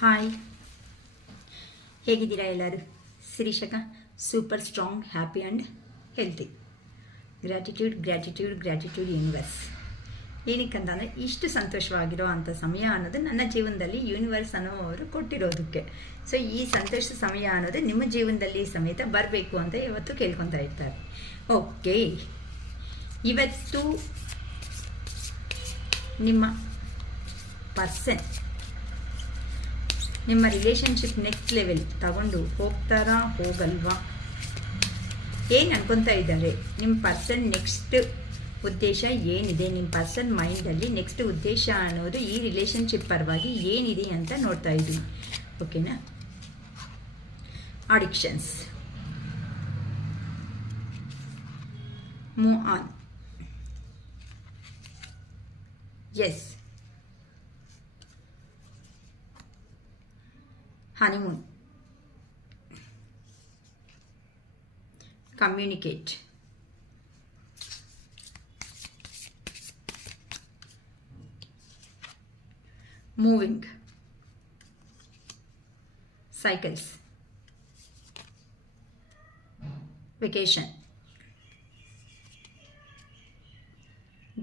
Hi, ಹೇಗಿದ್ದೀರಾ ಎಲ್ಲರೂ? ಶಿರೀಷಕ super strong, happy and healthy. Gratitude gratitude gratitude universe. ಏನಕ್ಕಂತಂದರೆ ಇಷ್ಟು ಸಂತೋಷವಾಗಿರೋ ಅಂಥ ಸಮಯ ಅನ್ನೋದು ನನ್ನ ಜೀವನದಲ್ಲಿ ಯೂನಿವರ್ಸ್ ಅನ್ನೋವರು ಕೊಟ್ಟಿರೋದಕ್ಕೆ. ಸೊ ಈ ಸಂತೋಷ ಸಮಯ ಅನ್ನೋದು ನಿಮ್ಮ ಜೀವನದಲ್ಲಿ ಸಮೇತ ಬರಬೇಕು ಅಂತ ಇವತ್ತು ಕೇಳ್ಕೊತಾ ಇರ್ತಾರೆ. ಓಕೆ, ಇವತ್ತು ನಿಮ್ಮ ಪರ್ಸನ್ ನಿಮ್ಮ ರಿಲೇಷನ್ಶಿಪ್ ನೆಕ್ಸ್ಟ್ ಲೆವೆಲ್ ತಗೊಂಡು ಹೋಗ್ತಾರಾ ಹೋಗಲ್ವಾ, ಏನು ಅನ್ಕೊತಾ ಇದ್ದಾರೆ, ನಿಮ್ಮ ಪರ್ಸನ್ ನೆಕ್ಸ್ಟ್ ಉದ್ದೇಶ ಏನಿದೆ, ನಿಮ್ಮ ಪರ್ಸನ್ ಮೈಂಡಲ್ಲಿ ನೆಕ್ಸ್ಟ್ ಉದ್ದೇಶ ಅನ್ನೋದು ಈ ರಿಲೇಷನ್ಶಿಪ್ ಪರವಾಗಿ ಏನಿದೆ ಅಂತ ನೋಡ್ತಾ ಇದ್ದೀನಿ. ಓಕೆನಾ? Addictions, move on. Yes, honeymoon, communicate, moving, cycles, vacation,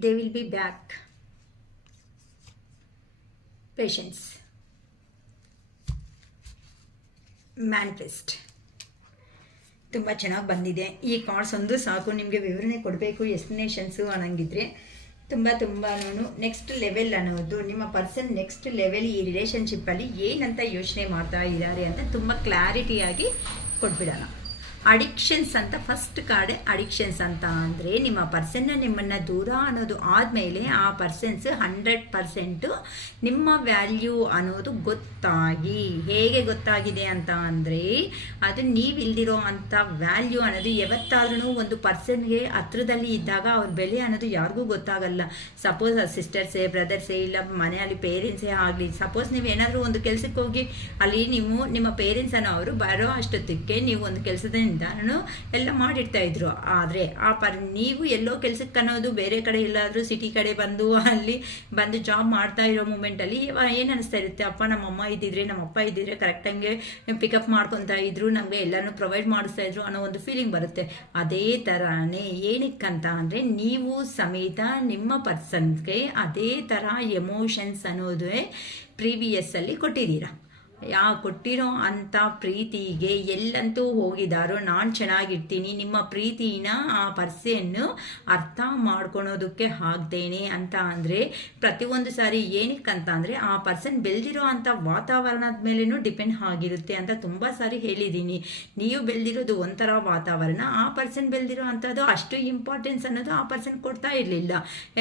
they will be back, patience, manifest. ತುಂಬ ಚೆನ್ನಾಗಿ ಬಂದಿದೆ. ಈ ಕಾರ್ಡ್ಸ್ ಒಂದು ಸಾಕು ನಿಮಗೆ ವಿವರಣೆ ಕೊಡಬೇಕು, ಎಕ್ಸ್ಪ್ಲನೇಷನ್ಸು ಅನ್ನಂಗಿದ್ರೆ ತುಂಬ ನೆಕ್ಸ್ಟ್ ಲೆವೆಲ್ ಅನ್ನೋದು ನಿಮ್ಮ ಪರ್ಸನ್ ನೆಕ್ಸ್ಟ್ ಲೆವೆಲ್ ಈ ರಿಲೇಷನ್ಶಿಪ್ಪಲ್ಲಿ ಏನಂತ ಯೋಚನೆ ಮಾಡ್ತಾ ಇದ್ದಾರೆ ಅಂತ ತುಂಬ ಕ್ಲಾರಿಟಿಯಾಗಿ ಕೊಟ್ಬಿಡೋಣ. ಅಡಿಕ್ಷನ್ಸ್ ಅಂತ ಫಸ್ಟ್ ಕಾರ್ಡೆ. ಅಡಿಕ್ಷನ್ಸ್ ಅಂತ ಅಂದರೆ ನಿಮ್ಮ ಪರ್ಸನ್ನ ನಿಮ್ಮನ್ನು ದೂರ ಅನ್ನೋದು ಆದಮೇಲೆ ಆ ಪರ್ಸನ್ಸ್ 100% ನಿಮ್ಮ ವ್ಯಾಲ್ಯೂ ಅನ್ನೋದು ಗೊತ್ತಾಗಿ, ಹೇಗೆ ಗೊತ್ತಾಗಿದೆ ಅಂತ ಅಂದರೆ ಅದು ನೀವಿಲ್ದಿರೋ ಅಂಥ ವ್ಯಾಲ್ಯೂ ಅನ್ನೋದು ಯಾವತ್ತಾದ್ರೂ ಒಂದು ಪರ್ಸನ್ಗೆ ಹತ್ರದಲ್ಲಿ ಇದ್ದಾಗ ಅವ್ರ ಬೆಲೆ ಅನ್ನೋದು ಯಾರಿಗೂ ಗೊತ್ತಾಗಲ್ಲ. ಸಪೋಸ್ ಸಿಸ್ಟರ್ಸೇ, ಬ್ರದರ್ಸೇ, ಇಲ್ಲ ಮನೆಯಲ್ಲಿ ಪೇರೆಂಟ್ಸೇ ಆಗಲಿ, ಸಪೋಸ್ ನೀವೇನಾದರೂ ಒಂದು ಕೆಲಸಕ್ಕೆ ಹೋಗಿ ಅಲ್ಲಿ ನೀವು ನಿಮ್ಮ ಪೇರೆಂಟ್ಸನ್ನು ಅವರು ಬರೋ ಅಷ್ಟೊತ್ತಿಗೆ ನೀವು ಒಂದು ಕೆಲಸದಿಂದ ಎಲ್ಲ ಮಾಡಿರ್ತಾ ಇದ್ರು. ಆದರೆ ನೀವು ಎಲ್ಲೋ ಕೆಲಸಕ್ಕೆ ಅನ್ನೋದು ಬೇರೆ ಕಡೆ ಎಲ್ಲಾದರೂ ಸಿಟಿ ಕಡೆ ಬಂದು ಅಲ್ಲಿ ಬಂದು ಜಾಬ್ ಮಾಡ್ತಾ ಇರೋ ಮೂಮೆಂಟಲ್ಲಿ ಏನು ಅನಿಸ್ತಾ ಇರುತ್ತೆ, ಅಪ್ಪ ನಮ್ಮಮ್ಮ ಇದ್ದಿದ್ರೆ, ನಮ್ಮಪ್ಪ ಇದ್ದಿದ್ರೆ ಕರೆಕ್ಟಂಗೆ ಪಿಕಪ್ ಮಾಡ್ಕೊತಾ ಇದ್ರು, ನಮಗೆ ಎಲ್ಲನೂ ಪ್ರೊವೈಡ್ ಮಾಡಿಸ್ತಾ ಇದ್ರು ಅನ್ನೋ ಒಂದು ಫೀಲಿಂಗ್ ಬರುತ್ತೆ. ಅದೇ ಥರನೇ ಏನಕ್ಕಂತ ಅಂದರೆ ನೀವು ಸಮೇತ ನಿಮ್ಮ ಪರ್ಸನ್ಗೆ ಅದೇ ಥರ ಎಮೋಷನ್ಸ್ ಅನ್ನೋದೇ ಪ್ರೀವಿಯಸ್ಸಲ್ಲಿ ಕೊಟ್ಟಿದ್ದೀರಾ. ಕೊಟ್ಟಿರೋ ಅಂಥ ಪ್ರೀತಿಗೆ ಎಲ್ಲಂತೂ ಹೋಗಿದಾರೋ ನಾನು ಚೆನ್ನಾಗಿರ್ತೀನಿ, ನಿಮ್ಮ ಪ್ರೀತಿನ ಆ ಪರ್ಸನ್ನು ಅರ್ಥ ಮಾಡ್ಕೊಳೋದಕ್ಕೆ ಆಗ್ತೇನೆ ಅಂತ ಅಂದರೆ ಪ್ರತಿಯೊಂದು ಸಾರಿ ಏನಕ್ಕಂತ ಅಂದರೆ ಆ ಪರ್ಸನ್ ಬೆಳೆದಿರೋ ಅಂಥ ವಾತಾವರಣದ ಮೇಲೇನೂ ಡಿಪೆಂಡ್ ಆಗಿರುತ್ತೆ ಅಂತ ತುಂಬ ಸಾರಿ ಹೇಳಿದ್ದೀನಿ. ನೀವು ಬೆಳೆದಿರೋದು ಒಂಥರ ವಾತಾವರಣ, ಆ ಪರ್ಸನ್ ಬೆಳೆದಿರೋ ಅಂಥದ್ದು ಅಷ್ಟು ಇಂಪಾರ್ಟೆನ್ಸ್ ಅನ್ನೋದು ಆ ಪರ್ಸನ್ ಕೊಡ್ತಾ ಇರಲಿಲ್ಲ.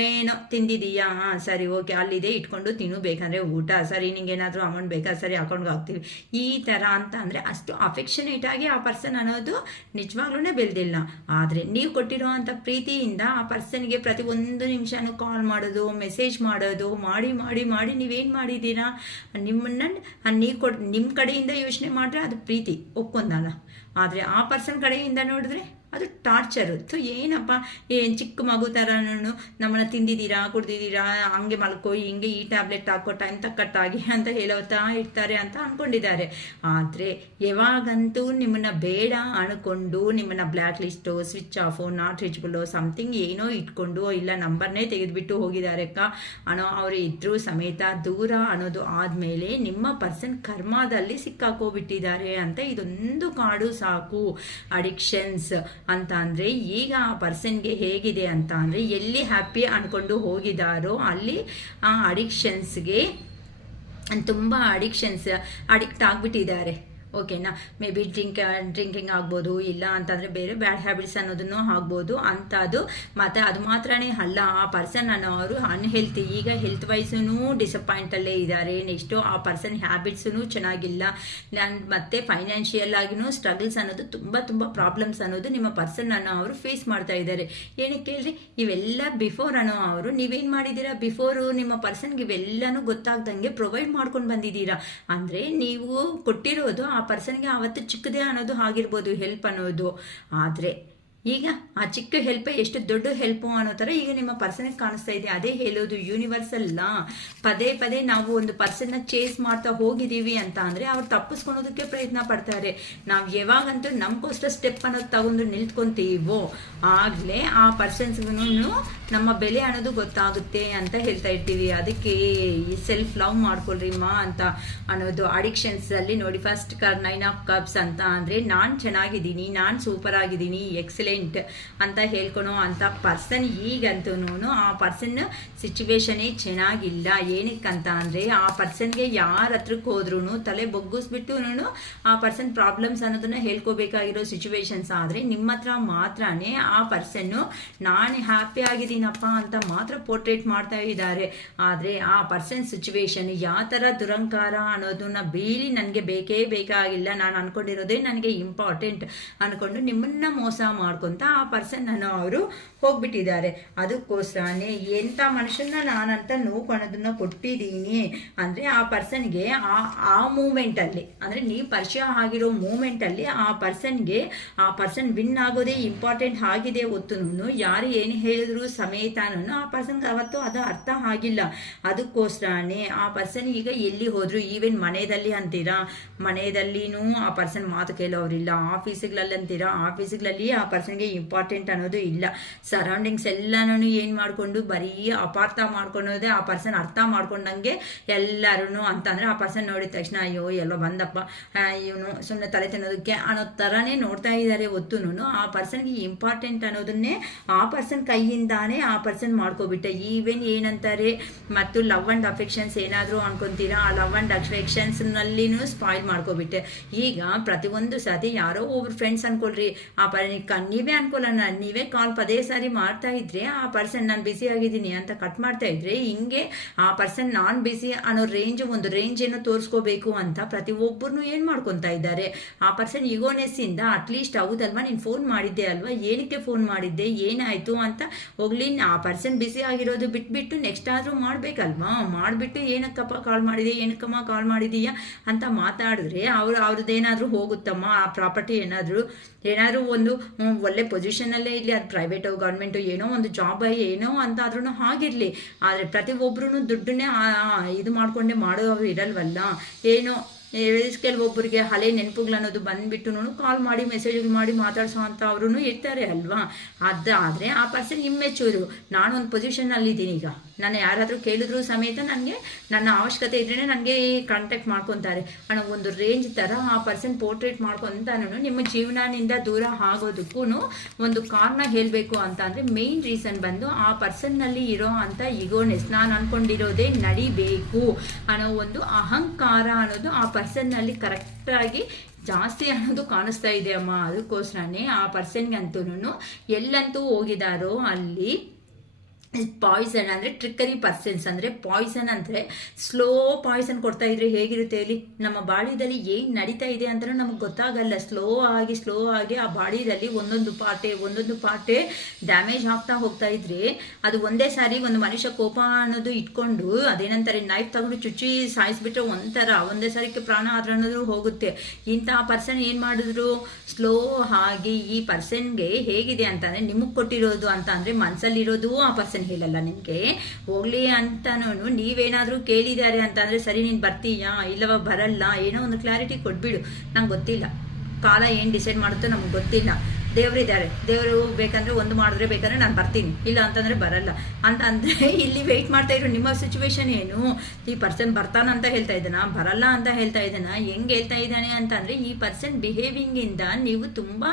ಏನೋ ತಿಂದಿದೀಯಾ, ಸರಿ ಓಕೆ ಅಲ್ಲಿದೆ ಇಟ್ಕೊಂಡು ತಿನ್ನು, ಬೇಕಂದರೆ ಊಟ, ಸರಿ ನಿಂಗೇನಾದರೂ ಅಮೌಂಟ್ ಬೇಕಾ, ಸರಿ ಅಕೌಂಟ್ ಆಗ್ತೀವಿ, ಈ ಥರ ಅಂತ ಅಂದರೆ ಅಷ್ಟು ಅಫೆಕ್ಷನೇಟ್ ಆಗಿ ಆ ಪರ್ಸನ್ ಅನ್ನೋದು ನಿಜವಾಗ್ಲೂ ಬೆಳೆದಿಲ್ಲ. ಆದರೆ ನೀವು ಕೊಟ್ಟಿರೋ ಅಂಥ ಪ್ರೀತಿಯಿಂದ ಆ ಪರ್ಸನ್ಗೆ ಪ್ರತಿ ಒಂದು ನಿಮಿಷನೂ ಕಾಲ್ ಮಾಡೋದು, ಮೆಸೇಜ್ ಮಾಡೋದು ಮಾಡಿ ಮಾಡಿ ಮಾಡಿ ನೀವೇನು ಮಾಡಿದ್ದೀರಾ, ನಿಮ್ಮನ್ನು ನಿಮ್ಮ ಕಡೆಯಿಂದ ಯೋಚನೆ ಮಾಡಿದ್ರೆ ಅದು ಪ್ರೀತಿ ಒಪ್ಕೊಂಡಲ್ಲ. ಆದರೆ ಆ ಪರ್ಸನ್ ಕಡೆಯಿಂದ ನೋಡಿದ್ರೆ ಅದು ಟಾರ್ಚರು. ಸೊ ಏನಪ್ಪ, ಏನು ಚಿಕ್ಕ ಮಗು ಥರನೂ ನಮ್ಮನ್ನು ತಿಂದಿದ್ದೀರಾ, ಕುಡ್ದಿದ್ದೀರಾ, ಹಂಗೆ ಮಲ್ಕೋ, ಹಿಂಗೆ ಈ ಟ್ಯಾಬ್ಲೆಟ್ ಹಾಕೋ, ಟೈಮ್ ತಕ್ಕಟ್ಟಾಗಿ ಅಂತ ಹೇಳೋತಾ ಇರ್ತಾರೆ ಅಂತ ಅಂದ್ಕೊಂಡಿದ್ದಾರೆ. ಆದರೆ ಯಾವಾಗಂತೂ ನಿಮ್ಮನ್ನು ಬೇಡ ಅಂದ್ಕೊಂಡು ನಿಮ್ಮನ್ನು black list, switch off, not reachable something ಏನೋ ಇಟ್ಕೊಂಡು, ಇಲ್ಲ ನಂಬರ್ನೇ ತೆಗೆದುಬಿಟ್ಟು ಹೋಗಿದ್ದಾರೆ ಅನ್ನೋ ಅವರು ಇದ್ರೂ ಸಮೇತ ದೂರ ಅನ್ನೋದು ಆದಮೇಲೆ ನಿಮ್ಮ ಪರ್ಸನ್ ಕರ್ಮದಲ್ಲಿ ಸಿಕ್ಕಾಕೋಬಿಟ್ಟಿದ್ದಾರೆ ಅಂತ ಇದೊಂದು ಕಾರ್ಡು ಸಾಕು. ಅಡಿಕ್ಷನ್ಸ್ ಅಂತ ಅಂದರೆ ಈಗ ಆ ಪರ್ಸನ್ಗೆ ಹೇಗಿದೆ ಅಂತ ಅಂದರೆ ಎಲ್ಲಿ ಹ್ಯಾಪಿ ಅಂದ್ಕೊಂಡು ಹೋಗಿದಾರೋ ಅಲ್ಲಿ ಆ ಅಡಿಕ್ಷನ್ಸ್ಗೆ ತುಂಬ ಅಡಿಕ್ಟ್ ಆಗಿಬಿಟ್ಟಿದ್ದಾರೆ. ಓಕೆನಾ? ಮೇ ಬಿ ಡ್ರಿಂಕಿಂಗ್ ಆಗ್ಬೋದು, ಇಲ್ಲ ಅಂತಂದರೆ ಬೇರೆ ಬ್ಯಾಡ್ ಹ್ಯಾಬಿಟ್ಸ್ ಅನ್ನೋದನ್ನು ಆಗ್ಬೋದು ಅಂಥದ್ದು. ಮತ್ತು ಅದು ಮಾತ್ರನೇ ಅಲ್ಲ, ಆ ಪರ್ಸನ್ ಅನ್ನೋರು ಅನ್ಹೆಲ್ತಿ, ಈಗ ಹೆಲ್ತ್ ವೈಸೂ ಡಿಸಪಾಯಿಂಟಲ್ಲೇ ಇದ್ದಾರೆ. ನೆಕ್ಸ್ಟು ಆ ಪರ್ಸನ್ ಹ್ಯಾಬಿಟ್ಸೂ ಚೆನ್ನಾಗಿಲ್ಲ, ಮತ್ತು ಫೈನಾನ್ಷಿಯಲ್ ಆಗಿನೂ ಸ್ಟ್ರಗಲ್ಸ್ ಅನ್ನೋದು ತುಂಬ ಪ್ರಾಬ್ಲಮ್ಸ್ ಅನ್ನೋದು ನಿಮ್ಮ ಪರ್ಸನ್ ಅನ್ನೋ ಅವರು ಫೇಸ್ ಮಾಡ್ತಾ ಇದ್ದಾರೆ. ಏನಕ್ಕೆ ಹೇಳ್ರಿ, ಇವೆಲ್ಲ ಬಿಫೋರ್ ಅನ್ನೋ ಅವರು ನೀವೇನು ಮಾಡಿದ್ದೀರಾ, ಬಿಫೋರು ನಿಮ್ಮ ಪರ್ಸನ್ಗೆ ಇವೆಲ್ಲನೂ ಗೊತ್ತಾಗ್ದಂಗೆ ಪ್ರೊವೈಡ್ ಮಾಡ್ಕೊಂಡು ಬಂದಿದ್ದೀರಾ. ಅಂದರೆ ನೀವು ಕೊಟ್ಟಿರೋದು ಆ ಪರ್ಸನ್ಗೆ ಆವತ್ತು ಚಿಕ್ಕದೇ ಅನ್ನೋದು ಆಗಿರ್ಬೋದು ಹೆಲ್ಪ್ ಅನ್ನೋದು. ಆದರೆ ಈಗ ಆ ಚಿಕ್ಕ ಹೆಲ್ಪ್ ಎಷ್ಟು ದೊಡ್ಡ ಹೆಲ್ಪು ಅನ್ನೋ ಥರ ಈಗ ನಿಮ್ಮ ಪರ್ಸನ್ಗೆ ಕಾಣಿಸ್ತಾ ಇದೆ. ಅದೇ ಹೇಳೋದು ಯೂನಿವರ್ಸಲ್ಲ. ಪದೇ ಪದೇ ನಾವು ಒಂದು ಪರ್ಸನ್ನ ಚೇಸ್ ಮಾಡ್ತಾ ಹೋಗಿದ್ದೀವಿ ಅಂತ ಅಂದರೆ ಅವ್ರು ತಪ್ಪಿಸ್ಕೊಳೋದಕ್ಕೆ ಪ್ರಯತ್ನ ಪಡ್ತಾರೆ. ನಾವು ಯಾವಾಗಂತೂ ನಮಗೋಸ್ಕರ ಸ್ಟೆಪ್ ಅನ್ನೋದು ತಗೊಂಡು ನಿಲ್ತ್ಕೊಂತೀವೋ ಆಗಲೇ ಆ ಪರ್ಸನ್ಸ್ಗೂ ನಮ್ಮ ಬೆಲೆ ಅನ್ನೋದು ಗೊತ್ತಾಗುತ್ತೆ ಅಂತ ಹೇಳ್ತಾ ಇರ್ತೀವಿ. ಅದಕ್ಕೆ ಈ ಸೆಲ್ಫ್ ಲವ್ ಮಾಡ್ಕೊಳ್ರಿ ಅಂತ ಅನ್ನೋದು. ಅಡಿಕ್ಷನ್ಸಲ್ಲಿ ನೋಡಿ, ಫಸ್ಟ್ ಕಾರ್ಡ್ 9 ಆಫ್ ಕಪ್ಸ್ ಅಂತ ಅಂದರೆ ನಾನು ಚೆನ್ನಾಗಿದ್ದೀನಿ, ನಾನು ಸೂಪರ್ ಆಗಿದ್ದೀನಿ, ಎಕ್ಸಲೆಂಟ್ ಅಂತ ಹೇಳ್ಕೊಳೋ ಅಂತ ಪರ್ಸನ್ ಈಗಂತೂ ಆ ಪರ್ಸನ್ ಸಿಚುವೇಶನೇ ಚೆನ್ನಾಗಿಲ್ಲ. ಏನಕ್ಕಂತ ಅಂದರೆ ಆ ಪರ್ಸನ್ಗೆ ಯಾರ ಹತ್ರಕ್ಕೆ ಹೋದ್ರೂ ತಲೆ ಬೊಗ್ಗಿಸ್ಬಿಟ್ಟು ಆ ಪರ್ಸನ್ ಪ್ರಾಬ್ಲಮ್ಸ್ ಅನ್ನೋದನ್ನ ಹೇಳ್ಕೋಬೇಕಾಗಿರೋ ಸಿಚುವೇಶನ್ಸ್. ಆದರೆ ನಿಮ್ಮ ಹತ್ರ ಮಾತ್ರನೇ ಆ ಪರ್ಸನ್ನು ನಾನು ಹ್ಯಾಪಿ ಆಗಿದ್ದೀನಪ್ಪ ಅಂತ ಮಾತ್ರ ಪೋರ್ಟ್ರೇಟ್ ಮಾಡ್ತಾ ಇದ್ದಾರೆ. ಆದರೆ ಆ ಪರ್ಸನ್ ಸಿಚುವೇಶನ್ ಯಾವ ಥರ ದುರಂಕಾರ ಅನ್ನೋದನ್ನ ಬೀಳಿ ನನಗೆ ಬೇಕೇ ಬೇಕಾಗಿಲ್ಲ, ನಾನು ಅನ್ಕೊಂಡಿರೋದೇ ನನಗೆ ಇಂಪಾರ್ಟೆಂಟ್ ಅನ್ಕೊಂಡು ನಿಮ್ಮನ್ನ ಮೋಸ ಮಾಡ್ಕೊಂತ ಆ ಪರ್ಸನ್ ಅವರು ಹೋಗ್ಬಿಟ್ಟಿದ್ದಾರೆ. ಅದಕ್ಕೋಸ್ಕರನೇ ಎಂಥ ಮನುಷ್ಯನ ನಾನಂತ ನೋವು ಅನ್ನೋದನ್ನ ಕೊಟ್ಟಿದ್ದೀನಿ ಅಂದರೆ ಆ ಪರ್ಸನ್ಗೆ ಆ ಮೂಮೆಂಟಲ್ಲಿ, ಅಂದರೆ ನೀವು ಪರಿಚಯ ಆಗಿರೋ ಮೂಮೆಂಟಲ್ಲಿ ಆ ಪರ್ಸನ್ ವಿನ್ ಆಗೋದೇ ಇಂಪಾರ್ಟೆಂಟ್ ಆಗಿದೆ. ಹೊತ್ತು ಯಾರು ಏನು ಹೇಳಿದ್ರು ಸಮೇತನೂ ಆ ಪರ್ಸನ್ಗೆ ಅವತ್ತು ಅದು ಅರ್ಥ ಆಗಿಲ್ಲ. ಅದಕ್ಕೋಸ್ಕರನೇ ಆ ಪರ್ಸನ್ ಈಗ ಎಲ್ಲಿ ಹೋದ್ರು, ಈವನ್ ಮನೆಯಲ್ಲಿ ಅಂತೀರಾ, ಮನೆಯಲ್ಲಿನೂ ಆ ಪರ್ಸನ್ ಮಾತು ಕೇಳೋರಿಲ್ಲ. ಆಫೀಸ್ಗಳಲ್ಲಿ ಅಂತೀರಾ, ಆಫೀಸ್ಗಳಲ್ಲಿ ಆ ಪರ್ಸನ್ಗೆ ಇಂಪಾರ್ಟೆಂಟ್ ಅನ್ನೋದು ಇಲ್ಲ. ಸರೌಂಡಿಂಗ್ಸ್ ಎಲ್ಲನೂ ಏನು ಮಾಡಿಕೊಂಡು ಬರೀ ಅಪಾರ್ಥ ಮಾಡ್ಕೊಳೋದೇ, ಆ ಪರ್ಸನ್ ಅರ್ಥ ಮಾಡ್ಕೊಂಡಂಗೆ ಎಲ್ಲರೂ ಅಂತಂದರೆ ಆ ಪರ್ಸನ್ ನೋಡಿದ ತಕ್ಷಣ ಅಯ್ಯೋ ಎಲ್ಲೋ ಬಂದಪ್ಪ ಇವನು ಸುಮ್ಮನೆ ತಲೆ ತಿನ್ನೋದಕ್ಕೆ ಅನ್ನೋ ಥರನೇ ನೋಡ್ತಾ ಇದ್ದಾರೆ. ಹೊತ್ತುನು ಆ ಪರ್ಸನ್ಗೆ ಇಂಪಾರ್ಟೆಂಟ್ ಅನ್ನೋದನ್ನೇ ಆ ಪರ್ಸನ್ ಕೈಯಿಂದಾನೇ ಆ ಪರ್ಸನ್ ಮಾಡ್ಕೊಬಿಟ್ಟೆ. ಈವನ್ ಏನಂತಾರೆ ಮತ್ತು ಲವ್ ಆ್ಯಂಡ್ ಅಫೆಕ್ಷನ್ಸ್ ಏನಾದರೂ ಅನ್ಕೊಂತೀರಾ, ಆ ಲವ್ ಆ್ಯಂಡ್ ಅಫೆಕ್ಷನ್ಸ್ನಲ್ಲಿನೂ ಸ್ಪಾಯ್ಲ್ ಮಾಡ್ಕೊಬಿಟ್ಟೆ. ಈಗ ಪ್ರತಿಯೊಂದು ಸತಿ ಯಾರೋ ಒಬ್ರು ಫ್ರೆಂಡ್ಸ್ ಅನ್ಕೊಳ್ರಿ, ನೀವೇ ಅನ್ಕೊಳ್ಳೋಣ, ನೀವೇ ಕಾಲ್ ಪದೇ ಸಾರಿ ಮಾಡ್ತಾ ಇದ್ರೆ ಆ ಪರ್ಸನ್ ನಾನು ಬಿಸಿ ಆಗಿದ್ದೀನಿ ಅಂತ ಕಟ್ ಮಾಡ್ತಾ ಇದ್ರೆ ಹಿಂಗೆ ಆ ಪರ್ಸನ್ ನಾನ್ ಬಿಸಿ ಅನ್ನೋ ಒಂದು ರೇಂಜ್ ಏನೋ ತೋರಿಸ್ಕೋಬೇಕು ಅಂತ ಪ್ರತಿಯೊಬ್ಬರನ್ನು ಏನು ಮಾಡ್ಕೊತಾ ಇದ್ದಾರೆ. ಆ ಪರ್ಸನ್ ಈಗೋನೆಸ್ ಇಂದ ಅಟ್ಲೀಸ್ಟ್ ಹೌದಲ್ವಾ ನೀನು ಫೋನ್ ಮಾಡಿದ್ದೆ ಅಲ್ವಾ, ಏನಕ್ಕೆ ಫೋನ್ ಮಾಡಿದ್ದೆ, ಏನಾಯ್ತು ಅಂತ ಹೋಗ್ಲಿ, ಆ ಪರ್ಸನ್ ಬಿಸಿ ಆಗಿರೋದು ಬಿಟ್ಬಿಟ್ಟು ನೆಕ್ಸ್ಟ್ ಆದ್ರೂ ಮಾಡ್ಬೇಕಲ್ವಾ, ಮಾಡಿಬಿಟ್ಟು ಏನಕ್ಕಪ್ಪ ಕಾಲ್ ಮಾಡಿದೆ, ಏನಕ್ಕಮ್ಮ ಕಾಲ್ ಮಾಡಿದೀಯಾ ಅಂತ ಮಾತಾಡಿದ್ರೆ ಅವ್ರದ್ದೇನಾದ್ರೂ ಹೋಗುತ್ತಮ್ಮ, ಆ ಪ್ರಾಪರ್ಟಿ ಏನಾದರೂ ಒಂದು ಒಳ್ಳೆ ಪೊಸಿಷನಲ್ಲೇ ಇಲ್ಲಿ, ಅದು ಪ್ರೈವೇಟು ಗೌರ್ಮೆಂಟು ಏನೋ ಒಂದು ಜಾಬ್ ಏನೋ ಅಂತ ಆದ್ರೂ ಆಗಿರಲಿ. ಆದರೆ ಪ್ರತಿಯೊಬ್ಬರೂ ದುಡ್ಡನ್ನೇ ಇದು ಮಾಡಿಕೊಂಡೇ ಮಾಡೋರು ಇರಲ್ವಲ್ಲ. ಏನೋ ಕೆಲವೊಬ್ಬರಿಗೆ ಹಳೆ ನೆನಪುಗಳು ಅನ್ನೋದು ಬಂದ್ಬಿಟ್ಟು ಕಾಲ್ ಮಾಡಿ ಮೆಸೇಜ್ ಮಾಡಿ ಮಾತಾಡ್ಸೋ ಅಂತ ಅವರು ಇರ್ತಾರೆ ಅಲ್ವಾ. ಅದಾದರೆ ಆ ಪರ್ಸನ್ ಇಮ್ಮೆಚೂರು. ನಾನೊಂದು ಪೊಸಿಷನ್ನಲ್ಲಿದ್ದೀನಿ, ಈಗ ನಾನು ಯಾರಾದರೂ ಕೇಳಿದ್ರು ಸಮೇತ ನನಗೆ ನನ್ನ ಅವಶ್ಯಕತೆ ಇದ್ರೇ ನನಗೆ ಕಾಂಟ್ಯಾಕ್ಟ್ ಮಾಡ್ಕೊತಾರೆ ಅನ್ನೋ ಒಂದು ರೇಂಜ್ ಥರ ಆ ಪರ್ಸನ್ ಪೋರ್ಟ್ರೇಟ್ ಮಾಡ್ಕೊತಾನು ನಿಮ್ಮ ಜೀವನದಿಂದ ದೂರ ಆಗೋದಕ್ಕೂ ಒಂದು ಕಾರಣ ಹೇಳಬೇಕು ಅಂತ ಅಂದರೆ ಮೇನ್ ರೀಸನ್ ಬಂದು ಆ ಪರ್ಸನ್ನಲ್ಲಿ ಇರೋ ಅಂಥ ಈಗೋನೆಸ್, ನಾನು ಅಂದ್ಕೊಂಡಿರೋದೇ ನಡಿಬೇಕು ಅನ್ನೋ ಒಂದು ಅಹಂಕಾರ ಅನ್ನೋದು ಆ ಪರ್ಸನ್ನಲ್ಲಿ ಕರೆಕ್ಟಾಗಿ ಜಾಸ್ತಿ ಅನ್ನೋದು ಕಾಣಿಸ್ತಾ ಇದೆ ಅಮ್ಮ. ಅದಕ್ಕೋಸ್ಕರನೇ ಆ ಪರ್ಸನ್ಗಂತೂ ಎಲ್ಲಂತೂ ಹೋಗಿದಾರೋ ಅಲ್ಲಿ ಪಾಯ್ಸನ್ ಅಂದರೆ ಟ್ರಿಕ್ಕರಿ ಪರ್ಸನ್ಸ್ ಅಂದರೆ ಪಾಯ್ಸನ್ ಅಂದರೆ ಸ್ಲೋ ಪಾಯ್ಸನ್ ಕೊಡ್ತಾ ಇದ್ರೆ ಹೇಗಿರುತ್ತೆ ಹೇಳಿ, ನಮ್ಮ ಬಾಡಿಯಲ್ಲಿ ಏನು ನಡೀತಾ ಇದೆ ಅಂತ ನಮಗೆ ಗೊತ್ತಾಗಲ್ಲ. ಸ್ಲೋ ಆಗಿ ಆ ಬಾಡಿಯಲ್ಲಿ ಒಂದೊಂದು ಪಾರ್ಟೇ ಡ್ಯಾಮೇಜ್ ಆಗ್ತಾ ಹೋಗ್ತಾ ಇದ್ರೆ ಅದು ಒಂದೇ ಸಾರಿ ಒಂದು ಮನುಷ್ಯ ಕೋಪ ಅನ್ನೋದು ಇಟ್ಕೊಂಡು ಅದೇನಂತಾರೆ ನೈಫ್ ತಗೊಂಡು ಚುಚ್ಚಿ ಸಾಯಿಸ್ಬಿಟ್ರೆ ಒಂದೇ ಸಾರಿಗೆ ಪ್ರಾಣ ಆದ್ರೆ ಅನ್ನೋದು ಹೋಗುತ್ತೆ. ಇಂತಹ ಪರ್ಸನ್ ಏನು ಮಾಡಿದ್ರು, ಸ್ಲೋ ಆಗಿ ಈ ಪರ್ಸನ್ಗೆ ಹೇಗಿದೆ ಅಂತಂದರೆ ನಿಮಗೆ ಕೊಟ್ಟಿರೋದು ಅಂತ ಅಂದರೆ ಮನಸ್ಸಲ್ಲಿರೋದು ಆ ಪರ್ಸನ್ ಹೇಳಲ್ಲ ನಿಮಗೆ ಹೋಗ್ಲಿ ಅಂತನೂ. ನೀವೇನಾದರೂ ಕೇಳಿದ್ದಾರೆ ಅಂತಂದರೆ ಸರಿ ನೀನು ಬರ್ತೀಯಾ ಇಲ್ಲವ ಬರಲ್ಲ, ಏನೋ ಒಂದು ಕ್ಲಾರಿಟಿ ಕೊಟ್ಬಿಡು, ನಂಗೆ ಗೊತ್ತಿಲ್ಲ, ಕಾಲ ಏನು ಡಿಸೈಡ್ ಮಾಡುತ್ತೋ ನಮ್ಗೆ ಗೊತ್ತಿಲ್ಲ, ದೇವರಿದ್ದಾರೆ, ದೇವರು ಬೇಕಂದ್ರೆ ಒಂದು ಮಾಡಿದ್ರೆ ಬೇಕಂದ್ರೆ ನಾನು ಬರ್ತೀನಿ, ಇಲ್ಲ ಅಂತಂದರೆ ಬರಲ್ಲ ಅಂತ ಅಂದರೆ ಇಲ್ಲಿ ವೆಯ್ಟ್ ಮಾಡ್ತಾ ಇದ್ರು. ನಿಮ್ಮ ಸಿಚುವೇಶನ್ ಏನು, ಈ ಪರ್ಸನ್ ಬರ್ತಾನಂತ ಹೇಳ್ತಾ ಇದ್ದಾನ, ಬರಲ್ಲ ಅಂತ ಹೇಳ್ತಾ ಇದ್ದಾನ, ಹೆಂಗೆ ಹೇಳ್ತಾ ಇದ್ದಾನೆ ಅಂತಂದರೆ ಈ ಪರ್ಸನ್ ಬಿಹೇವಿಂಗಿಂದ ನೀವು ತುಂಬ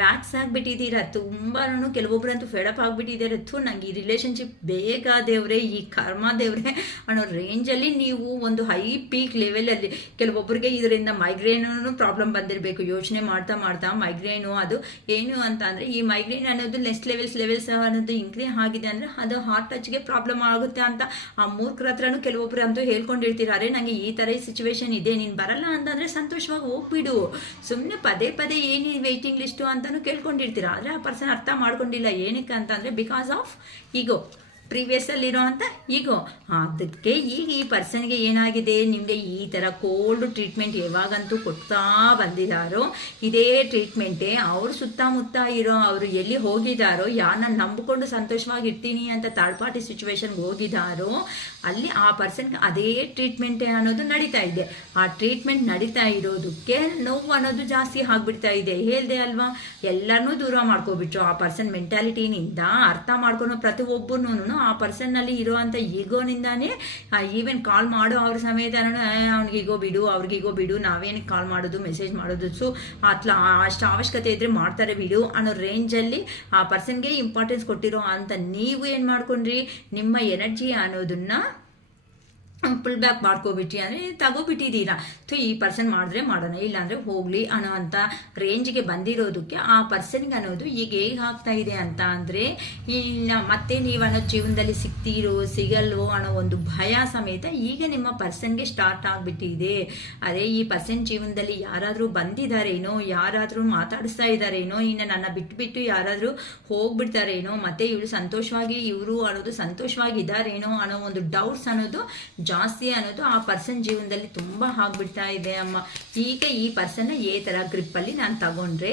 ವ್ಯಾಕ್ಸ್ ಆಗಿಬಿಟ್ಟಿದ್ದೀರ, ತುಂಬಾ ಕೆಲವೊಬ್ಬರಂತೂ ಫೆಡಪ್ ಆಗಿಬಿಟ್ಟಿದ್ದಾರೆ. ನಂಗೆ ಈ ರಿಲೇಷನ್ಶಿಪ್ ಬೇಕಾ ದೇವ್ರೆ, ಈ ಕರ್ಮ ದೇವ್ರೆ ಅನ್ನೋ ರೇಂಜಲ್ಲಿ ನೀವು ಒಂದು ಹೈ ಪೀಕ್ ಲೆವೆಲಲ್ಲಿ, ಕೆಲವೊಬ್ಬರಿಗೆ ಇದರಿಂದ ಮೈಗ್ರೇನು ಪ್ರಾಬ್ಲಮ್ ಬಂದಿರಬೇಕು, ಯೋಚನೆ ಮಾಡ್ತಾ ಮೈಗ್ರೇನು ಅದು ಏನು ಅಂತ ಅಂದರೆ ಈ ಮೈಗ್ರೇನ್ ಅನ್ನೋದು ನೆಕ್ಸ್ಟ್ ಲೆವೆಲ್ಸ್ ಅನ್ನೋದು ಇನ್ಕ್ರೀಸ್ ಆಗಿದೆ ಅಂದರೆ ಅದು ಹಾರ್ಟ್ ಟಚ್ಗೆ ಪ್ರಾಬ್ಲಮ್ ಆಗುತ್ತೆ ಅಂತ ಆ ಮೂರ್ಖರ ಹತ್ರನೂ ಕೆಲವೊಬ್ಬರು ಅಂತೂ ಹೇಳ್ಕೊಂಡಿರ್ತೀರಾರೆ, ನನಗೆ ಈ ಥರ ಸಿಚುವೇಶನ್ ಇದೆ, ನೀನು ಬರಲ್ಲ ಅಂತಂದರೆ ಸಂತೋಷವಾಗಿ ಹೋಗ್ಬಿಡು, ಸುಮ್ಮನೆ ಪದೇ ಏನು ವೆಯ್ಟಿಂಗ್ ಲಿಸ್ಟು ಅಂತಲೂ ಕೇಳ್ಕೊಂಡಿರ್ತೀರ. ಆದರೆ ಆ ಪರ್ಸನ್ ಅರ್ಥ ಮಾಡ್ಕೊಂಡಿಲ್ಲ. ಏನಕ್ಕೆ ಅಂತಂದರೆ ಬಿಕಾಸ್ ಆಫ್ ಈಗೋ, ಪ್ರೀವಿಯಸ್ಸಲ್ಲಿರೋ ಅಂತ ಈಗೋ. ಅದಕ್ಕೆ ಈಗ ಈ ಪರ್ಸನ್ಗೆ ಏನಾಗಿದೆ, ನಿಮಗೆ ಈ ಥರ ಕೋಲ್ಡ್ ಟ್ರೀಟ್ಮೆಂಟ್ ಯಾವಾಗಂತೂ ಕೊಡ್ತಾ ಬಂದಿದ್ದಾರೋ ಇದೇ ಟ್ರೀಟ್ಮೆಂಟೇ ಅವ್ರು ಸುತ್ತಮುತ್ತ ಇರೋ ಅವರು ಎಲ್ಲಿ ಹೋಗಿದ್ದಾರೋ, ಯಾರನ್ನ ನಂಬಿಕೊಂಡು ಸಂತೋಷವಾಗಿರ್ತೀನಿ ಅಂತ ಥರ್ಡ್ ಪಾರ್ಟಿ ಸಿಚುವೇಶನ್ಗೆ ಹೋಗಿದ್ದಾರೋ ಅಲ್ಲಿ ಆ ಪರ್ಸನ್ಗೆ ಅದೇ ಟ್ರೀಟ್ಮೆಂಟೇ ಅನ್ನೋದು ನಡೀತಾ ಇದೆ. ಆ ಟ್ರೀಟ್ಮೆಂಟ್ ನಡೀತಾ ಇರೋದಕ್ಕೆ ನೋವು ಅನ್ನೋದು ಜಾಸ್ತಿ ಆಗ್ಬಿಡ್ತಾ ಇದೆ. ಹೇಳ್ದೆ ಅಲ್ವಾ, ಎಲ್ಲರನ್ನೂ ದೂರ ಮಾಡ್ಕೊಬಿಟ್ರು ಆ ಪರ್ಸನ್ ಮೆಂಟಾಲಿಟಿನಿಂದ. ಅರ್ಥ ಮಾಡ್ಕೊಂಡು ಪ್ರತಿಯೊಬ್ಬರೂ ಆ ಪರ್ಸನ್ನಲ್ಲಿ ಇರೋವಂಥ ಈಗೋನಿಂದಾನೇ ಈವನ್ ಕಾಲ್ ಮಾಡೋ ಅವ್ರ ಸಮೇತ ಅವ್ನಿಗೆ ಈಗೋ ಬಿಡು, ಅವ್ರಿಗೀಗೋ ಬಿಡು, ನಾವೇನಕ್ಕೆ ಕಾಲ್ ಮಾಡೋದು, ಮೆಸೇಜ್ ಮಾಡೋದು, ಸೊ ಅಷ್ಟು ಅವಶ್ಯಕತೆ ಇದ್ರೆ ಮಾಡ್ತಾರೆ ಬಿಡು ಅನ್ನೋ ರೇಂಜಲ್ಲಿ ಆ ಪರ್ಸನ್ಗೆ ಇಂಪಾರ್ಟೆನ್ಸ್ ಕೊಟ್ಟಿರೋ ಅಂತ ನೀವು ಏನು ಮಾಡ್ಕೊಂಡ್ರಿ, ನಿಮ್ಮ ಎನರ್ಜಿ ಅನ್ನೋದನ್ನ ಫುಲ್ ಬ್ಯಾಕ್ ಮಾಡ್ಕೊಬಿಟ್ರಿ, ಅಂದರೆ ತಗೋಬಿಟ್ಟಿದ್ದೀರಾ. ಸೊ ಈ ಪರ್ಸನ್ ಮಾಡಿದ್ರೆ ಮಾಡೋಣ, ಇಲ್ಲಾಂದರೆ ಹೋಗಲಿ ಅನ್ನೋ ಅಂಥ ರೇಂಜ್ಗೆ ಬಂದಿರೋದಕ್ಕೆ ಆ ಪರ್ಸನ್ಗೆ ಅನ್ನೋದು ಈಗ ಹೇಗೆ ಆಗ್ತಾ ಇದೆ ಅಂತ ಅಂದರೆ, ಇಲ್ಲ ಮತ್ತೆ ನೀವು ಅನ್ನೋ ಜೀವನದಲ್ಲಿ ಸಿಗಲ್ವೋ ಅನ್ನೋ ಒಂದು ಭಯ ಸಮೇತ ಈಗ ನಿಮ್ಮ ಪರ್ಸನ್ಗೆ ಸ್ಟಾರ್ಟ್ ಆಗಿಬಿಟ್ಟಿದೆ. ಅದೇ ಈ ಪರ್ಸನ್ ಜೀವನದಲ್ಲಿ ಯಾರಾದರೂ ಬಂದಿದ್ದಾರೇನೋ, ಯಾರಾದರೂ ಮಾತಾಡಿಸ್ತಾ ಇದ್ದಾರೇನೋ, ಇನ್ನು ನನ್ನ ಬಿಟ್ಟು ಯಾರಾದರೂ ಹೋಗ್ಬಿಡ್ತಾರೇನೋ, ಮತ್ತೆ ಇವಳು ಸಂತೋಷವಾಗಿ ಇವರು ಅನ್ನೋದು ಸಂತೋಷವಾಗಿದ್ದಾರೇನೋ ಅನ್ನೋ ಒಂದು ಡೌಟ್ಸ್ ಅನ್ನೋದು ಜಾಸ್ತಿ ಅನ್ನೋದು ಆ ಪರ್ಸನ್ ಜೀವನದಲ್ಲಿ ತುಂಬ ಆಗ್ಬಿಡ್ತಾ ಇದೆ ಅಮ್ಮ. ಈಗ ಈ ಪರ್ಸನ್ನ ಈ ಥರ ಗ್ರಿಪ್ಪಲ್ಲಿ ನಾನು ತಗೊಂಡ್ರೆ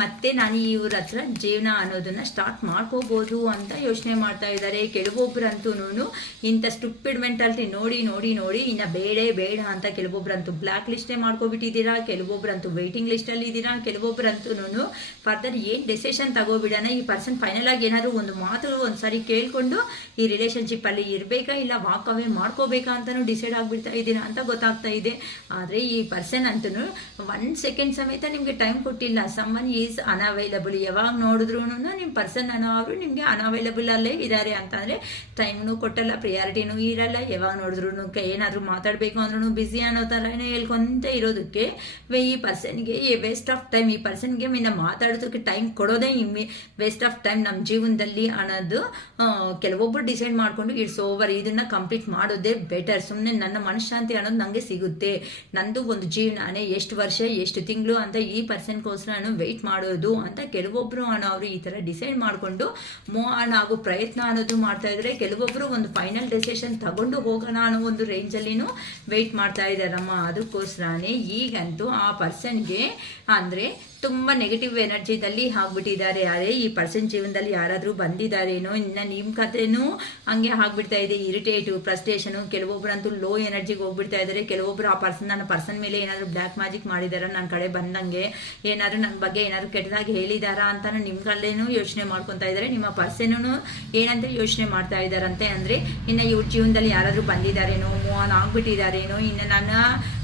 ಮತ್ತೆ ನಾನು ಇವ್ರ ಹತ್ರ ಜೀವನ ಅನ್ನೋದನ್ನು ಸ್ಟಾರ್ಟ್ ಮಾಡ್ಕೋಬೋದು ಅಂತ ಯೋಚನೆ ಮಾಡ್ತಾ ಇದ್ದಾರೆ. ಕೆಲವೊಬ್ಬರಂತೂ ಇಂಥ ಸ್ಟುಪಿಡ್ ಮೆಂಟಾಲಿಟಿ ನೋಡಿ ನೋಡಿ ನೋಡಿ ಇನ್ನು ಬೇಡ ಅಂತ ಕೆಲವೊಬ್ಬರಂತೂ ಬ್ಲ್ಯಾಕ್ ಲಿಸ್ಟೇ ಮಾಡ್ಕೊಬಿಟ್ಟಿದ್ದೀರಾ, ಕೆಲವೊಬ್ಬರಂತೂ ವೆಯ್ಟಿಂಗ್ ಲಿಸ್ಟಲ್ಲಿ ಇದ್ದೀರಾ, ಕೆಲವೊಬ್ಬರಂತೂ ಫರ್ದರ್ ಏನು ಡೆಸಿಷನ್ ತಗೋಬಿಡೋಣ, ಈ ಪರ್ಸನ್ ಫೈನಲ್ ಆಗಿ ಏನಾದರೂ ಒಂದು ಮಾತು ಒಂದು ಸಾರಿ ಕೇಳಿಕೊಂಡು ಈ ರಿಲೇಷನ್ಶಿಪ್ಪಲ್ಲಿ ಇರಬೇಕಾ ಇಲ್ಲ ವಾಕ್ ಅವೇ ಮಾಡ್ಕೋಬೇಕಾ ಅಂತಲೂ ಡಿಸೈಡ್ ಆಗಿಬಿಡ್ತಾ ಇದ್ದೀರಾ ಅಂತ ಗೊತ್ತಾಗ್ತಾ ಇದೆ. ಆದರೆ ಈ ಪರ್ಸನ್ ಅಂತೂ 1 ಸೆಕೆಂಡ್ ಸಮೇತ ನಿಮಗೆ ಟೈಮ್ ಕೊಟ್ಟಿಲ್ಲ. Summon is unavailable. ಯಾವಾಗ ನೋಡಿದ್ರು ನಿಮ್ಮ ಪರ್ಸನ್ ಅನ್ನೋರು ನಿಮಗೆ ಅನ್ಅವೈಲಬಲ್ ಅಲ್ಲೇ ಇದ್ದಾರೆ ಅಂತಂದರೆ ಟೈಮ್ನು ಕೊಟ್ಟಲ್ಲ, ಪ್ರಿಯಾರಿಟಿನೂ ಇರಲ್ಲ. ಯಾವಾಗ ನೋಡಿದ್ರು ಏನಾದರೂ ಮಾತಾಡಬೇಕು ಅಂದ್ರೂ ಬ್ಯುಸಿ ಅನ್ನೋ ಥರನೇ ಹೇಳ್ಕೊಂತ ಇರೋದಕ್ಕೆ ಈ ಪರ್ಸನ್ಗೆ ವೇಸ್ಟ್ ಆಫ್ ಟೈಮ್. ಈ ಪರ್ಸನ್ಗೆ ಮಾತಾಡೋದಕ್ಕೆ ಟೈಮ್ ಕೊಡೋದೇ ವೇಸ್ಟ್ ಆಫ್ ಟೈಮ್ ನಮ್ಮ ಜೀವನದಲ್ಲಿ ಅನ್ನೋದು ಕೆಲವೊಬ್ಬರು ಡಿಸೈಡ್ ಮಾಡಿಕೊಂಡು ಇಟ್ಸ್ ಓವರ್, ಇದನ್ನು ಕಂಪ್ಲೀಟ್ ಮಾಡೋದೇ ಬೆಟರ್. ಸುಮ್ಮನೆ ನನ್ನ ಮನಃಶಾಂತಿ ಅನ್ನೋದು ನನಗೆ ಸಿಗುತ್ತೆ, ನಂದು ಒಂದು ಜೀವನನೇ ಎಷ್ಟು ವರ್ಷ ಎಷ್ಟು ತಿಂಗಳು ಅಂತ ಈ ಪರ್ಸನ್ಗೋಸ್ಕರ ವೆಯ್ಟ್ ಮಾಡೋದು ಅಂತ ಕೆಲವೊಬ್ಬರು ಅನ್ನೋರು ಈ ಥರ ಡಿಸೈಡ್ ಮಾಡಿಕೊಂಡು ಮೂವ್ ಆನ್ ಆಗೋ ಪ್ರಯತ್ನ ಅನ್ನೋದು ಮಾಡ್ತಾ ಇದ್ದಾರೆ. ಕೆಲವೊಬ್ಬರು ಒಂದು ಫೈನಲ್ ಡೆಸಿಷನ್ ತಗೊಂಡು ಹೋಗೋಣ ಅನ್ನೋ ಒಂದು ರೇಂಜಲ್ಲಿನೂ ವೆಯ್ಟ್ ಮಾಡ್ತಾ ಇದ್ದಾರಮ್ಮ. ಅದಕ್ಕೋಸ್ಕರನೇ ಈಗಂತೂ ಆ ಪರ್ಸನ್ಗೆ ಅಂದರೆ ತುಂಬ ನೆಗೆಟಿವ್ ಎನರ್ಜಿದಲ್ಲಿ ಆಗ್ಬಿಟ್ಟಿದ್ದಾರೆ. ಅದೇ ಈ ಪರ್ಸನ್ ಜೀವನದಲ್ಲಿ ಯಾರಾದರೂ ಬಂದಿದ್ದಾರೇನೋ, ಇನ್ನು ನಿಮ್ಮ ಕಥೆನೂ ಹಂಗೆ ಆಗ್ಬಿಡ್ತಾ ಇದೆ. ಇರಿಟೇಟು, ಫ್ರಸ್ಟ್ರೇಷನು, ಕೆಲವೊಬ್ಬರಂತೂ ಲೋ ಎನರ್ಜಿಗೆ ಹೋಗ್ಬಿಡ್ತಾ ಇದ್ದಾರೆ. ಕೆಲವೊಬ್ಬರು ಆ ನನ್ನ ಪರ್ಸನ್ ಮೇಲೆ ಏನಾದರೂ ಬ್ಲ್ಯಾಕ್ ಮ್ಯಾಜಿಕ್ ಮಾಡಿದಾರ, ನನ್ನ ಕಡೆ ಬಂದಂಗೆ ಏನಾದರೂ ನನ್ನ ಬಗ್ಗೆ ಏನಾದರೂ ಕೆಟ್ಟದಾಗಿ ಹೇಳಿದಾರಾ ಅಂತಲೂ ನಿಮ್ಮ ಕಡೆನೂ ಯೋಚನೆ ಮಾಡ್ಕೊತಾ ಇದ್ದಾರೆ. ನಿಮ್ಮ ಪರ್ಸನೂ ಏನಂತ ಯೋಚನೆ ಮಾಡ್ತಾ ಇದ್ದಾರಂತೆ ಅಂದರೆ, ಇನ್ನು ಇವ್ರ ಜೀವನದಲ್ಲಿ ಯಾರಾದರೂ ಬಂದಿದ್ದಾರೇನೋ, ಮೂವ್ ಆನ್ ಆಗ್ಬಿಟ್ಟಿದ್ದಾರೇನೋ, ಇನ್ನು ನನ್ನ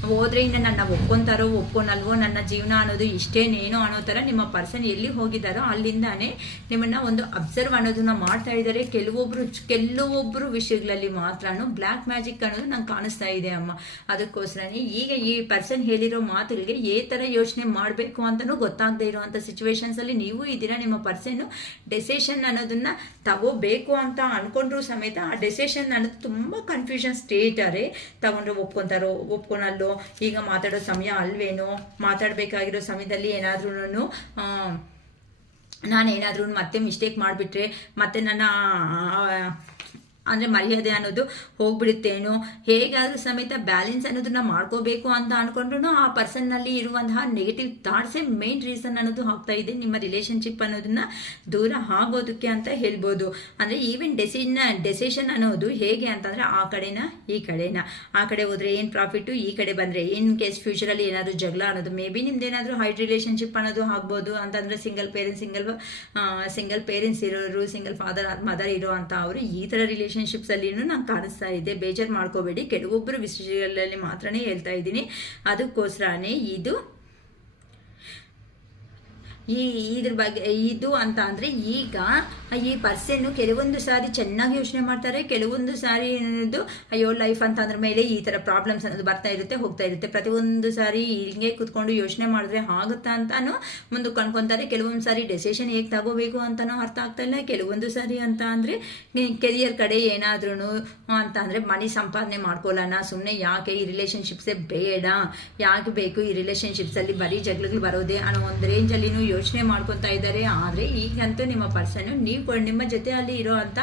ಹೋದರೆ ಇನ್ನು ನನ್ನ ಒಪ್ಕೊತಾರೋ ಒಪ್ಕೊನಲ್ವೋ, ನನ್ನ ಜೀವನ ಅನ್ನೋದು ಇಷ್ಟೇನೇನೋ ಅನ್ನೋ ಥರ ನಿಮ್ಮ ಪರ್ಸನ್ ಎಲ್ಲಿ ಹೋಗಿದ್ದಾರೋ ಅಲ್ಲಿಂದಾನೇ ನಿಮ್ಮನ್ನು ಒಂದು ಅಬ್ಸರ್ವ್ ಅನ್ನೋದನ್ನ ಮಾಡ್ತಾ ಇದ್ದಾರೆ. ಕೆಲವೊಬ್ಬರು ವಿಷಯಗಳಲ್ಲಿ ಮಾತ್ರ ಬ್ಲ್ಯಾಕ್ ಮ್ಯಾಜಿಕ್ ಅನ್ನೋದು ನಂಗೆ ಕಾಣಿಸ್ತಾ ಇದೆ ಅಮ್ಮ. ಅದಕ್ಕೋಸ್ಕರನೇ ಈಗ ಈ ಪರ್ಸನ್ ಹೇಳಿರೋ ಮಾತುಗಳಿಗೆ ಏ ಥರ ಯೋಚನೆ ಮಾಡಬೇಕು ಅಂತಲೂ ಗೊತ್ತಾಗದೇ ಇರೋವಂಥ ಸಿಚುವೇಶನ್ಸಲ್ಲಿ ನೀವು ಇದ್ದೀರಾ. ನಿಮ್ಮ ಪರ್ಸನ್ನು ಡೆಸಿಷನ್ ಅನ್ನೋದನ್ನು ತಗೋಬೇಕು ಅಂತ ಅಂದ್ಕೊಂಡ್ರೂ ಸಮೇತ ಆ ಡೆಸಿಷನ್ ಅನ್ನೋದು ತುಂಬ ಕನ್ಫ್ಯೂಷನ್ ಸ್ಟೇಟರೇ. ತಗೊಂಡ್ರೆ ಒಪ್ಕೊತಾರೋ ಒಪ್ಕೊನಲ್ಲೋ, ಈಗ ಮಾತಾಡೋ ಸಮಯ ಅಲ್ವೇನೋ, ಮಾತಾಡಬೇಕಾಗಿರೋ ಸಮಯದಲ್ಲಿ ಏನಾದ್ರೂ ನಾನೇನಾದ್ರೂ ಮತ್ತೆ ಮಿಸ್ಟೇಕ್ ಮಾಡಿಬಿಟ್ರೆ ಮತ್ತೆ ನನ್ನ ಅಂದರೆ ಮರ್ಯಾದೆ ಅನ್ನೋದು ಹೋಗ್ಬಿಡುತ್ತೇನೋ, ಹೇಗಾದರೂ ಸಮೇತ ಬ್ಯಾಲೆನ್ಸ್ ಅನ್ನೋದನ್ನ ಮಾಡ್ಕೋಬೇಕು ಅಂತ ಅಂದ್ಕೊಂಡ್ರು ಆ ಪರ್ಸನ್ನಲ್ಲಿ ಇರುವಂತಹ ನೆಗೆಟಿವ್ ಥಾಟ್ಸೇ ಮೇನ್ ರೀಸನ್ ಅನ್ನೋದು ಆಗ್ತಾ ಇದೆ ನಿಮ್ಮ ರಿಲೇಷನ್ಶಿಪ್ ಅನ್ನೋದನ್ನ ದೂರ ಆಗೋದಕ್ಕೆ ಅಂತ ಹೇಳ್ಬೋದು. ಅಂದರೆ ಈವನ್ ಡೆಸಿಷನ್ ಅನ್ನೋದು ಹೇಗೆ ಅಂತಂದರೆ ಆ ಕಡೆನ ಈ ಕಡೆನ, ಆ ಕಡೆ ಹೋದರೆ ಏನು ಪ್ರಾಫಿಟ್ಟು, ಈ ಕಡೆ ಬಂದರೆ ಇನ್ ಕೇಸ್ ಫ್ಯೂಚರಲ್ಲಿ ಏನಾದರೂ ಜಗಳ ಅನ್ನೋದು, ಮೇ ಬಿ ನಿಮ್ದೇನಾದರೂ ಹೈಡ್ ರಿಲೇಷನ್ಶಿಪ್ ಅನ್ನೋದು ಆಗ್ಬೋದು. ಅಂತಂದರೆ ಸಿಂಗಲ್ ಪೇರೆಂಟ್ಸ್ ಇರೋರು, ಸಿಂಗಲ್ ಫಾದರ್ ಮದರ್ ಇರೋ ಅಂತ ಅವರು ಈ ಥರ ರಿಲೇಷನ್ಶಿಪ್ಸ್ ಅಲ್ಲಿನೂ ನಂಗೆ ಕಾಣಿಸ್ತಾ ಇದೆ. ಬೇಜಾರು ಮಾಡ್ಕೋಬೇಡಿ, ಕೆಲವೊಬ್ಬರು ವಿಷಯಗಳಲ್ಲಿ ಮಾತ್ರನೇ ಹೇಳ್ತಾ ಇದ್ದೀನಿ. ಅದಕ್ಕೋಸ್ಕರನೇ ಇದ್ರ ಬಗ್ಗೆ ಇದು ಅಂತ ಅಂದರೆ, ಈಗ ಈ ಪರ್ಸನ್ನು ಕೆಲವೊಂದು ಸಾರಿ ಚೆನ್ನಾಗಿ ಯೋಚನೆ ಮಾಡ್ತಾರೆ, ಕೆಲವೊಂದು ಸಾರಿ ಅನ್ನೋದು ಅಯ್ಯೋ ಲೈಫ್ ಅಂತ ಅಂದ್ರ ಮೇಲೆ ಈ ಥರ ಪ್ರಾಬ್ಲಮ್ಸ್ ಅನ್ನೋದು ಬರ್ತಾ ಇರುತ್ತೆ ಹೋಗ್ತಾ ಇರುತ್ತೆ. ಪ್ರತಿಯೊಂದು ಸಾರಿ ಹಿಂಗೆ ಕೂತ್ಕೊಂಡು ಯೋಚನೆ ಮಾಡಿದ್ರೆ ಆಗುತ್ತಾ ಅಂತಾನು ಮುಂದಕ್ಕೆ ಅನ್ಕೊತಾರೆ. ಕೆಲವೊಂದು ಸಾರಿ ಡೆಸಿಷನ್ ಹೇಗೆ ತಗೋಬೇಕು ಅಂತನೂ ಅರ್ಥ ಆಗ್ತಾ ಇಲ್ಲ. ಕೆಲವೊಂದು ಸಾರಿ ಅಂತ ಅಂದರೆ ಕೆರಿಯರ್ ಕಡೆ ಏನಾದ್ರೂ ಅಂತ ಅಂದರೆ ಮನಿ ಸಂಪಾದನೆ ಮಾಡ್ಕೊಳ್ಳೋಣ, ಸುಮ್ಮನೆ ಯಾಕೆ ಈ ರಿಲೇಷನ್ಶಿಪ್ಸೇ ಬೇಡ, ಯಾಕೆ ಬೇಕು ಈ ರಿಲೇಷನ್ಶಿಪ್ಸಲ್ಲಿ ಬರೀ ಜಗಳಗಳು ಬರೋದೇ ಅನ್ನೋ ಒಂದು ರೇಂಜಲ್ಲಿನೂ ಯೋಚನೆ ಮಾಡ್ಕೊತಾ ಇದ್ದಾರೆ. ಆದರೆ ಈಗಂತೂ ನಿಮ್ಮ ಪರ್ಸನ್ ನೀವು ನಿಮ್ಮ ಜೊತೆ ಅಲ್ಲಿ ಇರೋ ಅಂಥ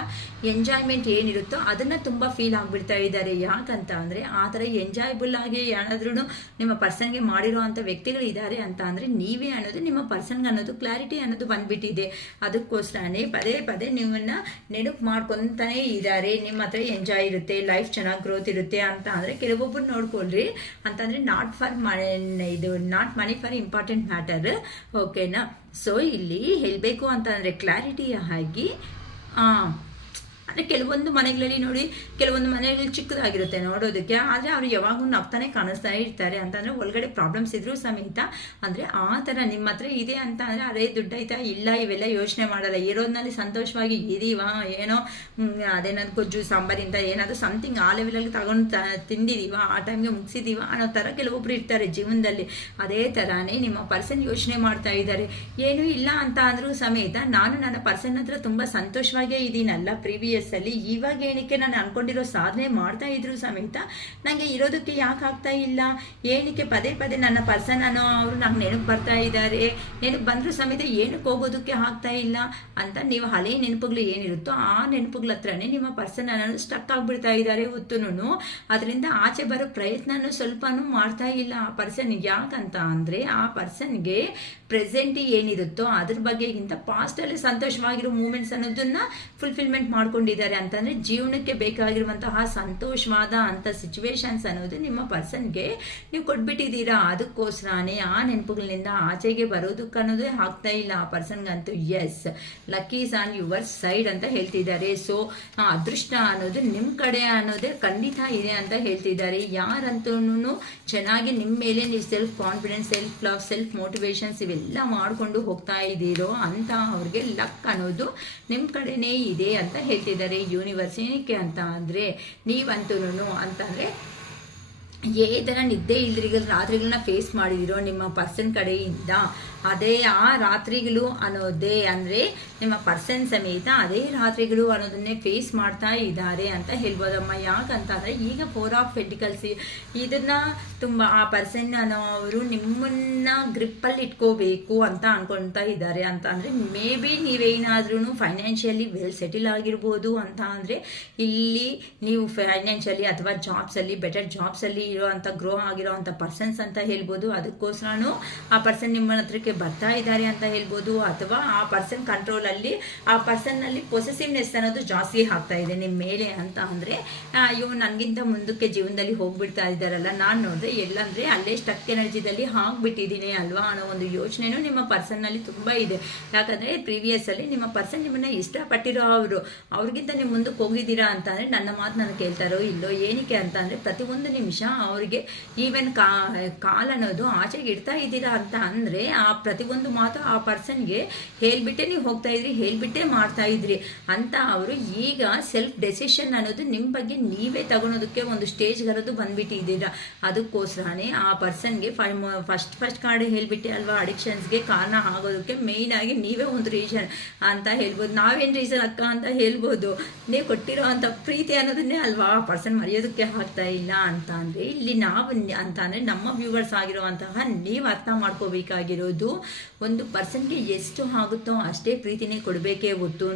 ಎಂಜಾಯ್ಮೆಂಟ್ ಏನಿರುತ್ತೋ ಅದನ್ನು ತುಂಬ ಫೀಲ್ ಆಗಿಬಿಡ್ತಾ ಇದ್ದಾರೆ. ಯಾಕಂತ ಅಂದರೆ ಆ ಥರ ಎಂಜಾಯಬಲ್ ಆಗಿ ಏನಾದ್ರೂ ನಿಮ್ಮ ಪರ್ಸನ್ಗೆ ಮಾಡಿರೋ ಅಂಥ ವ್ಯಕ್ತಿಗಳು ಇದ್ದಾರೆ ಅಂತ ಅಂದರೆ ನೀವೇ ಅನ್ನೋದು ನಿಮ್ಮ ಪರ್ಸನ್ಗೆ ಅನ್ನೋದು ಕ್ಲಾರಿಟಿ ಅನ್ನೋದು ಬಂದ್ಬಿಟ್ಟಿದೆ. ಅದಕ್ಕೋಸ್ಕರನೇ ಪದೇ ಪದೇ ನಿಮ್ಮನ್ನು ನೆನಪು ಮಾಡ್ಕೊತಾನೆ ಇದ್ದಾರೆ. ನಿಮ್ಮ ಹತ್ರ ಎಂಜಾಯ್ ಇರುತ್ತೆ, ಲೈಫ್ ಚೆನ್ನಾಗಿ ಗ್ರೋತ್ ಇರುತ್ತೆ ಅಂತ ಅಂದರೆ ಕೆಲವೊಬ್ಬರು ನೋಡ್ಕೊಳ್ರಿ ಅಂತಂದರೆ not money for important matter. ಓಕೆನಾ? ಸೊ ಇಲ್ಲಿ ಹೇಳಬೇಕು ಅಂತಂದರೆ ಕ್ಲಾರಿಟಿಯ ಆಗಿ ಅಂದರೆ ಕೆಲವೊಂದು ಮನೆಗಳಲ್ಲಿ ನೋಡಿ, ಕೆಲವೊಂದು ಮನೆಗಳು ಚಿಕ್ಕದಾಗಿರುತ್ತೆ ನೋಡೋದಕ್ಕೆ, ಆದರೆ ಅವರು ಯಾವಾಗೂ ನಗ್ತಾನೆ ಕಾಣಿಸ್ತಾ ಇರ್ತಾರೆ. ಅಂತಂದರೆ ಒಳಗಡೆ ಪ್ರಾಬ್ಲಮ್ಸ್ ಇದ್ರೂ ಸಮೇತ ಅಂದರೆ ಆ ಥರ ನಿಮ್ಮ ಹತ್ರ ಇದೆ ಅಂತ ಅಂದರೆ ಅದೇ ದುಡ್ಡು ಆಯ್ತಾ ಇಲ್ಲ ಇವೆಲ್ಲ ಯೋಚನೆ ಮಾಡಲ್ಲ. ಇರೋದ್ರಲ್ಲಿ ಸಂತೋಷವಾಗಿ ಇದೀವಾ, ಏನೋ ಅದೇನಾದ್ರು ಗೊಜ್ಜು ಸಾಂಬಾರಿಂದ ಏನಾದರೂ ಸಮಥಿಂಗ್ ಆ ಲೆವೆಲಲ್ಲಿ ತಗೊಂಡು ತಿಂದಿದ್ದೀವ, ಆ ಟೈಮ್ಗೆ ಮುಗಿಸಿದೀವ ಅನ್ನೋ ಥರ ಕೆಲವೊಬ್ರು ಇರ್ತಾರೆ ಜೀವನದಲ್ಲಿ. ಅದೇ ಥರನೇ ನಿಮ್ಮ ಪರ್ಸನ್ ಯೋಚನೆ ಮಾಡ್ತಾ ಇದ್ದಾರೆ. ಏನೂ ಇಲ್ಲ ಅಂತ ಅಂದರೂ ಸಮೇತ ನಾನು ನನ್ನ ಪರ್ಸನ್ ಹತ್ರ ತುಂಬ ಸಂತೋಷವಾಗೇ ಇದ್ದೀನಲ್ಲ ಪ್ರೀವಿಯಸ್ ಅಲ್ಲಿ, ಇವಾಗ ಏನಕ್ಕೆ ನಾನು ಅನ್ಕೊಂಡಿರೋ ಸಾಧನೆ ಮಾಡ್ತಾ ಇದ್ರು ಸಮೇತ ನನಗೆ ಇರೋದಕ್ಕೆ ಯಾಕೆ ಆಗ್ತಾ ಇಲ್ಲ, ಏನಕ್ಕೆ ಪದೇ ಪದೇ ನನ್ನ ಪರ್ಸನ್ ಅನ್ನೋ ಅವರು ನಂಗೆ ನೆನಪು ಬರ್ತಾ ಇದ್ದಾರೆ, ನೆನಪು ಬಂದರೂ ಸಮೇತ ಏನಕ್ಕೆ ಹೋಗೋದಕ್ಕೆ ಆಗ್ತಾ ಇಲ್ಲ ಅಂತ ನೀವು ಹಳೆಯ ನೆನಪುಗಳು ಏನಿರುತ್ತೋ ಆ ನೆನಪುಗಳ ಹತ್ರನೇ ನಿಮ್ಮ ಪರ್ಸನ್ ಅನ್ನೋದು ಸ್ಟಕ್ ಆಗಿಬಿಡ್ತಾ ಇದ್ದಾರೆ ಹೊತ್ತುನು. ಅದರಿಂದ ಆಚೆ ಬರೋ ಪ್ರಯತ್ನನೂ ಸ್ವಲ್ಪನೂ ಮಾಡ್ತಾ ಇಲ್ಲ ಆ ಪರ್ಸನ್. ಯಾಕಂತ ಅಂದರೆ ಆ ಪರ್ಸನ್ಗೆ ಪ್ರೆಸೆಂಟ್ ಏನಿರುತ್ತೋ ಅದ್ರ ಬಗ್ಗೆಗಿಂತ ಪಾಸ್ಟಲ್ಲಿ ಸಂತೋಷವಾಗಿರೋ ಮೂಮೆಂಟ್ಸ್ ಅನ್ನೋದನ್ನ ಫುಲ್ಫಿಲ್ಮೆಂಟ್ ಮಾಡ್ಕೊಂಡಿದ್ದಾರೆ. ಅಂತಂದರೆ ಜೀವನಕ್ಕೆ ಬೇಕಾಗಿರುವಂತಹ ಸಂತೋಷವಾದ ಅಂಥ ಸಿಚುವೇಶನ್ಸ್ ಅನ್ನೋದು ನಿಮ್ಮ ಪರ್ಸನ್ಗೆ ನೀವು ಕೊಟ್ಬಿಟ್ಟಿದ್ದೀರಾ. ಅದಕ್ಕೋಸ್ಕರನೇ ಆ ನೆನಪುಗಳಿಂದ ಆಚೆಗೆ ಬರೋದಕ್ಕೆ ಅನ್ನೋದೇ ಆಗ್ತಾ ಇಲ್ಲ ಆ ಪರ್ಸನ್ಗಂತೂ. Yes, lucky is on your side ಅಂತ ಹೇಳ್ತಿದ್ದಾರೆ. ಸೊ ಅದೃಷ್ಟ ಅನ್ನೋದು ನಿಮ್ಮ ಕಡೆ ಅನ್ನೋದೇ ಖಂಡಿತ ಇದೆ ಅಂತ ಹೇಳ್ತಿದ್ದಾರೆ. ಯಾರಂತೂ ಚೆನ್ನಾಗಿ ನಿಮ್ಮ ಮೇಲೆ ನೀವು self confidence, self love, self motivations ಇವೆಲ್ಲ ಮಾಡಿಕೊಂಡು ಹೋಗ್ತಾ ಇದ್ದೀರೋ ಅಂತ ಅವ್ರಿಗೆ ಲಕ್ ಅನ್ನೋದು ನಿಮ್ಮ ಕಡೆನೇ ಇದೆ ಅಂತ ಹೇಳ್ತಿದ್ದಾರೆ ಯೂನಿವರ್ಸ್. ಏನಕ್ಕೆ ಅಂತ ಅಂದರೆ ನೀವಂತೂ ಅಂತಂದರೆ ಏತರ ನಿದ್ದೆ ಇಲ್ದ್ರಿಗ ರಾತ್ರಿಗಳನ್ನ ಫೇಸ್ ಮಾಡಿದಿರೋ ನಿಮ್ಮ ಪರ್ಸನ್ ಕಡೆಯಿಂದ, ಅದೇ ಆ ರಾತ್ರಿಗಳು ಅನ್ನೋದೇ ಅಂದರೆ ನಿಮ್ಮ ಪರ್ಸನ್ ಸಮೇತ ಅದೇ ರಾತ್ರಿಗಳು ಅನ್ನೋದನ್ನೇ ಫೇಸ್ ಮಾಡ್ತಾ ಇದ್ದಾರೆ ಅಂತ ಹೇಳ್ಬೋದಮ್ಮ. ಯಾಕಂತಂದರೆ ಈಗ 4 ಆಫ್ ಪೆಂಟಿಕಲ್ಸ್ ಇದನ್ನು ತುಂಬ ಆ ಪರ್ಸನ್ ಅನ್ನೋರು ನಿಮ್ಮನ್ನು ಗ್ರಿಪ್ಪಲ್ಲಿ ಇಟ್ಕೋಬೇಕು ಅಂತ ಅನ್ಕೊಳ್ತಾ ಇದ್ದಾರೆ. ಅಂತ ಅಂದರೆ ಮೇ ಬಿ ನೀವೇನಾದ್ರೂ ಫೈನಾನ್ಷಿಯಲಿ ವೆಲ್ ಸೆಟಲ್ ಆಗಿರ್ಬೋದು ಅಂತ ಅಂದರೆ ಇಲ್ಲಿ ನೀವು ಫೈನಾನ್ಷಿಯಲಿ ಅಥವಾ ಜಾಬ್ಸಲ್ಲಿ ಬೆಟರ್ ಜಾಬ್ಸಲ್ಲಿ ಇರೋವಂಥ ಗ್ರೋ ಆಗಿರೋ ಅಂಥ ಪರ್ಸನ್ಸ್ ಅಂತ ಹೇಳ್ಬೋದು. ಅದಕ್ಕೋಸ್ಕರನೂ ಆ ಪರ್ಸನ್ ನಿಮ್ಮ ಹತ್ರಕ್ಕೆ ಬರ್ತಾ ಇದ್ದಾರೆ ಅಂತ ಹೇಳ್ಬೋದು. ಅಥವಾ ಆ ಪರ್ಸನ್ ಕಂಟ್ರೋಲಲ್ಲಿ ಆ ಪರ್ಸನ್ನಲ್ಲಿ ಪೊಸೆಸಿವ್ನೆಸ್ ಅನ್ನೋದು ಜಾಸ್ತಿ ಆಗ್ತಾ ಇದೆ ನಿಮ್ಮ ಮೇಲೆ ಅಂತ ಅಂದರೆ ಅಯ್ಯೋ ನನಗಿಂತ ಮುಂದಕ್ಕೆ ಜೀವನದಲ್ಲಿ ಹೋಗ್ಬಿಡ್ತಾ ಇದ್ದಾರಲ್ಲ, ನಾನು ನೋಡಿದ್ರೆ ಎಲ್ಲಂದರೆ ಅಲ್ಲೇ ಸ್ಟಕ್ ಎನರ್ಜಿದಲ್ಲಿ ಆಗ್ಬಿಟ್ಟಿದ್ದೀನಿ ಅಲ್ವಾ ಅನ್ನೋ ಒಂದು ಯೋಚನೆನೂ ನಿಮ್ಮ ಪರ್ಸನ್ನಲ್ಲಿ ತುಂಬ ಇದೆ. ಯಾಕಂದರೆ ಪ್ರೀವಿಯಸ್ಸಲ್ಲಿ ನಿಮ್ಮ ಪರ್ಸನ್ ನಿಮ್ಮನ್ನು ಇಷ್ಟಪಟ್ಟಿರೋ ಅವ್ರಿಗಿಂತ ನೀವು ಮುಂದಕ್ಕೆ ಹೋಗಿದ್ದೀರಾ ಅಂತ ಅಂದರೆ ನನ್ನ ಮಾತು ನಾನು ಕೇಳ್ತಾರೋ ಇಲ್ಲೋ. ಏನಕ್ಕೆ ಅಂತ ಅಂದರೆ ಪ್ರತಿಯೊಂದು ನಿಮಿಷ ಅವರಿಗೆ ಈವನ್ ಕಾಲ್ ಅನ್ನೋದು ಆಚೆಗೆ ಇಡ್ತಾ ಇದ್ದೀರಾ ಅಂತ ಅಂದರೆ ಆ ಪ್ರತಿಯೊಂದು ಮಾತು ಆ ಪರ್ಸನ್ಗೆ ಹೇಳ್ಬಿಟ್ಟೆ ನೀವು ಹೋಗ್ತಾ ಇದ್ರಿ, ಹೇಳ್ಬಿಟ್ಟೆ ಮಾಡ್ತಾ ಇದ್ರಿ ಅಂತ ಅವರು ಈಗ ಸೆಲ್ಫ್ ಡೆಸಿಷನ್ ಅನ್ನೋದು ನಿಮ್ಮ ಬಗ್ಗೆ ನೀವೇ ತಗೊಳೋದಕ್ಕೆ ಒಂದು ಸ್ಟೇಜ್ಗರೋದು ಬಂದ್ಬಿಟ್ಟಿದ್ದೀರಾ. ಅದಕ್ಕೋಸ್ಕರನೇ ಆ ಪರ್ಸನ್ಗೆ ಫಸ್ಟ್ ಕಾರ್ಡ್ ಹೇಳ್ಬಿಟ್ಟೆ ಅಲ್ವಾ ಅಡಿಕ್ಷನ್ಸ್ಗೆ ಕಾರಣ ಆಗೋದಕ್ಕೆ ಮೇಯ್ನ್ ಆಗಿ ನೀವೇ ಒಂದು ರೀಸನ್ ಅಂತ ಹೇಳ್ಬೋದು. ನಾವೇನು ರೀಸನ್ ಅಕ್ಕ ಅಂತ ಹೇಳ್ಬೋದು. ನೀವು ಕೊಟ್ಟಿರೋ ಅಂಥ ಪ್ರೀತಿ ಅನ್ನೋದನ್ನೇ ಅಲ್ವಾ ಆ ಪರ್ಸನ್ ಮರೆಯೋದಕ್ಕೆ ಆಗ್ತಾ ಇಲ್ಲ ಅಂತ ಅಂದರೆ ಇಲ್ಲಿ ನಾವು ಅಂತ ಅಂದರೆ ನಮ್ಮ ವ್ಯೂವರ್ಸ್ ಆಗಿರುವಂತಹ ನೀವು ಅರ್ಥ ಮಾಡ್ಕೋಬೇಕಾಗಿರೋದು ಒಂದು ಪರ್ಸನ್ಗೆ ಎಷ್ಟು ಆಗುತ್ತೋ ಅಷ್ಟೇ ಪ್ರೀತಿನೇ ಕೊಡಬೇಕೇ ಹೊತ್ತು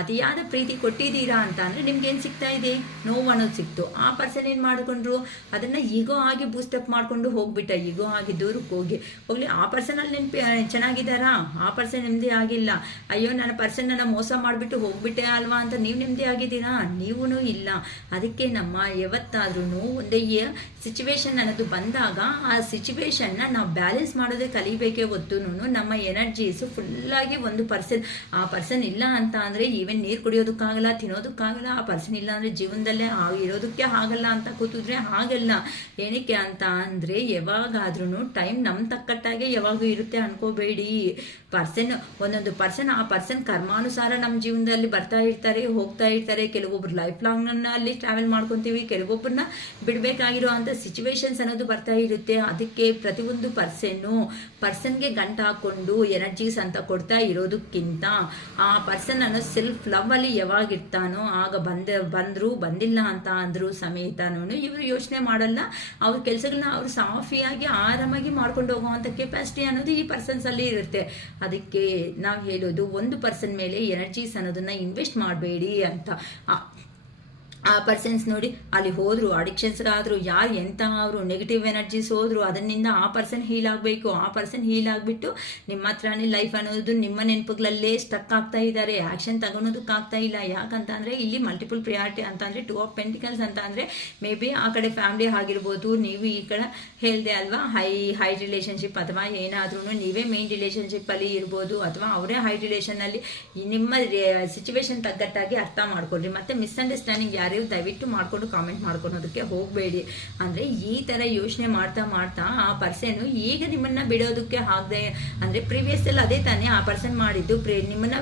ಅತಿಯಾದ ಪ್ರೀತಿ ಕೊಟ್ಟಿದ್ದೀರಾ ಅಂತ ಅಂದರೆ ನಿಮ್ಗೇನು ಸಿಗ್ತಾ ಇದೆ, ನೋವು ಅನ್ನೋದು ಸಿಕ್ತು. ಆ ಪರ್ಸನ್ ಏನು ಮಾಡಿಕೊಂಡ್ರು ಅದನ್ನು ಈಗೋ ಆಗಿ ಬೂಸ್ಟಪ್ ಮಾಡಿಕೊಂಡು ಹೋಗ್ಬಿಟ್ಟ. ಈಗೋ ಆಗಿ ದೂರಕ್ಕೆ ಹೋಗಲಿ ಆ ಪರ್ಸನಲ್ಲಿ ಚೆನ್ನಾಗಿದ್ದಾರಾ, ಆ ಪರ್ಸನ್ ನೆಮ್ಮದಿ ಆಗಿಲ್ಲ, ಅಯ್ಯೋ ನನ್ನ ಪರ್ಸನ್ನ ಮೋಸ ಮಾಡಿಬಿಟ್ಟು ಹೋಗ್ಬಿಟ್ಟೆ ಅಲ್ವಾ ಅಂತ ನೀವು ನೆಮ್ಮದಿ ಆಗಿದ್ದೀರಾ, ನೀವೂ ಇಲ್ಲ. ಅದಕ್ಕೆ ನಮ್ಮ ಯಾವತ್ತಾದ್ರೂ ಒಂದೇ ಸಿಚುವೇಶನ್ ಅನ್ನೋದು ಬಂದಾಗ ಆ ಸಿಚುವೇಶನ್ನ ನಾವು ಬ್ಯಾಲೆನ್ಸ್ ಮಾಡೋದೇ ಕಲಿಬೇಕೇ ಹೊತ್ತು ನಮ್ಮ ಎನರ್ಜೀಸು ಫುಲ್ಲಾಗಿ ಒಂದು ಆ ಪರ್ಸನ್ ಇಲ್ಲ ಅಂತ ಅಂದರೆ ಈವನ್ ನೀರು ಕುಡಿಯೋದಕ್ಕಾಗಲ್ಲ, ತಿನ್ನೋದಕ್ಕಾಗಲ್ಲ. ಆ ಪರ್ಸನ್ ಇಲ್ಲ ಅಂದರೆ ಜೀವನದಲ್ಲೇ ಇರೋದಕ್ಕೆ ಆಗಲ್ಲ ಅಂತ ಕೂತಿದ್ರೆ ಆಗಲ್ಲ. ಏನಕ್ಕೆ ಅಂತ ಅಂದರೆ ಯಾವಾಗಾದ್ರೂ ಟೈಮ್ ನಮ್ಮ ತಕ್ಕಟ್ಟಾಗೆ ಯಾವಾಗೂ ಇರುತ್ತೆ ಅನ್ಕೋಬೇಡಿ. ಒಂದೊಂದು ಪರ್ಸನ್ ಆ ಪರ್ಸನ್ ಕರ್ಮಾನುಸಾರ ನಮ್ಮ ಜೀವನದಲ್ಲಿ ಬರ್ತಾ ಇರ್ತಾರೆ, ಹೋಗ್ತಾ ಇರ್ತಾರೆ. ಕೆಲವೊಬ್ರು ಲೈಫ್ ಲಾಂಗ್ನಲ್ಲಿ ಟ್ರಾವೆಲ್ ಮಾಡ್ಕೊತೀವಿ, ಕೆಲವೊಬ್ಬರನ್ನ ಆಗಿರುವಂಥ ಸಿಚುವೇಶನ್ಸ್ ಅನ್ನೋದು ಬರ್ತಾ ಇರುತ್ತೆ. ಅದಕ್ಕೆ ಪ್ರತಿಯೊಂದು ಪರ್ಸನ್ಗೆ ಗಂಟು ಹಾಕ್ಕೊಂಡು ಎನರ್ಜೀಸ್ ಅಂತ ಕೊಡ್ತಾ ಇರೋದಕ್ಕಿಂತ ಆ ಪರ್ಸನ್ ಅನ್ನೋ ಸೆಲ್ಫ್ ಲವ್ ಅಲ್ಲಿ ಯಾವಾಗಿರ್ತಾನೋ ಆಗ ಬಂದಿಲ್ಲ ಅಂತ ಅಂದ್ರು ಸಮೇತನೂ ಇವರು ಯೋಚನೆ ಮಾಡಲ್ಲ. ಅವ್ರ ಕೆಲಸಗಳನ್ನ ಅವ್ರು ಸಾಫಿಯಾಗಿ ಆರಾಮಾಗಿ ಮಾಡ್ಕೊಂಡು ಹೋಗುವಂಥ ಕೆಪಾಸಿಟಿ ಅನ್ನೋದು ಈ ಪರ್ಸನ್ಸ್ ಅಲ್ಲಿ ಇರುತ್ತೆ. ಅದಕ್ಕೆ ನಾವು ಹೇಳೋದು, ಒಂದು ಪರ್ಸನ್ ಮೇಲೆ ಎನರ್ಜೀಸ್ ಅನ್ನೋದನ್ನ ಇನ್ವೆಸ್ಟ್ ಮಾಡಬೇಡಿ ಅಂತ. ಆ ಪರ್ಸನ್ಸ್ ನೋಡಿ ಅಲ್ಲಿ ಹೋದ್ರು, ಅಡಿಕ್ಷನ್ಸ್ಗಾದ್ರು, ಯಾರು ಎಂತ ಅವರು ನೆಗೆಟಿವ್ ಎನರ್ಜೀಸ್ ಹೋದ್ರು, ಅದನ್ನಿಂದ ಆ ಪರ್ಸನ್ ಹೀಲ್ ಆಗಬೇಕು. ಆ ಪರ್ಸನ್ ಹೀಲ್ ಆಗಿಬಿಟ್ಟು ನಿಮ್ಮ ಹತ್ರನೇ ಲೈಫ್ ಅನ್ನೋದು ನಿಮ್ಮ ನೆನಪುಗಳಲ್ಲೇ ಸ್ಟಕ್ ಆಗ್ತಾ ಇದ್ದಾರೆ, ಆ್ಯಕ್ಷನ್ ತಗೊಳೋದಕ್ಕಾಗ್ತಾ ಇಲ್ಲ. ಯಾಕಂತ ಅಂದರೆ ಇಲ್ಲಿ ಮಲ್ಟಿಪಲ್ ಪ್ರಿಯಾರಿಟಿ ಅಂತ ಅಂದರೆ 2 ಆಫ್ ಪೆಂಟಿಕಲ್ಸ್ ಅಂತ ಅಂದರೆ ಮೇ ಬಿ ಆ ಕಡೆ ಫ್ಯಾಮಿಲಿ ಆಗಿರ್ಬೋದು, ನೀವು ಈ ಕಡೆ ಹೇಳ್ದೆ ಅಲ್ವಾ ಹೈ ರಿಲೇಷನ್ಶಿಪ್ ಅಥವಾ ಏನಾದ್ರೂ ನೀವೇ ಮೇನ್ ರಿಲೇಷನ್ಶಿಪ್ಪಲ್ಲಿ ಇರ್ಬೋದು, ಅಥವಾ ಅವರೇ ಹೈ ರಿಲೇಷನ್ನಲ್ಲಿ ನಿಮ್ಮ ಸಿಚುವೇಶನ್ ತಗ್ಗಟ್ಟಾಗಿ ಅರ್ಥ ಮಾಡ್ಕೊಳ್ರಿ. ಮತ್ತು ಮಿಸ್ಅಂಡರ್ಸ್ಟ್ಯಾಂಡಿಂಗ್ ಯಾರು ದಯವಿಟ್ಟು ಮಾಡ್ಕೊಂಡು ಕಾಮೆಂಟ್ ಮಾಡ್ಕೊಳೋದಕ್ಕೆ ಹೋಗಬೇಡಿ. ಅಂದರೆ ಈ ಥರ ಯೋಚನೆ ಮಾಡ್ತಾ ಆ ಪರ್ಸನ್ ಈಗ ನಿಮ್ಮನ್ನ ಬಿಡೋದಕ್ಕೆ ಆಗದೆ, ಅಂದರೆ ಪ್ರೀವಿಯಸ್ ಅಲ್ಲಿ ಅದೇ ತಾನೇ ಆ ಪರ್ಸನ್ ಮಾಡಿದ್ದು, ನಿಮ್ಮನ್ನ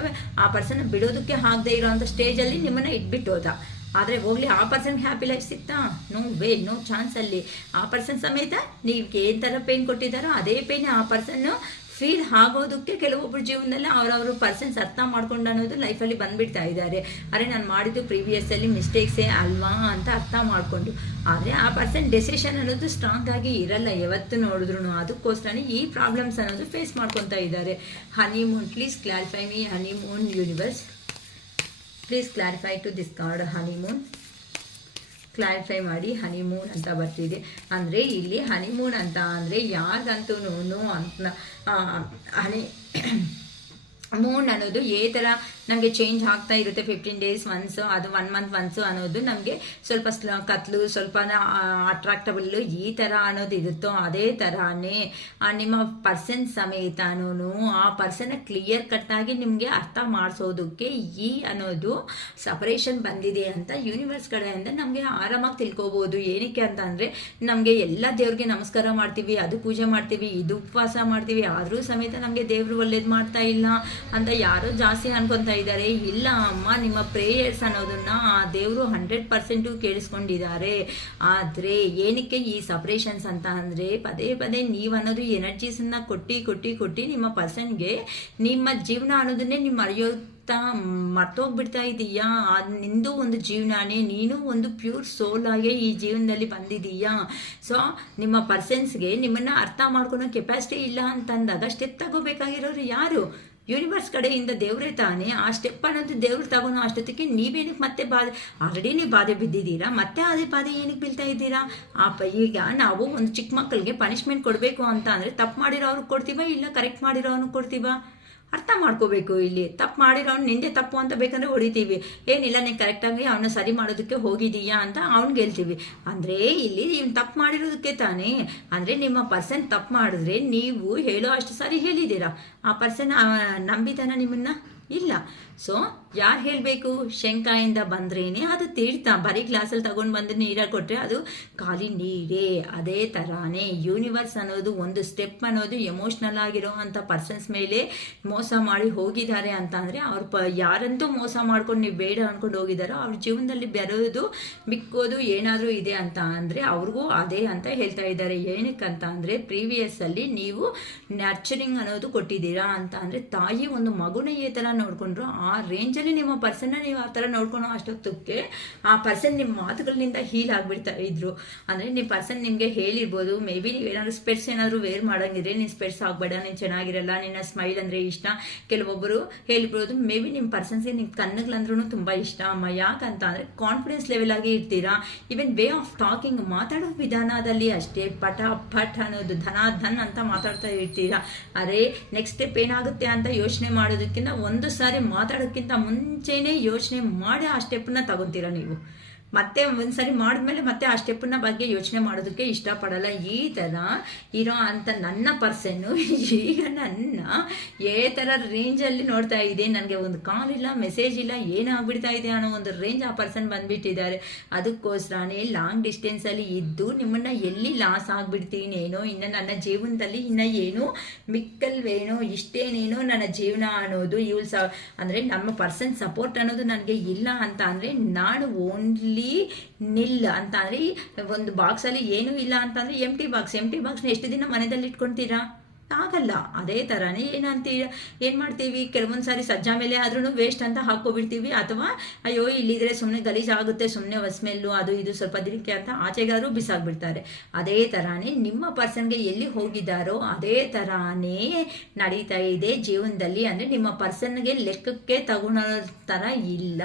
ಆ ಪರ್ಸನ್ ಬಿಡೋದಕ್ಕೆ ಆಗದೆ ಇರೋಂಥ ಸ್ಟೇಜಲ್ಲಿ ನಿಮ್ಮನ್ನ ಇಟ್ಬಿಟ್ಟೋದ. ಆದರೆ ಹೋಗ್ಲಿ, ಆ ಪರ್ಸನ್ಗೆ ಹ್ಯಾಪಿ ಲೈಫ್ ಸಿಗ್ತಾ? No way, no chance. ಅಲ್ಲಿ ಆ ಪರ್ಸನ್ ಸಮೇತ ನೀವು ಏನು ಥರ ಪೇನ್ ಕೊಟ್ಟಿದ್ದಾರೋ ಅದೇ ಪೇನ್ ಆ ಪರ್ಸನ್ನು ಫೀಲ್ ಆಗೋದಕ್ಕೆ ಕೆಲವೊಬ್ಬರು ಜೀವನದಲ್ಲಿ ಅವರವರು ಪರ್ಸನ್ಸ್ ಅರ್ಥ ಮಾಡ್ಕೊಂಡು ಅನ್ನೋದು ಲೈಫಲ್ಲಿ ಬಂದ್ಬಿಡ್ತಾ ಇದ್ದಾರೆ. ಅರೆ ನಾನು ಮಾಡಿದ್ದು ಪ್ರೀವಿಯಸ್ಸಲ್ಲಿ ಮಿಸ್ಟೇಕ್ಸೇ ಅಲ್ವಾ ಅಂತ ಅರ್ಥ ಮಾಡಿಕೊಂಡು. ಆದರೆ ಆ ಪರ್ಸನ್ ಡೆಸಿಷನ್ ಅನ್ನೋದು ಸ್ಟ್ರಾಂಗ್ ಆಗಿ ಇರಲ್ಲ ಯಾವತ್ತು ನೋಡಿದ್ರು. ಅದಕ್ಕೋಸ್ಕರ ಈ ಪ್ರಾಬ್ಲಮ್ಸ್ ಅನ್ನೋದು ಫೇಸ್ ಮಾಡ್ಕೊತಾ ಇದ್ದಾರೆ. Honeymoon, please clarify me honeymoon universe, please clarify to this card honeymoon. Clarify ಮಾಡಿ. ಹನಿಮೂನ್ ಅಂತ ಬರ್ತಿದೆ ಅಂದರೆ ಇಲ್ಲಿ ಹನಿಮೂನ್ ಅಂತ ಅಂದರೆ ಯಾರಿಗಂತೂ ಅಂತ ಮೂನ್ ಅನ್ನೋದು ಏ ಥರ ನಮಗೆ ಚೇಂಜ್ ಆಗ್ತಾ ಇರುತ್ತೆ. 15 days ಒನ್ಸ್, ಅದು 1 month ಒನ್ಸು ಅನ್ನೋದು ನಮಗೆ ಸ್ವಲ್ಪ ಕತ್ಲು, ಸ್ವಲ್ಪ ಅಟ್ರಾಕ್ಟಬಲ್ಲು ಈ ಥರ ಅನ್ನೋದು ಇರುತ್ತೋ ಅದೇ ಥರನೇ ನಿಮ್ಮ ಪರ್ಸನ್ ಸಮೇತನೂ ಆ ಪರ್ಸನ್ನ ಕ್ಲಿಯರ್ ಕಟ್ಟಾಗಿ ನಿಮಗೆ ಅರ್ಥ ಮಾಡಿಸೋದಕ್ಕೆ ಈ ಅನ್ನೋದು ಸಪರೇಷನ್ ಬಂದಿದೆ ಅಂತ ಯೂನಿವರ್ಸ್ ಕಡೆಯಿಂದ ನಮಗೆ ಆರಾಮಾಗಿ ತಿಳ್ಕೊಬೋದು. ಏನಕ್ಕೆ ಅಂತ ಅಂದರೆ ನಮಗೆ ಎಲ್ಲ ದೇವ್ರಿಗೆ ನಮಸ್ಕಾರ ಮಾಡ್ತೀವಿ, ಅದು ಪೂಜೆ ಮಾಡ್ತೀವಿ, ಇದು ಉಪವಾಸ ಮಾಡ್ತೀವಿ, ಆದರೂ ಸಮೇತ ನಮಗೆ ದೇವರು ಒಳ್ಳೇದು ಮಾಡ್ತಾ ಇಲ್ಲ ಅಂತ ಯಾರೋ ಜಾಸ್ತಿ ಅನ್ಕೊತಾ ಇದ್ದಾರೆ. ಇಲ್ಲ ಅಮ್ಮ, ನಿಮ್ಮ ಪ್ರೇಯರ್ಸ್ ಅನ್ನೋದನ್ನ ಆ ದೇವರು 100% ಕೇಳಿಸ್ಕೊಂಡಿದ್ದಾರೆ. ಆದರೆ ಏನಕ್ಕೆ ಈ ಸಪರೇಷನ್ಸ್ ಅಂತ ಅಂದರೆ ಪದೇ ನೀವು ಅನ್ನೋದು ಎನರ್ಜೀಸನ್ನ ಕೊಟ್ಟು ನಿಮ್ಮ ಪರ್ಸನ್ಗೆ ನಿಮ್ಮ ಜೀವನ ಅನ್ನೋದನ್ನೇ ನೀವು ಮರ್ತೋಗ್ಬಿಡ್ತಾ ಇದೀಯಾ. ನಿಂದು ಒಂದು ಜೀವನನೇ, ನೀನು ಒಂದು ಪ್ಯೂರ್ ಸೋಲ್ ಆಗಿ ಈ ಜೀವನದಲ್ಲಿ ಬಂದಿದೀಯಾ. ಸೊ ನಿಮ್ಮ ಪರ್ಸನ್ಸ್ಗೆ ನಿಮ್ಮನ್ನ ಅರ್ಥ ಮಾಡ್ಕೊಳೋ ಕೆಪಾಸಿಟಿ ಇಲ್ಲ ಅಂತಂದಾಗ ಸ್ಟೆಪ್ ತಗೋಬೇಕಾಗಿರೋರು ಯಾರು? ಯೂನಿವರ್ಸ್ ಕಡೆಯಿಂದ ದೇವರೇ ತಾನೇ. ಆ ಸ್ಟೆಪ್ ಅನ್ನೋದು ದೇವ್ರು ತಗೊಳೋ ಅಷ್ಟೊತ್ತಿಗೆ ನೀವೇನಕ್ಕೆ ಮತ್ತೆ ಆಲ್ರೆಡಿ ನೀವು ಬಾಧೆ ಬಿದ್ದಿದ್ದೀರಾ, ಮತ್ತೆ ಅದೇ ಬಾಧೆ ಏನಕ್ಕೆ ಬೀಳ್ತಾ ಇದ್ದೀರಾ? ಈಗ ನಾವು ಒಂದು ಚಿಕ್ಕ ಮಕ್ಕಳಿಗೆ ಪನಿಷ್ಮೆಂಟ್ ಕೊಡಬೇಕು ಅಂತ ಅಂದರೆ ತಪ್ಪು ಮಾಡಿರೋವ್ರಿಗೆ ಕೊಡ್ತೀವ, ಇಲ್ಲ ಕರೆಕ್ಟ್ ಮಾಡಿರೋನು ಕೊಡ್ತೀವ? ಅರ್ಥ ಮಾಡ್ಕೋಬೇಕು. ಇಲ್ಲಿ ತಪ್ಪು ಮಾಡಿರೋನು ನಿಂದೆ ತಪ್ಪು ಅಂತ ಬೇಕಂದ್ರೆ ಹೊಡಿತೀವಿ, ಏನಿಲ್ಲ ನೀನು ಕರೆಕ್ಟಾಗಿ ಅವನ್ನ ಸರಿ ಮಾಡೋದಕ್ಕೆ ಹೋಗಿದೀಯಾ ಅಂತ ಅವ್ನಿಗೆ ಹೇಳ್ತೀವಿ. ಅಂದರೆ ಇಲ್ಲಿ ನೀವು ತಪ್ಪು ಮಾಡಿರೋದಕ್ಕೆ ತಾನೇ. ಅಂದರೆ ನಿಮ್ಮ ಪರ್ಸನ್ ತಪ್ಪು ಮಾಡಿದ್ರೆ ನೀವು ಹೇಳೋ ಅಷ್ಟು ಸರಿ ಹೇಳಿದ್ದೀರಾ, ಆ ಪರ್ಸನ್ ನಂಬಿದಾನ ನಿಮ್ಮನ್ನ? ಇಲ್ಲ. ಸೊ ಯಾರು ಹೇಳಬೇಕು? ಶಂಕಾಯಿಂದ ಬಂದ್ರೇನೆ ಅದು ತೀರ್ಥ. ಬರೀ ಗ್ಲಾಸಲ್ಲಿ ತಗೊಂಡು ಬಂದು ನೀರಾಗಿ ಕೊಟ್ಟರೆ ಅದು ಖಾಲಿ ನೀರೇ. ಅದೇ ಥರಾನೇ ಯೂನಿವರ್ಸ್ ಅನ್ನೋದು ಒಂದು ಸ್ಟೆಪ್ ಅನ್ನೋದು ಎಮೋಷ್ನಲ್ ಆಗಿರೋ ಅಂಥ ಪರ್ಸನ್ಸ್ ಮೇಲೆ ಮೋಸ ಮಾಡಿ ಹೋಗಿದ್ದಾರೆ ಅಂತ ಅಂದರೆ ಅವ್ರು ಯಾರಂತೂ ಮೋಸ ಮಾಡ್ಕೊಂಡು ನೀವು ಬೇಡ ಅಂದ್ಕೊಂಡು ಹೋಗಿದ್ದಾರೋ ಅವ್ರ ಜೀವನದಲ್ಲಿ ಬೆರೋದು ಮಿಕ್ಕೋದು ಏನಾದರೂ ಇದೆ ಅಂತ ಅಂದರೆ ಅವ್ರಿಗೂ ಅದೇ ಅಂತ ಹೇಳ್ತಾ ಇದ್ದಾರೆ. ಏನಕ್ಕಂತ ಅಂದರೆ ಪ್ರೀವಿಯಸ್ಸಲ್ಲಿ ನೀವು ನರ್ಚರಿಂಗ್ ಅನ್ನೋದು ಕೊಟ್ಟಿದ್ದೀರಾ ಅಂತ ಅಂದರೆ ತಾಯಿ ಒಂದು ಮಗುನ ಈ ಥರ ನೋಡಿಕೊಂಡ್ರು ಆ ರೇಂಜಲ್ಲಿ ನಿಮ್ಮ ಪರ್ಸನ್ನ ನೀವು ಆ ಥರ ನೋಡ್ಕೊಳೋ ಅಷ್ಟೊತ್ತಕ್ಕೆ ಆ ಪರ್ಸನ್ ನಿಮ್ಮ ಮಾತುಗಳಿಂದ ಹೀಲ್ ಆಗಿಬಿಡ್ತಾ ಇದ್ರು. ಅಂದರೆ ನಿಮ್ಮ ಪರ್ಸನ್ ನಿಮಗೆ ಹೇಳಿರ್ಬೋದು, ಮೇ ಬಿ ನೀವೇನಾದ್ರು ಸ್ಪೆಟ್ಸ್ ಏನಾದರೂ ವೇರ್ ಮಾಡೋಂಗಿದ್ರೆ ನೀನು ಸ್ಪೆಟ್ಸ್ ಆಗಬೇಡ, ನೀನು ಚೆನ್ನಾಗಿರಲ್ಲ, ನಿನ್ನ ಸ್ಮೈಲ್ ಅಂದರೆ ಇಷ್ಟ. ಕೆಲವೊಬ್ಬರು ಹೇಳ್ಬೋದು ಮೇ ಬಿ ನಿಮ್ಮ ಪರ್ಸನ್ಸ್ಗೆ ನಿಮ್ಮ ಕಣ್ಣುಗಳಂದ್ರೂ ತುಂಬ ಇಷ್ಟ ಅಮ್ಮ. ಯಾಕಂತ ಅಂದರೆ ಕಾನ್ಫಿಡೆನ್ಸ್ ಲೆವೆಲ್ ಆಗಿ ಇರ್ತೀರಾ. ಈವನ್ ವೇ ಆಫ್ ಟಾಕಿಂಗ್, ಮಾತಾಡೋ ವಿಧಾನದಲ್ಲಿ ಅಷ್ಟೇ ಪಟ್ ಅನ್ನೋದು ಧನ್ ಅಂತ ಮಾತಾಡ್ತಾ ಇರ್ತೀರಾ. ಅರೆ ನೆಕ್ಸ್ಟ್ ಸ್ಟೆಪ್ ಏನಾಗುತ್ತೆ ಅಂತ ಯೋಚನೆ ಮಾಡೋದಕ್ಕಿಂತ ಒಂದು ಸಾರಿ ಮಾತಾಡೋಕ್ಕಿಂತ ಮುಂಚೆನೇ ಯೋಚನೆ ಮಾಡಿ ಆ ಸ್ಟೆಪ್ಪನ್ನ ತಗೊತೀರಾ ನೀವು. ಮತ್ತೆ ಒಂದ್ಸರಿ ಮಾಡಿದ್ಮೇಲೆ ಮತ್ತೆ ಆ ಸ್ಟೆಪ್ಪನ್ನ ಬಗ್ಗೆ ಯೋಚನೆ ಮಾಡೋದಕ್ಕೆ ಇಷ್ಟಪಡಲ್ಲ. ಈ ಥರ ಇರೋ ಅಂಥ ನನ್ನ ಪರ್ಸನ್ನು ಈಗ ನನ್ನ ಥರ ರೇಂಜಲ್ಲಿ ನೋಡ್ತಾ ಇದೆ. ನನಗೆ ಒಂದು ಕಾಲ್ ಇಲ್ಲ, ಮೆಸೇಜ್ ಇಲ್ಲ, ಏನಾಗ್ಬಿಡ್ತಾ ಇದೆ ಅನ್ನೋ ಒಂದು ರೇಂಜ್ ಆ ಪರ್ಸನ್ ಬಂದ್ಬಿಟ್ಟಿದ್ದಾರೆ. ಅದಕ್ಕೋಸ್ಕರನೇ ಲಾಂಗ್ ಡಿಸ್ಟೆನ್ಸಲ್ಲಿ ಇದ್ದು ನಿಮ್ಮನ್ನು ಎಲ್ಲಿ ಲಾಸ್ ಆಗಿಬಿಡ್ತೀನೇನೋ, ಇನ್ನು ನನ್ನ ಜೀವನದಲ್ಲಿ ಇನ್ನು ಏನು ಮಿಕ್ಕಲ್ವೇನೋ, ಇಷ್ಟೇನೇನೋ ನನ್ನ ಜೀವನ ಅನ್ನೋದು ಅಂದರೆ ನಮ್ಮ ಪರ್ಸನ್ ಸಪೋರ್ಟ್ ಅನ್ನೋದು ನನಗೆ ಇಲ್ಲ ಅಂತ ಅಂದರೆ ನಾನು ಓನ್ಲಿ ಅಲ್ಲಿ ನಿಲ್ ಅಂತ ಅಂದರೆ ಒಂದು ಬಾಕ್ಸಲ್ಲಿ ಏನೂ ಇಲ್ಲ ಅಂತಂದರೆ ಎಂಟಿ ಬಾಕ್ಸ್ನ ಎಷ್ಟು ದಿನ ಮನೆಯಲ್ಲಿ ಇಟ್ಕೊಳ್ತೀರಾ? ಆಗಲ್ಲ. ಅದೇ ಥರನೇ ಏನು ಮಾಡ್ತೀವಿ, ಕೆಲವೊಂದು ಸಾರಿ ಸಜ್ಜಾ ಮೇಲೆ ಆದ್ರೂ ವೇಸ್ಟ್ ಅಂತ ಹಾಕ್ಕೊಬಿಡ್ತೀವಿ, ಅಥವಾ ಅಯ್ಯೋ ಇಲ್ಲಿದ್ರೆ ಸುಮ್ಮನೆ ಗಲೀಜಾಗುತ್ತೆ, ಸುಮ್ಮನೆ ಸ್ಮೆಲ್ಲು ಅದು ಇದು ಸ್ವಲ್ಪ ದಿನಕ್ಕೆ ಅಂತ ಆಚೆಗಾದ್ರೂ ಬಿಸಾಕ್ಬಿಡ್ತಾರೆ. ಅದೇ ಥರನೇ ನಿಮ್ಮ ಪರ್ಸನ್ಗೆ ಎಲ್ಲಿ ಹೋಗಿದ್ದಾರೋ ಅದೇ ಥರನೇ ನಡೀತಾ ಇದೆ ಜೀವನದಲ್ಲಿ. ಅಂದರೆ ನಿಮ್ಮ ಪರ್ಸನ್ಗೆ ಲೆಕ್ಕಕ್ಕೆ ತಗೊಳ್ಳೋ ಥರ ಇಲ್ಲ,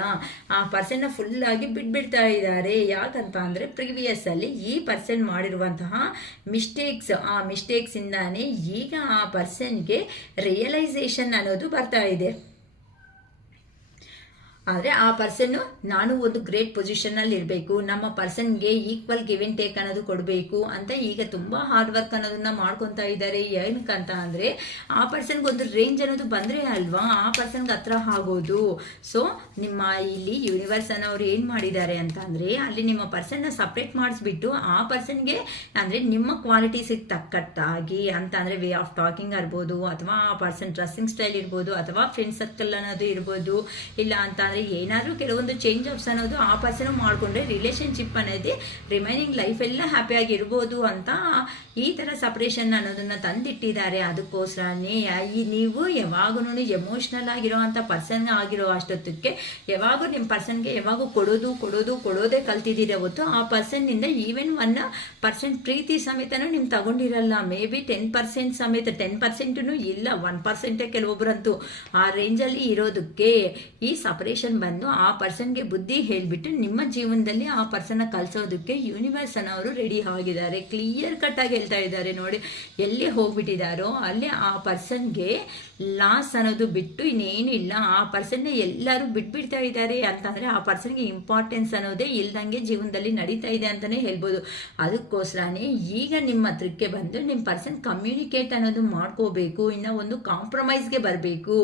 ಆ ಪರ್ಸನ್ನ ಫುಲ್ಲಾಗಿ ಬಿಟ್ಬಿಡ್ತಾ ಇದ್ದಾರೆ. ಯಾಕಂತ ಅಂದರೆ ಪ್ರಿವಿಯಸ್ಸಲ್ಲಿ ಈ ಪರ್ಸನ್ ಮಾಡಿರುವಂತಹ ಮಿಸ್ಟೇಕ್ಸ್, ಆ ಮಿಸ್ಟೇಕ್ಸಿಂದಾನೇ ಈಗ ಆ ಪರ್ಸನ್ಗೆ ರಿಯಲೈಸೇಷನ್ ಅನ್ನೋದು ಬರ್ತಾ ಇದೆ. ಆದರೆ ಆ ಪರ್ಸನ್ನು ನಾನು ಒಂದು ಗ್ರೇಟ್ ಪೊಸಿಷನಲ್ಲಿ ಇರಬೇಕು, ನಮ್ಮ ಪರ್ಸನ್ಗೆ ಈಕ್ವಲ್ ಗಿವ್ ಆ್ಯಂಡ್ ಟೇಕ್ ಅನ್ನೋದು ಕೊಡಬೇಕು ಅಂತ ಈಗ ತುಂಬ ಹಾರ್ಡ್ ವರ್ಕ್ ಅನ್ನೋದನ್ನ ಮಾಡ್ಕೊತಾ ಇದ್ದಾರೆ. ಏನಕ್ಕಂತ ಅಂದರೆ ಆ ಪರ್ಸನ್ಗೆ ಒಂದು ರೇಂಜ್ ಅನ್ನೋದು ಬಂದರೆ ಅಲ್ವಾ ಆ ಪರ್ಸನ್ಗೆ ಹತ್ರ ಆಗೋದು. ಸೊ ನಿಮ್ಮ ಇಲ್ಲಿ ಯೂನಿವರ್ಸ್ ಅನ್ನೋರು ಏನು ಮಾಡಿದ್ದಾರೆ ಅಂತ ಅಂದರೆ ಅಲ್ಲಿ ನಿಮ್ಮ ಪರ್ಸನ್ನ ಸಪ್ರೇಟ್ ಮಾಡಿಸ್ಬಿಟ್ಟು ಆ ಪರ್ಸನ್ಗೆ ಅಂದರೆ ನಿಮ್ಮ ಕ್ವಾಲಿಟೀಸಿಗೆ ತಕ್ಕಟ್ಟಾಗಿ ಅಂತ ಅಂದರೆ ವೇ ಆಫ್ ಟಾಕಿಂಗ್ ಇರ್ಬೋದು, ಅಥವಾ ಆ ಪರ್ಸನ್ ಡ್ರೆಸ್ಸಿಂಗ್ ಸ್ಟೈಲ್ ಇರ್ಬೋದು, ಅಥವಾ ಫ್ರೆಂಡ್ ಸರ್ಕಲ್ ಅನ್ನೋದು ಇರ್ಬೋದು, ಇಲ್ಲ ಅಂತ ಏನಾದರೂ ಕೆಲವೊಂದು ಚೇಂಜ್ ಆಫ್ಸ್ ಅನ್ನೋದು ಆ ಪರ್ಸನ್ ಮಾಡಿಕೊಂಡ್ರೆ ರಿಲೇಷನ್ಶಿಪ್ ಅನ್ನೋದು ರಿಮೈನಿಂಗ್ ಲೈಫೆಲ್ಲ ಹ್ಯಾಪಿಯಾಗಿ ಇರ್ಬೋದು ಅಂತ ಈ ಥರ ಸಪ್ರೇಷನ್ ಅನ್ನೋದನ್ನು ತಂದಿಟ್ಟಿದ್ದಾರೆ. ಅದಕ್ಕೋಸ್ಕರನೇ ನೀವು ಯಾವಾಗೂ ಎಮೋಷ್ನಲ್ ಆಗಿರೋ ಅಂಥ ಪರ್ಸನ್ ಆಗಿರೋ ಅಷ್ಟೊತ್ತಕ್ಕೆ ಯಾವಾಗೂ ನಿಮ್ಮ ಪರ್ಸನ್ಗೆ ಯಾವಾಗೂ ಕೊಡೋದೇ ಕಲ್ತಿದ್ದೀರ ಹೊತ್ತು ಆ ಪರ್ಸನ್ನಿಂದ ಈವನ್ 1% ಪ್ರೀತಿ ಸಮೇತನೂ ನೀವು ತಗೊಂಡಿರಲ್ಲ. ಮೇ ಬಿ 10% ಸಮೇತ 10% ಇಲ್ಲ 1% ಕೆಲವೊಬ್ಬರಂತೂ ಆ ರೇಂಜಲ್ಲಿ ಇರೋದಕ್ಕೆ ಈ ಸಪ್ರೇಷನ್ ಬಂದು ಆ ಪರ್ಸನ್ಗೆ ಬುದ್ಧಿ ಹೇಳಿಬಿಟ್ಟು ನಿಮ್ಮ ಜೀವನದಲ್ಲಿ ಆ ಪರ್ಸನ್ನ ಕಲಿಸೋದಕ್ಕೆ ಯೂನಿವರ್ಸ್ ಅನ್ನೋರು ರೆಡಿ ಆಗಿದ್ದಾರೆ. ಕ್ಲಿಯರ್ ಕಟ್ ಆಗಿ ಹೇಳ್ತಾ ಇದ್ದಾರೆ ನೋಡಿ, ಎಲ್ಲಿ ಹೋಗ್ಬಿಟ್ಟಿದ್ದಾರೋ ಅಲ್ಲಿ ಆ ಪರ್ಸನ್ಗೆ ಲಾಸ್ ಅನ್ನೋದು ಬಿಟ್ಟು ಇನ್ನೇನಿಲ್ಲ. ಆ ಪರ್ಸನ್ನ ಎಲ್ಲರೂ ಬಿಟ್ಬಿಡ್ತಾ ಇದ್ದಾರೆ ಅಂತಂದರೆ ಆ ಪರ್ಸನ್ಗೆ ಇಂಪಾರ್ಟೆನ್ಸ್ ಅನ್ನೋದೇ ಇಲ್ದಂಗೆ ಜೀವನದಲ್ಲಿ ನಡೀತಾ ಇದೆ ಅಂತಲೇ ಹೇಳ್ಬೋದು. ಅದಕ್ಕೋಸ್ಕರನೇ ಈಗ ನಿಮ್ಮ ಹತ್ರಕ್ಕೆ ಬಂದು ನಿಮ್ಮ ಪರ್ಸನ್ ಕಮ್ಯುನಿಕೇಟ್ ಅನ್ನೋದು ಮಾಡ್ಕೋಬೇಕು, ಇನ್ನು ಒಂದು ಕಾಂಪ್ರಮೈಸ್ಗೆ ಬರಬೇಕು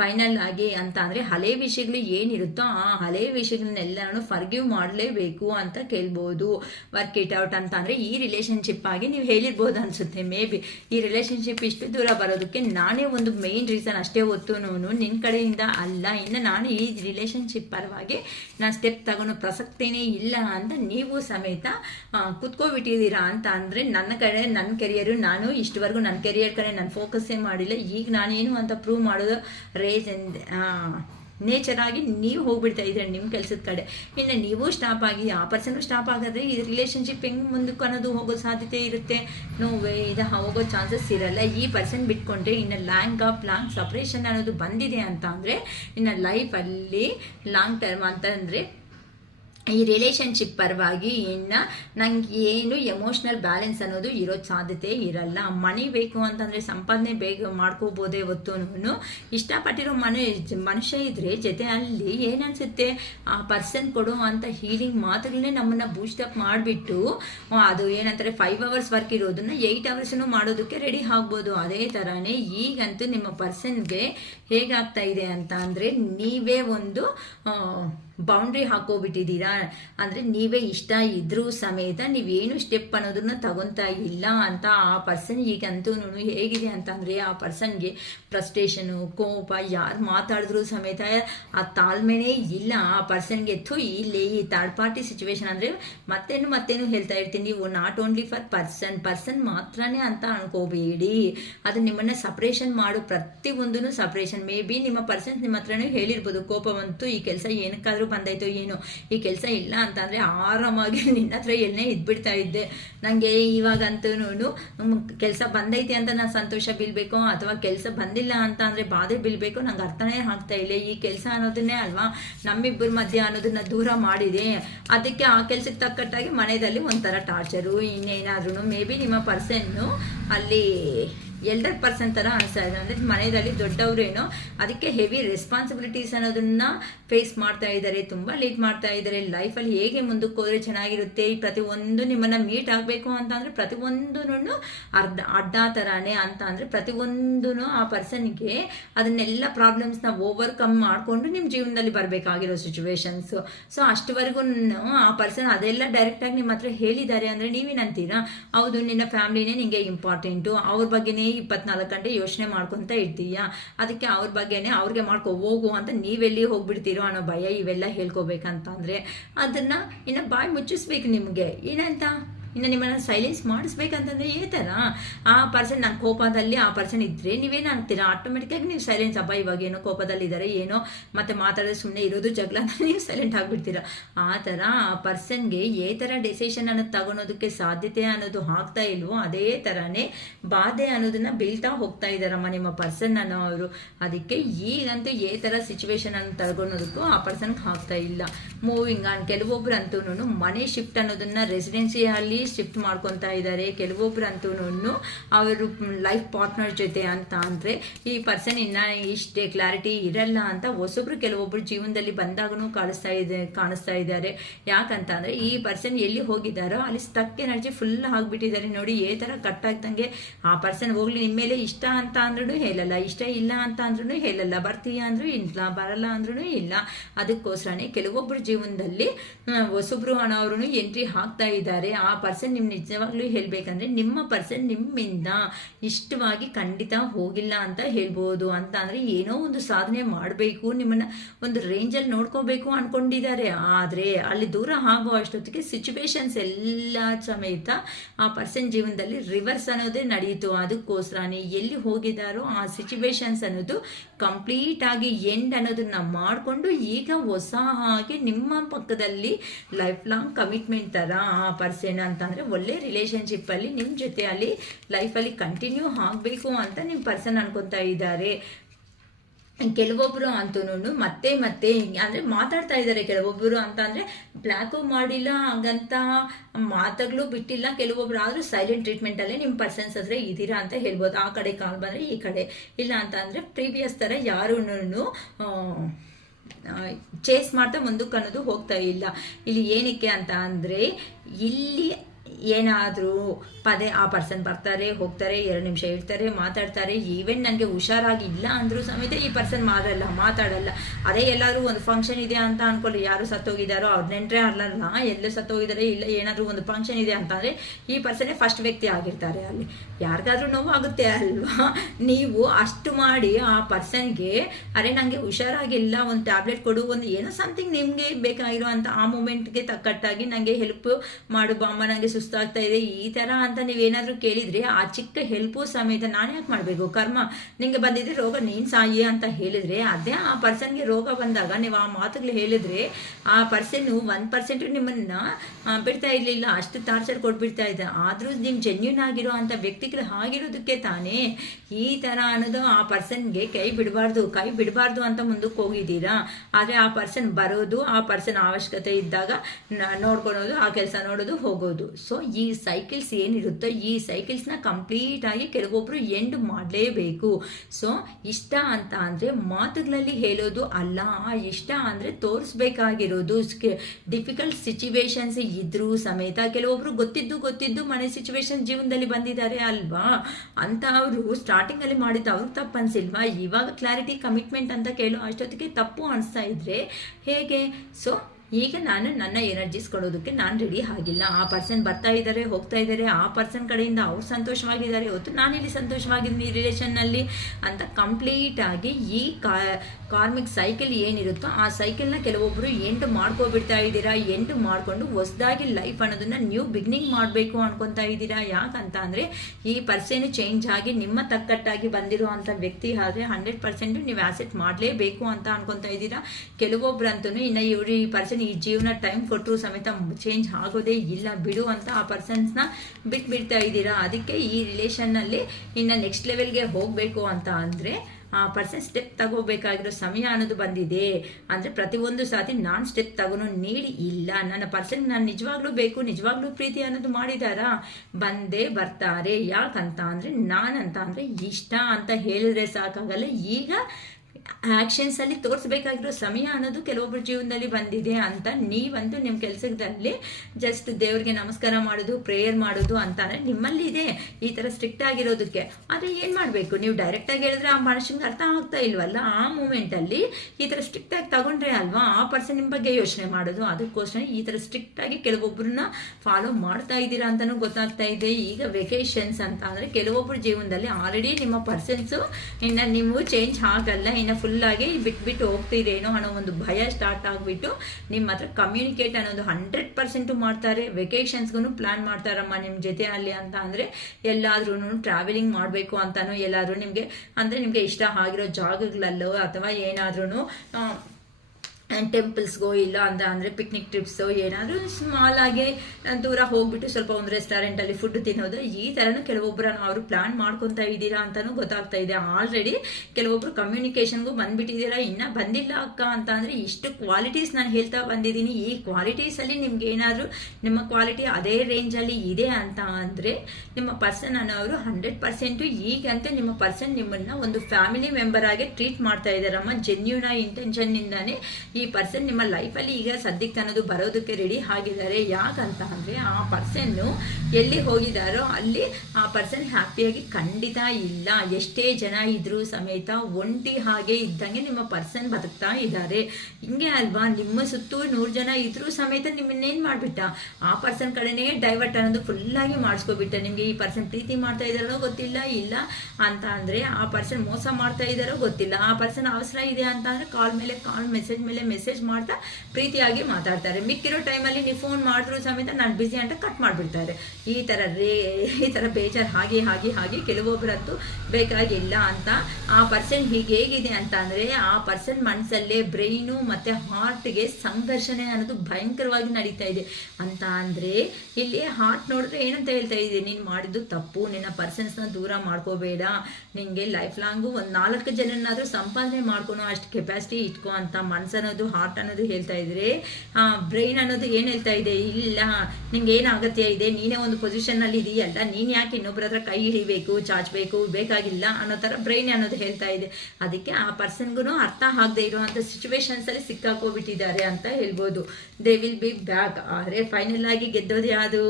ಫೈನಲ್ ಆಗಿ ಅಂತ ಅಂದರೆ ಹಳೆ ವಿಷಯಗಳು ಏನಿರುತ್ತೋ ಆ ಹಳೆ ವಿಷಯಗಳನ್ನೆಲ್ಲನೂ ಫರ್ಗಿವ್ ಮಾಡಲೇಬೇಕು ಅಂತ ಕೇಳ್ಬೋದು. ವರ್ಕ್ ಇಟ್ ಔಟ್ ಅಂತ ಅಂದರೆ ಈ ರಿಲೇಷನ್ಶಿಪ್ ಆಗಿ ನೀವು ಹೇಳಿರ್ಬೋದು ಅನಿಸುತ್ತೆ. ಮೇ ಬಿ ಈ ರಿಲೇಷನ್ಶಿಪ್ ಇಷ್ಟು ದೂರ ಬರೋದಕ್ಕೆ ನಾನೇ ಒಂದು ಮೇನ್ ರೀಸನ್ ಅಷ್ಟೇ ಹೊತ್ತು ನಿನ್ನ ಕಡೆಯಿಂದ ಅಲ್ಲ, ಇನ್ನು ನಾನು ಈ ರಿಲೇಷನ್ಶಿಪ್ ಪರವಾಗಿ ನಾನು ಸ್ಟೆಪ್ ತಗೊಳ್ಳೋ ಪ್ರಸಕ್ತಿನೇ ಇಲ್ಲ ಅಂತ ನೀವು ಸಮೇತ ಕುತ್ಕೋಬಿಟ್ಟಿದ್ದೀರಾ ಅಂತ ಅಂದರೆ ನನ್ನ ಕೆರಿಯರು ನಾನು ಇಷ್ಟವರೆಗೂ ನನ್ನ ಕೆರಿಯರ್ ಕಡೆ ನಾನು ಫೋಕಸ್ಸೇ ಮಾಡಿಲ್ಲ. ಈಗ ನಾನೇನು ಅಂತ ಪ್ರೂವ್ ಮಾಡೋದು ನೇಚರ್ ಆಗಿ ನೀವು ಹೋಗ್ಬಿಡ್ತಾ ಇದ್ರೆ ನಿಮ್ಮ ಕೆಲಸದ ಕಡೆ. ಇನ್ನು ನೀವು ಸ್ಟಾಪ್ ಆಗಿ ಆ ಪರ್ಸನ್ ಸ್ಟಾಪ್ ಆಗಿದ್ರೆ ಈ ರಿಲೇಷನ್ಶಿಪ್ ಹೆಂಗೆ ಮುಂದಕ್ಕೆ ಅನ್ನೋದು ಹೋಗೋ ಸಾಧ್ಯತೆ ಇರುತ್ತೆ. ನೋವೇ ಇದು ಹೋಗೋ ಚಾನ್ಸಸ್ ಇರಲ್ಲ. ಈ ಪರ್ಸನ್ ಬಿಟ್ಕೊಂಡ್ರೆ ಇನ್ನು ಲಾಂಗ್ ಸಪ್ರೇಷನ್ ಅನ್ನೋದು ಬಂದಿದೆ ಅಂತ ಅಂದರೆ ಇನ್ನು ಲೈಫಲ್ಲಿ ಲಾಂಗ್ ಟರ್ಮ್ ಅಂತಂದರೆ ಈ ರಿಲೇಷನ್ಶಿಪ್ ಪರವಾಗಿ ಇನ್ನು ನಂಗೆ ಏನು ಎಮೋಷ್ನಲ್ ಬ್ಯಾಲೆನ್ಸ್ ಅನ್ನೋದು ಇರೋ ಸಾಧ್ಯತೆ ಇರಲ್ಲ. ಮನಿ ಬೇಕು ಅಂತಂದರೆ ಸಂಪಾದನೆ ಬೇಗ ಮಾಡ್ಕೋಬೋದೇ ಹೊತ್ತು ಇಷ್ಟಪಟ್ಟಿರೋ ಮನುಷ್ಯ ಇದ್ದರೆ ಜೊತೆ ಅಲ್ಲಿ ಏನನ್ಸುತ್ತೆ ಆ ಪರ್ಸನ್ ಕೊಡೋ ಅಂಥ ಹೀಲಿಂಗ್ ಮಾತುಗಳನ್ನೇ ನಮ್ಮನ್ನು ಬೂಸ್ಟಪ್ ಮಾಡಿಬಿಟ್ಟು ಅದು ಏನಂತಾರೆ 5 hours ವರ್ಕ್ ಇರೋದನ್ನು 8 hours ಮಾಡೋದಕ್ಕೆ ರೆಡಿ ಆಗ್ಬೋದು. ಅದೇ ಥರನೇ ಈಗಂತೂ ನಿಮ್ಮ ಪರ್ಸನ್ಗೆ ಹೇಗಾಗ್ತಾ ಇದೆ ಅಂತ ಅಂದರೆ ನೀವೇ ಒಂದು ಬೌಂಡ್ರಿ ಹಾಕೋಬಿಟ್ಟಿದ್ದೀರಾ. ಅಂದರೆ ನೀವೇ ಇಷ್ಟ ಇದ್ರೂ ಸಮೇತ ನೀವೇನು ಸ್ಟೆಪ್ ಅನ್ನೋದನ್ನ ತಗೊತಾ ಇಲ್ಲ ಅಂತ ಆ ಪರ್ಸನ್ ಈಗಂತೂ ಹೇಗಿದೆ ಅಂತಂದರೆ ಆ ಪರ್ಸನ್ಗೆ ಫ್ರಸ್ಟ್ರೇಷನು, ಕೋಪ, ಯಾರು ಮಾತಾಡಿದ್ರು ಸಮೇತ ಆ ತಾಳ್ಮೆನೇ ಇಲ್ಲ ಆ ಪರ್ಸನ್ಗೆ. ಇಲ್ಲಿ ಈ ಥರ್ಡ್ ಪಾರ್ಟಿ ಸಿಚುವೇಶನ್ ಅಂದರೆ ಮತ್ತೇನು ಹೇಳ್ತಾ ಇರ್ತೀನಿ, ನೀವು ನಾಟ್ ಓನ್ಲಿ ಫಾರ್ ಪರ್ಸನ್ ಮಾತ್ರನೇ ಅಂತ ಅನ್ಕೋಬೇಡಿ. ಅದು ನಿಮ್ಮನ್ನು ಸಪ್ರೇಷನ್ ಮಾಡು ಪ್ರತಿಯೊಂದೂ ಸಪ್ರೇಷನ್. ಮೇ ಬಿ ನಿಮ್ಮ ಪರ್ಸನ್ ನಿಮ್ಮ ಹತ್ರನೇ ಹೇಳಿರ್ಬೋದು ಕೋಪವಂತೂ ಈ ಕೆಲಸ ಏನಕ್ಕಾದ್ರೂ ಬಂದಾಯ್ತು, ಏನು ಈ ಕೆಲಸ ಇಲ್ಲ ಅಂತಂದರೆ ಆರಾಮಾಗಿ ನಿನ್ನ ಹತ್ರ ಎಲ್ಲೇ ಇದ್ಬಿಡ್ತಾ ಇದ್ದೆ. ನನಗೆ ಇವಾಗಂತೂ ಕೆಲಸ ಬಂದೈತೆ ಅಂತ ನಾನು ಸಂತೋಷ ಬೀಳ್ಬೇಕು ಅಥವಾ ಕೆಲಸ ಬಂದಿಲ್ಲ ಅಂತ ಅಂದರೆ ಬಾಧೆ ಬೀಳ್ಬೇಕು, ನಂಗೆ ಅರ್ಥನೇ ಆಗ್ತಾ ಇಲ್ಲ. ಈ ಕೆಲಸ ಅನ್ನೋದನ್ನೇ ಅಲ್ವಾ ನಮ್ಮಿಬ್ಬರ ಮಧ್ಯೆ ಅನ್ನೋದನ್ನ ದೂರ ಮಾಡಿದೆ. ಅದಕ್ಕೆ ಆ ಕೆಲಸಕ್ಕೆ ತಕ್ಕಟ್ಟಾಗಿ ಮನೆಯಲ್ಲಿ ಒಂಥರ ಟಾರ್ಚರು ಇನ್ನೇನಾದ್ರೂ ಮೇ ಬಿ ನಿಮ್ಮ ಪರ್ಸನ್ನು ಅಲ್ಲಿ ಎಲ್ಡರ್ ಪರ್ಸನ್ ಥರ ಅನಿಸ್ತಾ ಇದೆ. ಅಂದರೆ ಮನೆಯಲ್ಲಿ ದೊಡ್ಡವರೇನೋ ಅದಕ್ಕೆ ಹೆವಿ ರೆಸ್ಪಾನ್ಸಿಬಿಲಿಟೀಸ್ ಅನ್ನೋದನ್ನ ಫೇಸ್ ಮಾಡ್ತಾ ಇದ್ದಾರೆ, ತುಂಬ ಲೀಡ್ ಮಾಡ್ತಾ ಇದ್ದಾರೆ. ಲೈಫಲ್ಲಿ ಹೇಗೆ ಮುಂದಕ್ಕೆ ಹೋದರೆ ಚೆನ್ನಾಗಿರುತ್ತೆ, ಪ್ರತಿಯೊಂದು ನಿಮ್ಮನ್ನು ಮೀಟ್ ಆಗಬೇಕು ಅಂತಂದರೆ ಪ್ರತಿಯೊಂದೂ ಅಡ್ಡ ಥರನೇ ಅಂತ ಅಂದರೆ ಪ್ರತಿಯೊಂದೂ ಆ ಪರ್ಸನ್ಗೆ ಅದನ್ನೆಲ್ಲ ಪ್ರಾಬ್ಲಮ್ಸ್ನ ಓವರ್ಕಮ್ ಮಾಡಿಕೊಂಡು ನಿಮ್ಮ ಜೀವನದಲ್ಲಿ ಬರಬೇಕಾಗಿರೋ ಸಿಚುವೇಶನ್ಸು. ಸೊ ಅಷ್ಟುವರೆಗೂ ಆ ಪರ್ಸನ್ ಅದೆಲ್ಲ ಡೈರೆಕ್ಟಾಗಿ ನಿಮ್ಮ ಹತ್ರ ಹೇಳಿದ್ದಾರೆ ಅಂದರೆ ನೀವೇನಂತೀರಾ, ಹೌದು ನಿನ್ನ ಫ್ಯಾಮಿಲಿನೇ ನಿಮಗೆ ಇಂಪಾರ್ಟೆಂಟು, ಅವ್ರ ಬಗ್ಗೆನೇ ನೀ 24 ಗಂಟೆ ಯೋಚನೆ ಮಾಡ್ಕೊತ ಇರ್ತೀಯ. ಅದಕ್ಕೆ ಅವ್ರ ಬಗ್ಗೆನೇ ಅವ್ರಿಗೆ ಹೋಗು ಅಂತ ನೀವೆಲ್ಲಿ ಹೋಗ್ಬಿಡ್ತೀರೋ ಅನ್ನೋ ಭಯ ಇವೆಲ್ಲ ಹೇಳ್ಕೊಬೇಕಂತಂದರೆ ಅದನ್ನು ಇನ್ನು ಬಾಯಿ ಮುಚ್ಚಿಸ್ಬೇಕು ನಿಮಗೆ. ಏನಂತ ಇನ್ನು ನಿಮ್ಮನ್ನು ಸೈಲೆನ್ಸ್ ಮಾಡಿಸ್ಬೇಕಂತಂದರೆ ಈ ಥರ ಆ ಪರ್ಸನ್ ನನ್ನ ಕೋಪದಲ್ಲಿ ಆ ಪರ್ಸನ್ ಇದ್ದರೆ ನೀವೇನಾಗ್ತೀರಾ, ಆಟೋಮೆಟಿಕ್ಕಾಗಿ ನೀವು ಸೈಲೆನ್ಸ್, ಅಪ್ಪ ಇವಾಗ ಏನೋ ಕೋಪದಲ್ಲಿದ್ದಾರೆ, ಏನೋ ಮತ್ತೆ ಮಾತಾಡೋದು ಸುಮ್ಮನೆ ಇರೋದು ಜಗಳ ಅಂತ ನೀವು ಸೈಲೆಂಟ್ ಆಗಿಬಿಡ್ತೀರಾ. ಆ ಥರ ಆ ಪರ್ಸನ್ಗೆ ಏ ಥರ ಡೆಸಿಷನ್ ಅನ್ನೋದು ತಗೊಳೋದಕ್ಕೆ ಸಾಧ್ಯತೆ ಅನ್ನೋದು ಆಗ್ತಾ ಇಲ್ವೋ ಅದೇ ಥರನೇ ಬಾಧೆ ಅನ್ನೋದನ್ನು ಬೀಳ್ತಾ ಹೋಗ್ತಾ ಇದ್ದಾರಮ್ಮ ನಿಮ್ಮ ಪರ್ಸನ್ ಅನ್ನೋರು. ಅದಕ್ಕೆ ಈಗಂತೂ ಏ ಥರ ಸಿಚುವೇಶನ್ ಅನ್ನು ತಗೊಳೋದಕ್ಕೂ ಆ ಪರ್ಸನ್ಗೆ ಆಗ್ತಾ ಇಲ್ಲ. ಮೂವಿಂಗ್ ಆನ್, ಕೆಲವೊಬ್ರು ಅಂತೂ ಮನೆ ಶಿಫ್ಟ್ ಅನ್ನೋದನ್ನು ರೆಸಿಡೆನ್ಸಿಯಲ್ಲಿ ಶಿಫ್ಟ್ ಮಾಡ್ಕೊತಾ ಇದ್ದಾರೆ. ಕೆಲವೊಬ್ರು ಅಂತೂ ಅವರು ಲೈಫ್ ಪಾರ್ಟ್ನರ್ ಜೊತೆ ಅಂತ ಅಂದರೆ ಈ ಪರ್ಸನ್ ಇನ್ನು ಇಷ್ಟೇ ಕ್ಲಾರಿಟಿ ಇರಲ್ಲ ಅಂತ ಹೊಸೊಬ್ರು ಕೆಲವೊಬ್ರು ಜೀವನದಲ್ಲಿ ಬಂದಾಗೂ ಕಾಣಿಸ್ತಾ ಇದ್ದಾರೆ. ಯಾಕಂತ ಅಂದರೆ ಈ ಪರ್ಸನ್ ಎಲ್ಲಿ ಹೋಗಿದ್ದಾರೋ ಅಲ್ಲಿ ಸ್ಟಕ್ ಎನರ್ಜಿ ಫುಲ್ ಆಗಿಬಿಟ್ಟಿದ್ದಾರೆ. ನೋಡಿ ಏ ಥರ ಕಟ್ ಆಗ್ದಂಗೆ ಆ ಪರ್ಸನ್ ಹೋಗ್ಲಿ, ನಿಮ್ಮ ಮೇಲೆ ಇಷ್ಟ ಅಂತ ಅಂದ್ರೂ ಹೇಳಲ್ಲ, ಇಷ್ಟ ಇಲ್ಲ ಅಂತ ಅಂದ್ರೂ ಹೇಳಲ್ಲ, ಬರ್ತೀಯ ಅಂದ್ರೂ ಇಲ್ಲ, ಬರಲ್ಲ ಅಂದ್ರೂ ಇಲ್ಲ. ಅದಕ್ಕೋಸ್ಕರನೇ ಕೆಲವೊಬ್ರು ಜೀವನದಲ್ಲಿ ಹೊಸೊಬ್ರು ಅನ್ನೋರು ಎಂಟ್ರಿ ಆಗ್ತಾ ಇದ್ದಾರೆ. ಆ ಪರ್ಸನ್ ನಿಮ್ ನಿಜವಾಗ್ಲೂ ಹೇಳ್ಬೇಕಂದ್ರೆ ನಿಮ್ಮ ಪರ್ಸನ್ ನಿಮ್ಮಿಂದ ಇಷ್ಟವಾಗಿ ಖಂಡಿತ ಹೋಗಿಲ್ಲ ಅಂತ ಹೇಳ್ಬೋದು. ಅಂತ ಅಂದ್ರೆ ಏನೋ ಒಂದು ಸಾಧನೆ ಮಾಡಬೇಕು, ನಿಮ್ಮನ್ನ ಒಂದು ರೇಂಜಲ್ಲಿ ನೋಡ್ಕೋಬೇಕು ಅನ್ಕೊಂಡಿದ್ದಾರೆ. ಆದ್ರೆ ಅಲ್ಲಿ ದೂರ ಆಗೋ ಅಷ್ಟೊತ್ತಿಗೆ ಸಿಚುವೇಶನ್ಸ್ ಎಲ್ಲ ಸಮೇತ ಆ ಪರ್ಸನ್ ಜೀವನದಲ್ಲಿ ರಿವರ್ಸ್ ಅನ್ನೋದೇ ನಡೆಯಿತು. ಅದಕ್ಕೋಸ್ಕರನೇ ಎಲ್ಲಿ ಹೋಗಿದ್ದಾರೋ ಆ ಸಿಚುವೇಶನ್ಸ್ ಅನ್ನೋದು ಕಂಪ್ಲೀಟ್ ಆಗಿ ಎಂಡ್ ಅನ್ನೋದನ್ನ ಮಾಡಿಕೊಂಡು ಈಗ ಹೊಸ ಹಾಗೆ ನಿಮ್ಮ ಪಕ್ಕದಲ್ಲಿ ಲೈಫ್ ಲಾಂಗ್ ಕಮಿಟ್ಮೆಂಟ್ ತರ ಆ ಪರ್ಸನ್ ಅಂತಂದ್ರೆ ಒಳ್ಳೆ ರಿಲೇಶನ್ಶಿಪ್ ಅಲ್ಲಿ ನಿಮ್ಮ ಜೊತೆ ಅಲ್ಲಿ ಲೈಫಲ್ಲಿ ಕಂಟಿನ್ಯೂ ಆಗಬೇಕು ಅಂತ ನಿಮ್ಮ ಪರ್ಸನ್ ಅನ್ಕೊತಾ ಇದ್ದಾರೆ. ಕೆಲವೊಬ್ರು ಅಂತೂ ಮತ್ತೆ ಮತ್ತೆ ಅಂದ್ರೆ ಮಾತಾಡ್ತಾ ಇದ್ದಾರೆ. ಕೆಲವೊಬ್ರು ಅಂತ ಅಂದ್ರೆ ಬ್ಲ್ಯಾಕು ಮಾಡಿಲ್ಲ ಹಾಗಂತ ಮಾತಾಗ್ಲೂ ಬಿಟ್ಟಿಲ್ಲ. ಕೆಲವೊಬ್ರು ಆದ್ರೂ ಸೈಲೆಂಟ್ ಟ್ರೀಟ್ಮೆಂಟ್ ಅಲ್ಲೇ ನಿಮ್ಮ ಪರ್ಸನ್ಸ್ ಹತ್ರ ಇದ್ದೀರಾ ಅಂತ ಹೇಳ್ಬೋದು. ಆ ಕಡೆ ಕಾಲ್ ಬಂದ್ರೆ ಈ ಕಡೆ ಇಲ್ಲ ಅಂತ ಅಂದ್ರೆ ಪ್ರೀವಿಯಸ್ ತರ ಯಾರೂ ಚೇಸ್ ಮಾಡ್ತಾ ಮುಂದಕ್ಕೆ ಅನ್ನೋದು ಹೋಗ್ತಾ ಇಲ್ಲ. ಇಲ್ಲಿ ಏನಕ್ಕೆ ಅಂತ ಅಂದ್ರೆ ಇಲ್ಲಿ ಏನಾದರೂ ಪದೇ ಆ ಪರ್ಸನ್ ಬರ್ತಾರೆ ಹೋಗ್ತಾರೆ, 2 ನಿಮಿಷ ಇರ್ತಾರೆ, ಮಾತಾಡ್ತಾರೆ. ಈವನ್ ನನಗೆ ಹುಷಾರಾಗಿಲ್ಲ ಅಂದರೂ ಸಮೇತ ಈ ಪರ್ಸನ್ ಮಾತಾಡಲ್ಲ. ಅದೇ ಎಲ್ಲಾದ್ರೂ ಒಂದು ಫಂಕ್ಷನ್ ಇದೆ ಅಂತ ಅನ್ಕೊಳ್ಳಿ, ಯಾರು ಸತ್ತೋಗಿದ್ದಾರೋ ಅವ್ರ ನೆಂಟ್ರೆ ಅಲ್ಲಲ್ಲ, ಎಲ್ಲೂ ಸತ್ತೋಗಿದ್ದಾರೆ, ಇಲ್ಲ ಏನಾದರೂ ಒಂದು ಫಂಕ್ಷನ್ ಇದೆ ಅಂತಂದರೆ ಈ ಪರ್ಸನ್ನೇ ಫಸ್ಟ್ ವ್ಯಕ್ತಿ ಆಗಿರ್ತಾರೆ. ಅಲ್ಲಿ ಯಾರಿಗಾದ್ರೂ ನೋವಾಗುತ್ತೆ ಅಲ್ವಾ. ನೀವು ಅಷ್ಟು ಮಾಡಿ ಆ ಪರ್ಸನ್ಗೆ ಅರೆ ನನಗೆ ಹುಷಾರಾಗಿಲ್ಲ, ಒಂದು ಟ್ಯಾಬ್ಲೆಟ್ ಕೊಡು, ಒಂದು ಏನೋ ಸಮಥಿಂಗ್ ನಿಮಗೆ ಬೇಕಾಗಿರೋ ಅಂತ ಆ ಮೂಮೆಂಟ್ಗೆ ತಕ್ಕಟ್ಟಾಗಿ ನನಗೆ ಹೆಲ್ಪ್ ಮಾಡು ಬಾಮ್ಮ, ನನಗೆ ಸುಸ್ತಾಗ್ತಾ ಇದೆ ಈ ಥರ ಅಂತ ನೀವೇನಾದರೂ ಕೇಳಿದರೆ ಆ ಚಿಕ್ಕ ಹೆಲ್ಪು ಸಮೇತ ನಾನು ಯಾಕೆ ಮಾಡಬೇಕು, ಕರ್ಮ ನಿಂಗೆ ಬಂದಿದ್ರೆ ರೋಗ ನೀನು ಸಾಯಿ ಅಂತ ಹೇಳಿದರೆ, ಅದೇ ಆ ಪರ್ಸನ್ಗೆ ರೋಗ ಬಂದಾಗ ನೀವು ಆ ಮಾತುಗಳು ಹೇಳಿದರೆ ಆ ಪರ್ಸನ್ನು 1% ನಿಮ್ಮನ್ನು ಬಿಡ್ತಾ ಇರಲಿಲ್ಲ, ಅಷ್ಟು ಟಾರ್ಚರ್ ಕೊಟ್ಬಿಡ್ತಾ ಇದ್ದ. ಆದರೂ ನೀವು ಜೆನ್ಯೂನ್ ಆಗಿರೋ ಅಂಥ ವ್ಯಕ್ತಿಗಳು ಆಗಿರೋದಕ್ಕೆ ತಾನೇ ಈ ಥರ ಅನ್ನೋದು ಆ ಪರ್ಸನ್ಗೆ ಕೈ ಬಿಡಬಾರ್ದು ಅಂತ ಮುಂದಕ್ಕೆ ಹೋಗಿದ್ದೀರಾ. ಆದರೆ ಆ ಪರ್ಸನ್ ಬರೋದು, ಆ ಪರ್ಸನ್ ಅವಶ್ಯಕತೆ ಇದ್ದಾಗ ನೋಡ್ಕೊಳೋದು, ಆ ಕೆಲಸ ನೋಡೋದು, ಹೋಗೋದು. ಸೊ ಈ ಸೈಕಲ್ಸ್ ಏನಿರುತ್ತೋ ಈ ಸೈಕಲ್ಸ್ನ ಕಂಪ್ಲೀಟ್ ಆಗಿ ಕೆಲವೊಬ್ರು ಎಂಡ್ ಮಾಡಲೇಬೇಕು. ಸೊ ಇಷ್ಟ ಅಂತ ಅಂದರೆ ಮಾತುಗಳಲ್ಲಿ ಹೇಳೋದು ಅಲ್ಲ, ಇಷ್ಟ ಅಂದರೆ ತೋರಿಸ್ಬೇಕಾಗಿರೋದು. ಡಿಫಿಕಲ್ಟ್ ಸಿಚುವೇಶನ್ಸ್ ಇದ್ರೂ ಸಮೇತ ಕೆಲವೊಬ್ರು ಗೊತ್ತಿದ್ದು ಮನೆ ಸಿಚುವೇಶನ್ ಜೀವನದಲ್ಲಿ ಬಂದಿದ್ದಾರೆ ಅಲ್ವಾ ಅಂತ ಅವರು ಸ್ಟಾರ್ಟಿಂಗಲ್ಲಿ ಮಾಡಿದ್ದು ಅವ್ರಿಗೆ ತಪ್ಪು ಅನಿಸಿಲ್ವಾ? ಇವಾಗ ಕ್ಲಾರಿಟಿ ಕಮಿಟ್ಮೆಂಟ್ ಅಂತ ಕೇಳೋ ಅಷ್ಟೊತ್ತಿಗೆ ತಪ್ಪು ಅನಿಸ್ತಾ ಇದ್ರೆ ಹೇಗೆ? ಸೊ ಈಗ ನಾನು ನನ್ನ ಎನರ್ಜೀಸ್ ಕೊಡೋದಕ್ಕೆ ನಾನು ರೆಡಿ ಆಗಿಲ್ಲ. ಆ ಪರ್ಸನ್ ಬರ್ತಾ ಇದ್ದಾರೆ ಹೋಗ್ತಾ ಇದ್ದಾರೆ, ಆ ಪರ್ಸನ್ ಕಡೆಯಿಂದ ಅವ್ರು ಸಂತೋಷವಾಗಿದ್ದಾರೆ, ಹೊತ್ತು ನಾನಿಲ್ಲಿ ಸಂತೋಷವಾಗಿದ್ದೀನಿ ರಿಲೇಷನ್ನಲ್ಲಿ ಅಂತ ಕಂಪ್ಲೀಟ್ ಆಗಿ ಈ ಕಾರ್ಮಿಕ್ ಸೈಕಲ್ ಏನಿರುತ್ತೋ ಆ ಸೈಕಲ್ನ ಕೆಲವೊಬ್ಬರು ಎಂಟು ಮಾಡ್ಕೊಬಿಡ್ತಾ ಇದ್ದೀರಾ. ಎಂಟು ಮಾಡಿಕೊಂಡು ಹೊಸದಾಗಿ ಲೈಫ್ ಅನ್ನೋದನ್ನ ನ್ಯೂ ಬಿಗ್ನಿಂಗ್ ಮಾಡಬೇಕು ಅನ್ಕೊತಾ ಇದ್ದೀರಾ. ಯಾಕಂತ ಅಂದರೆ ಈ ಪರ್ಸನ್ ಚೇಂಜ್ ಆಗಿ ನಿಮ್ಮ ತಕ್ಕಟ್ಟಾಗಿ ಬಂದಿರೋ ಅಂಥ ವ್ಯಕ್ತಿ ಆದರೆ 100% ನೀವು ಆಸೆಟ್ ಮಾಡಲೇಬೇಕು ಅಂತ ಅನ್ಕೊತಾ ಇದ್ದೀರಾ. ಕೆಲವೊಬ್ರಂತೂ ಇನ್ನು ಇವರು ಈ ಪರ್ಸನ್ ಈ ಜೀವನ ಟೈಮ್ ಕೊಟ್ಟರು ಸಮೇತ ಚೇಂಜ್ ಆಗೋದೇ ಇಲ್ಲ ಬಿಡು ಅಂತ ಆ ಪರ್ಸನ್ಸ್ನ ಬಿಟ್ಬಿಡ್ತಾ ಇದ್ದೀರಾ. ಅದಕ್ಕೆ ಈ ರಿಲೇಷನ್ನಲ್ಲಿ ಇನ್ನು ನೆಕ್ಸ್ಟ್ ಲೆವೆಲ್ಗೆ ಹೋಗಬೇಕು ಅಂತ ಅಂದರೆ ಆ ಪರ್ಸನ್ ಸ್ಟೆಪ್ ತಗೋಬೇಕಾಗಿರೋ ಸಮಯ ಅನ್ನೋದು ಬಂದಿದೆ. ಅಂದರೆ ಪ್ರತಿಯೊಂದು ಸಾತಿ ನಾನು ಸ್ಟೆಪ್ ತಗೋನು ನೀಡಿ ಇಲ್ಲ, ನನ್ನ ಪರ್ಸನ್ ನಾನು ನಿಜವಾಗ್ಲೂ ಬೇಕು, ನಿಜವಾಗ್ಲೂ ಪ್ರೀತಿ ಅನ್ನೋದು ಮಾಡಿದಾರಾ, ಬಂದೇ ಬರ್ತಾರೆ. ಯಾಕಂತ ಅಂದರೆ ನಾನಂತ ಅಂದರೆ ಇಷ್ಟ ಅಂತ ಹೇಳಿದ್ರೆ ಸಾಕಾಗಲ್ಲ. ಈಗ ಆ್ಯಕ್ಷನ್ಸಲ್ಲಿ ತೋರಿಸ್ಬೇಕಾಗಿರೋ ಸಮಯ ಅನ್ನೋದು ಕೆಲವೊಬ್ಬರ ಜೀವನದಲ್ಲಿ ಬಂದಿದೆ ಅಂತ ನೀವಂತೂ ನಿಮ್ಮ ಕೆಲಸದಲ್ಲಿ ಜಸ್ಟ್ ದೇವ್ರಿಗೆ ನಮಸ್ಕಾರ ಮಾಡೋದು, ಪ್ರೇಯರ್ ಮಾಡೋದು ಅಂತಾನೆ ನಿಮ್ಮಲ್ಲಿ ಇದೆ ಈ ಥರ ಸ್ಟ್ರಿಕ್ಟ್ ಆಗಿರೋದಕ್ಕೆ. ಆದರೆ ಏನು ಮಾಡಬೇಕು, ನೀವು ಡೈರೆಕ್ಟಾಗಿ ಹೇಳಿದ್ರೆ ಆ ಮನುಷ್ಯನಿಗೆ ಅರ್ಥ ಆಗ್ತಾ ಇಲ್ವಲ್ಲ. ಆ ಮೂಮೆಂಟಲ್ಲಿ ಈ ಥರ ಸ್ಟ್ರಿಕ್ಟಾಗಿ ತಗೊಂಡ್ರೆ ಅಲ್ವಾ ಆ ಪರ್ಸನ್ ನಿಮ್ಮ ಬಗ್ಗೆ ಯೋಚನೆ ಮಾಡೋದು. ಅದಕ್ಕೋಸ್ಕರ ಈ ಥರ ಸ್ಟ್ರಿಕ್ಟಾಗಿ ಕೆಲವೊಬ್ಬರನ್ನ ಫಾಲೋ ಮಾಡ್ತಾ ಇದ್ದೀರಾ ಅಂತಲೂ ಗೊತ್ತಾಗ್ತಾ ಇದೆ. ಈಗ ವೆಕೇಷನ್ಸ್ ಅಂತ ಅಂದರೆ ಕೆಲವೊಬ್ಬರ ಜೀವನದಲ್ಲಿ ಆಲ್ರೆಡಿ ನಿಮ್ಮ ಪರ್ಸನ್ಸು ಇನ್ನು ನೀವು ಚೇಂಜ್ ಆಗಲ್ಲ, ಇನ್ನು ಫುಲ್ಲಾಗಿ ಬಿಟ್ಬಿಟ್ಟು ಹೋಗ್ತೀರೇನೋ ಅನ್ನೋ ಒಂದು ಭಯ ಸ್ಟಾರ್ಟ್ ಆಗಿಬಿಟ್ಟು ನಿಮ್ಮ ಹತ್ರ ಕಮ್ಯುನಿಕೇಟ್ ಅನ್ನೋದು 100% ಮಾಡ್ತಾರೆ. ವೆಕೇಷನ್ಸ್ಗೂ ಪ್ಲ್ಯಾನ್ ಮಾಡ್ತಾರಮ್ಮ ನಿಮ್ಮ ಜೊತೆ ಅಲ್ಲಿ ಅಂತ ಅಂದರೆ ಎಲ್ಲಾದ್ರೂ ಟ್ರಾವೆಲಿಂಗ್ ಮಾಡಬೇಕು ಅಂತಾನೋ ಎಲ್ಲಾದರೂ ನಿಮಗೆ ಅಂದರೆ ನಿಮಗೆ ಇಷ್ಟ ಆಗಿರೋ ಜಾಗಗಳಲ್ಲೋ ಅಥವಾ ಏನಾದ್ರೂ ಟೆಂಪಲ್ಸ್ಗೋ ಇಲ್ಲ ಅಂತ ಅಂದರೆ ಪಿಕ್ನಿಕ್ ಟ್ರಿಪ್ಸು ಏನಾದರೂ ಸ್ಮಾಲ್ ಆಗಿ ದೂರ ಹೋಗ್ಬಿಟ್ಟು ಸ್ವಲ್ಪ ಒಂದು ರೆಸ್ಟೋರೆಂಟಲ್ಲಿ ಫುಡ್ ತಿನ್ನೋದು ಈ ಥರನೂ ಕೆಲವೊಬ್ಬರನ್ನು ಅವರು ಪ್ಲ್ಯಾನ್ ಮಾಡ್ಕೊತಾ ಇದ್ದೀರಾ ಅಂತಲೂ ಗೊತ್ತಾಗ್ತಾ ಇದೆ. ಆಲ್ರೆಡಿ ಕೆಲವೊಬ್ರು ಕಮ್ಯುನಿಕೇಷನ್ಗೂ ಬಂದುಬಿಟ್ಟಿದ್ದೀರಾ, ಇನ್ನೂ ಬಂದಿಲ್ಲ ಅಕ್ಕ ಅಂತ ಅಂದರೆ ಇಷ್ಟು ಕ್ವಾಲಿಟೀಸ್ ನಾನು ಹೇಳ್ತಾ ಬಂದಿದ್ದೀನಿ. ಈ ಕ್ವಾಲಿಟೀಸಲ್ಲಿ ನಿಮ್ಗೆ ಏನಾದರೂ ನಿಮ್ಮ ಕ್ವಾಲಿಟಿ ಅದೇ ರೇಂಜಲ್ಲಿ ಇದೆ ಅಂತ ಅಂದರೆ ನಿಮ್ಮ ಪರ್ಸನ್ ಅನ್ನೋರು 100% ಈಗಂತೂ ನಿಮ್ಮ ಪರ್ಸನ್ ನಿಮ್ಮನ್ನು ಒಂದು ಫ್ಯಾಮಿಲಿ ಮೆಂಬರ್ ಆಗಿ ಟ್ರೀಟ್ ಮಾಡ್ತಾ ಇದ್ದಾರಮ್ಮ. ಜೆನ್ಯೂನ್ ಇಂಟೆನ್ಷನ್ನಿಂದಾನೇ ಈ ಪರ್ಸನ್ ನಿಮ್ಮ ಲೈಫಲ್ಲಿ ಈಗ ಸದ್ಯಕ್ಕೆ ಅನ್ನೋದು ಬರೋದಕ್ಕೆ ರೆಡಿ ಆಗಿದ್ದಾರೆ. ಯಾಕಂತ ಅಂದರೆ ಆ ಪರ್ಸನ್ನು ಎಲ್ಲಿ ಹೋಗಿದ್ದಾರೋ ಅಲ್ಲಿ ಆ ಪರ್ಸನ್ ಹ್ಯಾಪಿಯಾಗಿ ಖಂಡಿತ ಇಲ್ಲ. ಎಷ್ಟೇ ಜನ ಇದ್ರೂ ಸಮೇತ ಒಂಟಿ ಹಾಗೆ ಇದ್ದಂಗೆ ನಿಮ್ಮ ಪರ್ಸನ್ ಬದುಕ್ತಾ ಇದ್ದಾರೆ. ಹಿಂಗೆ ಅಲ್ವಾ, ನಿಮ್ಮ ಸುತ್ತೂ 100 ಜನ ಇದ್ರೂ ಸಮೇತ ನಿಮ್ಮನ್ನೇನು ಮಾಡಿಬಿಟ್ಟ ಆ ಪರ್ಸನ್ ಕಡೆನೇ ಡೈವರ್ಟ್ ಅನ್ನೋದು ಫುಲ್ಲಾಗಿ ಮಾಡಿಸ್ಕೊಬಿಟ್ಟ. ನಿಮಗೆ ಈ ಪರ್ಸನ್ ಪ್ರೀತಿ ಮಾಡ್ತಾ ಇದ್ದಾರೋ ಗೊತ್ತಿಲ್ಲ, ಇಲ್ಲ ಅಂತ ಅಂದರೆ ಆ ಪರ್ಸನ್ ಮೋಸ ಮಾಡ್ತಾ ಇದ್ದಾರೋ ಗೊತ್ತಿಲ್ಲ. ಆ ಪರ್ಸನ್ ಅವಸರ ಇದೆ ಅಂತ ಅಂದರೆ ಕಾಲ್ ಮೇಲೆ ಕಾಲ್, ಮೆಸೇಜ್ ಮೇಲೆ ಮೆಸೇಜ್ ಮಾಡ್ತಾ ಪ್ರೀತಿಯಾಗಿ ಮಾತಾಡ್ತಾರೆ. ಮಿಕ್ಕಿರೋ ಟೈಮಲ್ಲಿ ನೀವು ಫೋನ್ ಮಾಡಿದ್ರು ಸಮೇತ ನಾನು ಬಿಸಿ ಅಂತ ಕಟ್ ಮಾಡಿಬಿಡ್ತಾರೆ. ಈ ಥರ ಬೇಜಾರು ಹಾಗೆ ಕೆಲವೊಬ್ಬರಂತೂ ಬೇಕಾಗಿಲ್ಲ ಅಂತ ಆ ಪರ್ಸನ್ ಹೇಗಿದೆ ಅಂತ ಅಂದರೆ ಆ ಪರ್ಸನ್ ಮನಸ್ಸಲ್ಲೇ ಬ್ರೈನು ಮತ್ತು ಹಾರ್ಟ್ಗೆ ಸಂಘರ್ಷಣೆ ಅನ್ನೋದು ಭಯಂಕರವಾಗಿ ನಡೀತಾ ಇದೆ ಅಂತ ಅಂದರೆ ಇಲ್ಲಿ ಹಾರ್ಟ್ ನೋಡಿದ್ರೆ ಏನಂತ ಹೇಳ್ತಾ ಇದೆ, ನೀನು ಮಾಡಿದ್ದು ತಪ್ಪು, ನಿನ್ನ ಪರ್ಸನ್ಸ್ನ ದೂರ ಮಾಡ್ಕೋಬೇಡ, ನಿನಗೆ ಲೈಫ್ ಲಾಂಗು ಒಂದು 4 ಜನನಾದರೂ ಸಂಪಾದನೆ ಮಾಡ್ಕೊಳೋ ಅಷ್ಟು ಕೆಪಾಸಿಟಿ ಇಟ್ಕೋ ಅಂತ ಮನಸ್ಸು ಅನ್ನೋದು ಹಾರ್ಟ್ ಅನ್ನೋದು ಹೇಳ್ತಾ ಇದ್ರೆ, ಬ್ರೈನ್ ಅನ್ನೋದು ಏನು ಹೇಳ್ತಾ ಇದೆ, ಇಲ್ಲ ನಿಂಗೆ ಏನು ಅಗತ್ಯ ಇದೆ, ನೀನೇ ಒಂದು ಪೊಸಿಷನ್ನಲ್ಲಿ ಇದೆಯಲ್ಲ, ನೀನು ಯಾಕೆ ಇನ್ನೊಬ್ಬರ ಹತ್ರ ಕೈ ಹಿಡಿಬೇಕು, ಚಾಚಬೇಕು, ಬೇಕಾಗಿಲ್ಲ ಅನ್ನೋ ಥರ ಬ್ರೈನ್ ಅನ್ನೋದು ಹೇಳ್ತಾ ಇದೆ. ಅದಕ್ಕೆ ಆ ಪರ್ಸನ್ಗೂ ಅರ್ಥ ಆಗದೆ ಇರುವಂಥ ಸಿಚುವೇಶನ್ಸಲ್ಲಿ ಸಿಕ್ಕಾಕೋಬಿಟ್ಟಿದ್ದಾರೆ ಅಂತ ಹೇಳ್ಬೋದು. They will be back. ಆದರೆ ಫೈನಲ್ ಆಗಿ ಗೆದ್ದೋದು ಯಾವುದು,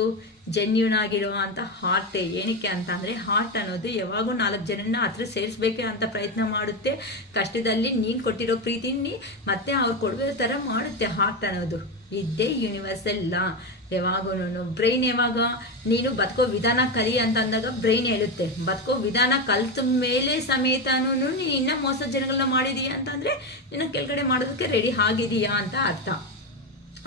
ಜೆನ್ಯೂನ್ ಆಗಿರೋ ಅಂತ ಹಾರ್ಟ್. ಏನಕ್ಕೆ ಅಂತ ಅಂದರೆ ಹಾರ್ಟ್ ಅನ್ನೋದು ಯಾವಾಗೂ 4 ಜನನ ಹತ್ರ ಸೇರಿಸ್ಬೇಕೆ ಅಂತ ಪ್ರಯತ್ನ ಮಾಡುತ್ತೆ. ಕಷ್ಟದಲ್ಲಿ ನೀನು ಕೊಟ್ಟಿರೋ ಪ್ರೀತಿನಿ ಮತ್ತೆ ಅವ್ರು ಕೊಡೋ ಥರ ಮಾಡುತ್ತೆ ಹಾರ್ಟ್ ಅನ್ನೋದು. ಇದ್ದೇ ಯೂನಿವರ್ಸಲ್ ಲಾ. ಯಾವಾಗೂ ಬ್ರೈನ್ ಯಾವಾಗ ನೀನು ಬದುಕೋ ವಿಧಾನ ಕಲಿ ಅಂತ ಅಂದಾಗ ಬ್ರೈನ್ ಹೇಳುತ್ತೆ, ಬದುಕೋ ವಿಧಾನ ಕಲ್ತ ಮೇಲೆ ಸಮೇತನೂ ನೀನು ಇನ್ನೂ ಮೋಸ ಜನಗಳನ್ನ ಮಾಡಿದೀಯಾ ಅಂತಂದರೆ ನೀನು ಕೆಳಗಡೆ ಮಾಡೋದಕ್ಕೆ ರೆಡಿ ಆಗಿದೆಯಾ ಅಂತ ಅರ್ಥ.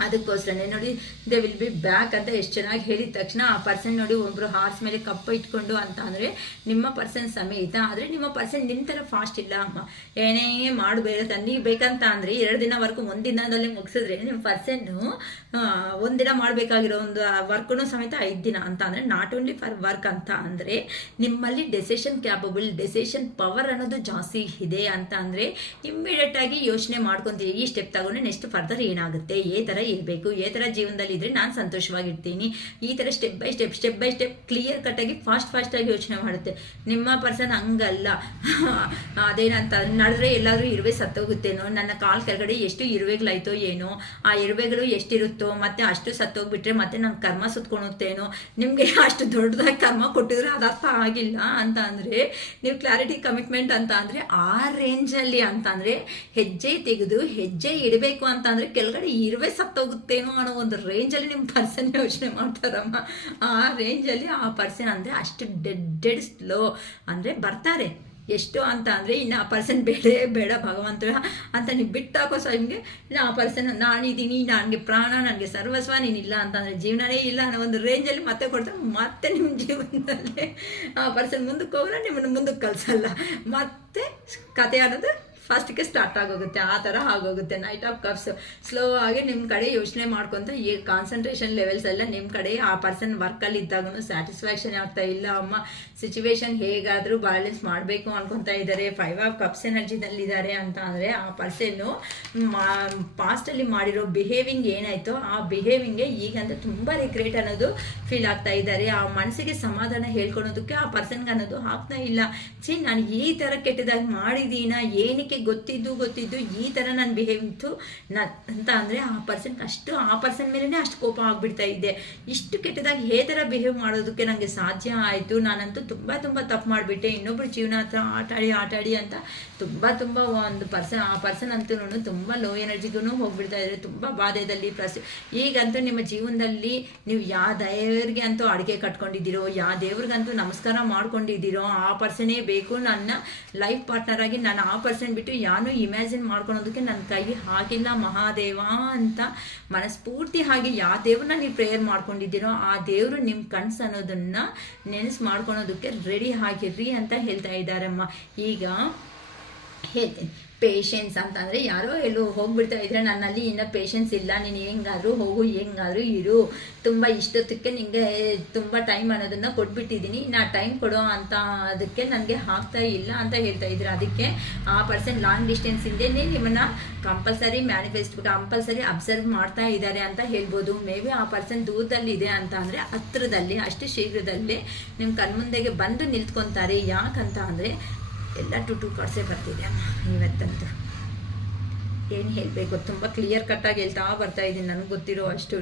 ಅದಕ್ಕೋಸ್ಕರನೇ ನೋಡಿ ದೇ ವಿಲ್ ಬಿ ಬ್ಯಾಕ್ ಅಂತ ಎಷ್ಟು ಚೆನ್ನಾಗಿ ಹೇಳಿದ ತಕ್ಷಣ ಆ ಪರ್ಸನ್ ನೋಡಿ ಒಬ್ಬರು ಹಾರ್ಸ್ ಮೇಲೆ ಕಪ್ಪ ಇಟ್ಕೊಂಡು ಅಂತ ಅಂದರೆ ನಿಮ್ಮ ಪರ್ಸನ್ ಸಮೇತ. ಆದರೆ ನಿಮ್ಮ ಪರ್ಸನ್ ನಿಮ್ಮ ಥರ ಫಾಸ್ಟ್ ಇಲ್ಲ ಅಮ್ಮ. ಏನೇ ಮಾಡಬೇಡ ನೀವು ಬೇಕಂತ ಅಂದರೆ 2 ದಿನವರೆಗೂ 1 ದಿನದಲ್ಲಿ ಮುಗಿಸಿದ್ರೆ ನಿಮ್ಮ ಪರ್ಸನ್ನು 1 ದಿನ ಮಾಡಬೇಕಾಗಿರೋ ಒಂದು ವರ್ಕ್ನು ಸಮೇತ 5 ದಿನ ಅಂತ ಅಂದರೆ ನಾಟ್ ಓನ್ಲಿ ಫಾರ್ ವರ್ಕ್ ಅಂತ ಅಂದರೆ ನಿಮ್ಮಲ್ಲಿ ಡೆಸಿಷನ್ ಕ್ಯಾಪಬಲ್, ಡೆಸಿಷನ್ ಪವರ್ ಅನ್ನೋದು ಜಾಸ್ತಿ ಇದೆ ಅಂತ ಅಂದರೆ ಇಮ್ಮಿಡಿಯೇಟಾಗಿ ಯೋಚನೆ ಮಾಡ್ಕೊತೀವಿ. ಈ ಸ್ಟೆಪ್ ತಗೊಂಡು ನೆಕ್ಸ್ಟ್ ಫರ್ದರ್ ಏನಾಗುತ್ತೆ, ಥರ ಇರಬೇಕು, ಥರ ಜೀವನದಲ್ಲಿ ಇದ್ರೆ ನಾನು ಸಂತೋಷವಾಗಿರ್ತೀನಿ, ಈ ಥರ ಸ್ಟೆಪ್ ಬೈ ಸ್ಟೆಪ್ ಕ್ಲಿಯರ್ ಕಟ್ಟಾಗಿ ಫಾಸ್ಟಾಗಿ ಯೋಚನೆ ಮಾಡುತ್ತೆ. ನಿಮ್ಮ ಪರ್ಸನ್ ಹಂಗಲ್ಲ. ಅದೇನಂತ ನಡೆದ್ರೆ ಎಲ್ಲಾದರೂ ಇರುವೆ ಸತ್ತೋಗುತ್ತೇನೋ, ನನ್ನ ಕಾಲ್ ಕೆಳಗಡೆ ಎಷ್ಟು ಇರುವೆಗಳಾಯ್ತೋ ಏನೋ, ಆ ಇರುವೆಗಳು ಎಷ್ಟಿರುತ್ತೋ ಮತ್ತೆ ಅಷ್ಟು ಸತ್ತೋಗ್ಬಿಟ್ರೆ ಮತ್ತೆ ನನ್ನ ಕರ್ಮ ಸುತ್ಕೊಳುತ್ತೇನೋ. ನಿಮಗೆ ಅಷ್ಟು ದೊಡ್ಡದಾಗಿ ಕರ್ಮ ಕೊಟ್ಟಿದ್ರೆ ಅದು ಅರ್ಥ ಆಗಿಲ್ಲ ಅಂತ ಅಂದರೆ ನೀವು ಕ್ಲಾರಿಟಿ ಕಮಿಟ್ಮೆಂಟ್ ಅಂತ ಅಂದರೆ ಆ ರೇಂಜಲ್ಲಿ ಅಂತ ಅಂದರೆ ಹೆಜ್ಜೆ ತೆಗೆದು ಹೆಜ್ಜೆ ಇಡಬೇಕು ಅಂತ ಅಂದರೆ ಕೆಳಗಡೆ ಇರುವೆ ಸತ್ತೋಗುತ್ತೇನೋ ಅನ್ನೋ ಒಂದು ರೇಂಜಲ್ಲಿ ನಿಮ್ಮ ಪರ್ಸನ್ ಯೋಚನೆ ಮಾಡ್ತಾರಮ್ಮ. ಆ ರೇಂಜಲ್ಲಿ ಆ ಪರ್ಸನ್ ಅಂದರೆ ಅಷ್ಟು ಡೆಡ್ ಸ್ಲೋ ಅಂದರೆ ಬರ್ತಾರೆ. ಎಷ್ಟು ಅಂತ ಅಂದರೆ ಇನ್ನು ಆ ಪರ್ಸನ್ ಬೇಡ ಭಗವಂತ ಅಂತ ನೀವು ಬಿಟ್ಟಾಕೋ ನಿಮಗೆ ಇನ್ನು ಆ ಪರ್ಸನ್ ನಾನಿದ್ದೀನಿ, ನನಗೆ ಪ್ರಾಣ, ನನಗೆ ಸರ್ವಸ್ವ, ನೀನಿಲ್ಲ ಅಂತಂದರೆ ಜೀವನನೇ ಇಲ್ಲ ಅನ್ನೋ ಒಂದು ರೇಂಜಲ್ಲಿ ಮತ್ತೆ ಕೊಡ್ತಾರೆ. ಮತ್ತೆ ನಿಮ್ಮ ಜೀವನದಲ್ಲಿ ಆ ಪರ್ಸನ್ ಮುಂದಕ್ಕೆ ಹೋಗೋಲ್ಲ, ನಿಮ್ಮನ್ನು ಮುಂದಕ್ಕೆ ಕಳಿಸಲ್ಲ. ಮತ್ತೆ ಕತೆ ಅನ್ನೋದು ಫಸ್ಟಿಗೆ ಸ್ಟಾರ್ಟ್ ಆಗೋಗುತ್ತೆ. ಆ ಥರ ಆಗೋಗುತ್ತೆ. ನೈಟ್ ಆಫ್ ಕಪ್ಸ್ ಸ್ಲೋ ಆಗಿ ನಿಮ್ಮ ಕಡೆ ಯೋಚನೆ ಮಾಡ್ಕೊತ ಈ ಕಾನ್ಸಂಟ್ರೇಷನ್ ಲೆವೆಲ್ಸ್ ಎಲ್ಲ ನಿಮ್ಮ ಕಡೆ ಆ ಪರ್ಸನ್ ವರ್ಕಲ್ಲಿ ಇದ್ದಾಗೂ ಸ್ಯಾಟಿಸ್ಫ್ಯಾಕ್ಷನ್ ಆಗ್ತಾ ಇಲ್ಲ ಅಮ್ಮ. ಸಿಚುವೇಶನ್ ಹೇಗಾದರೂ ಬ್ಯಾಲೆನ್ಸ್ ಮಾಡಬೇಕು ಅನ್ಕೊತಾ ಇದ್ದಾರೆ. 5 ಆಫ್ ಕಪ್ಸ್ ಎನರ್ಜಿನಲ್ಲಿದ್ದಾರೆ ಅಂತ ಅಂದರೆ ಆ ಪರ್ಸನ್ನು ಪಾಸ್ಟಲ್ಲಿ ಮಾಡಿರೋ ಬಿಹೇವಿಂಗ್ ಏನಾಯಿತೋ ಆ ಬಿಹೇವಿಂಗ್ಗೆ ಈಗಂದ್ರೆ ತುಂಬ ರಿಗ್ರೆಟ್ ಅನ್ನೋದು ಫೀಲ್ ಆಗ್ತಾ ಇದ್ದಾರೆ. ಆ ಮನಸ್ಸಿಗೆ ಸಮಾಧಾನ ಹೇಳ್ಕೊಳೋದಕ್ಕೆ ಆ ಪರ್ಸನ್ಗೆ ಅನ್ನೋದು ಆಗ್ತಾ ಇಲ್ಲ. ನಾನು ಈ ಥರ ಕೆಟ್ಟದಾಗಿ ಮಾಡಿದ್ದೀನ, ಏನಕ್ಕೆ ಆಕೆ ಗೊತ್ತಿದ್ದು ಈ ಥರ ನಾನು ಬಿಹೇವ್ ಇತ್ತು ಅಂತ ಅಂದರೆ ಆ ಪರ್ಸನ್ ಮೇಲೇ ಅಷ್ಟು ಕೋಪ ಆಗಿಬಿಡ್ತಾ ಇದ್ದೆ. ಇಷ್ಟು ಕೆಟ್ಟದಾಗಿ ಹೇ ಥರ ಬಿಹೇವ್ ಮಾಡೋದಕ್ಕೆ ನನಗೆ ಸಾಧ್ಯ ಆಯಿತು. ನಾನಂತೂ ತುಂಬ ತಪ್ಪು ಮಾಡಿಬಿಟ್ಟೆ. ಇನ್ನೊಬ್ಬರು ಜೀವನ ಹತ್ರ ಆಟಾಡಿ ಅಂತ ತುಂಬ ಒಂದು ಆ ಪರ್ಸನ್ ಅಂತೂ ತುಂಬ ಲೋ ಎನರ್ಜಿಗೂ ಹೋಗ್ಬಿಡ್ತಾ ಇದ್ದಾರೆ, ತುಂಬ ಬಾಧೆಯಲ್ಲಿ ಈಗಂತೂ ನಿಮ್ಮ ಜೀವನದಲ್ಲಿ ನೀವು ಯಾವ ದೇವರಿಗೆ ಅಂತೂ ಅಡಿಗೆ ಕಟ್ಕೊಂಡಿದ್ದೀರೋ, ಯಾವ ದೇವ್ರಿಗಂತೂ ನಮಸ್ಕಾರ ಮಾಡ್ಕೊಂಡಿದ್ದೀರೋ ಆ ಪರ್ಸನೇ ಬೇಕು ನನ್ನ ಲೈಫ್ ಪಾರ್ಟ್ನರ್ ಆಗಿ. ನಾನು ಆ ಪರ್ಸನ್ ಬಿಟ್ಟು ಯಾನು ಇಮ್ಯಾಜಿನ್ ಮಾಡ್ಕೊಳೋದಕ್ಕೆ ನನ್ನ ಕೈ ಹಾಕಿಲ್ಲ ಮಹಾದೇವ ಅಂತ ಮನಸ್ಫೂರ್ತಿ ಹಾಗೆ ಯಾವ ದೇವ್ರನ್ನ ನೀವು ಪ್ರೇಯರ್ ಮಾಡ್ಕೊಂಡಿದ್ದೀರೋ ಆ ದೇವರು ನಿಮ್ಮ ಕನಸು ಅನ್ನೋದನ್ನ ನೆನೆಸು ಮಾಡ್ಕೊಳೋದಕ್ಕೆ ರೆಡಿ ಆಗಿರ್ರಿ ಅಂತ ಹೇಳ್ತಾ ಇದ್ದಾರಮ್ಮ. ಈಗ ಹೇಳ್ತೀನಿ ಪೇಷನ್ಸ್ ಅಂತಂದರೆ ಯಾರೋ ಎಲ್ಲೋ ಹೋಗ್ಬಿಡ್ತಾ ಇದ್ರೆ ನನ್ನಲ್ಲಿ ಇನ್ನೂ ಪೇಷನ್ಸ್ ಇಲ್ಲ, ನೀನು ಹೆಂಗಾದರೂ ಹೋಗು ಹೆಂಗಾದರೂ ಇರು, ತುಂಬ ಇಷ್ಟೊತ್ತಕ್ಕೆ ನಿಮಗೆ ತುಂಬ ಟೈಮ್ ಅನ್ನೋದನ್ನು ಕೊಟ್ಬಿಟ್ಟಿದ್ದೀನಿ, ನಾ ಟೈಮ್ ಕೊಡೋ ಅಂತ ಅದಕ್ಕೆ ನನಗೆ ಆಗ್ತಾ ಇಲ್ಲ ಅಂತ ಹೇಳ್ತಾ ಇದ್ರು. ಅದಕ್ಕೆ ಆ ಪರ್ಸನ್ ಲಾಂಗ್ ಡಿಸ್ಟೆನ್ಸಿಂದೇ ನಿಮ್ಮನ್ನು ಕಂಪಲ್ಸರಿ ಅಬ್ಸರ್ವ್ ಮಾಡ್ತಾ ಇದ್ದಾರೆ ಅಂತ ಹೇಳ್ಬೋದು. ಮೇ ಬಿ ಆ ಪರ್ಸನ್ ದೂರದಲ್ಲಿದೆ ಅಂತ ಅಂದರೆ ಹತ್ರದಲ್ಲಿ ಅಷ್ಟು ಶೀಘ್ರದಲ್ಲೇ ನಿಮ್ಮ ಕಣ್ಮುಂದೆಗೆ ಬಂದು ನಿಂತ್ಕೊತಾರೆ. ಯಾಕಂತ ಅಂದರೆ ಎಲ್ಲ ಟು ಕಾರ್ಡ್ಸೇ ಬರ್ತಿದೆ ಅಮ್ಮ ಇವತ್ತಂತೂ. ಏನು ಹೇಳಬೇಕು, ತುಂಬ ಕ್ಲಿಯರ್ ಕಟ್ಟಾಗಿ ಹೇಳ್ತಾ ಬರ್ತಾ ಇದ್ದೀನಿ, ನನಗೆ ಗೊತ್ತಿರೋ ಅಷ್ಟೂ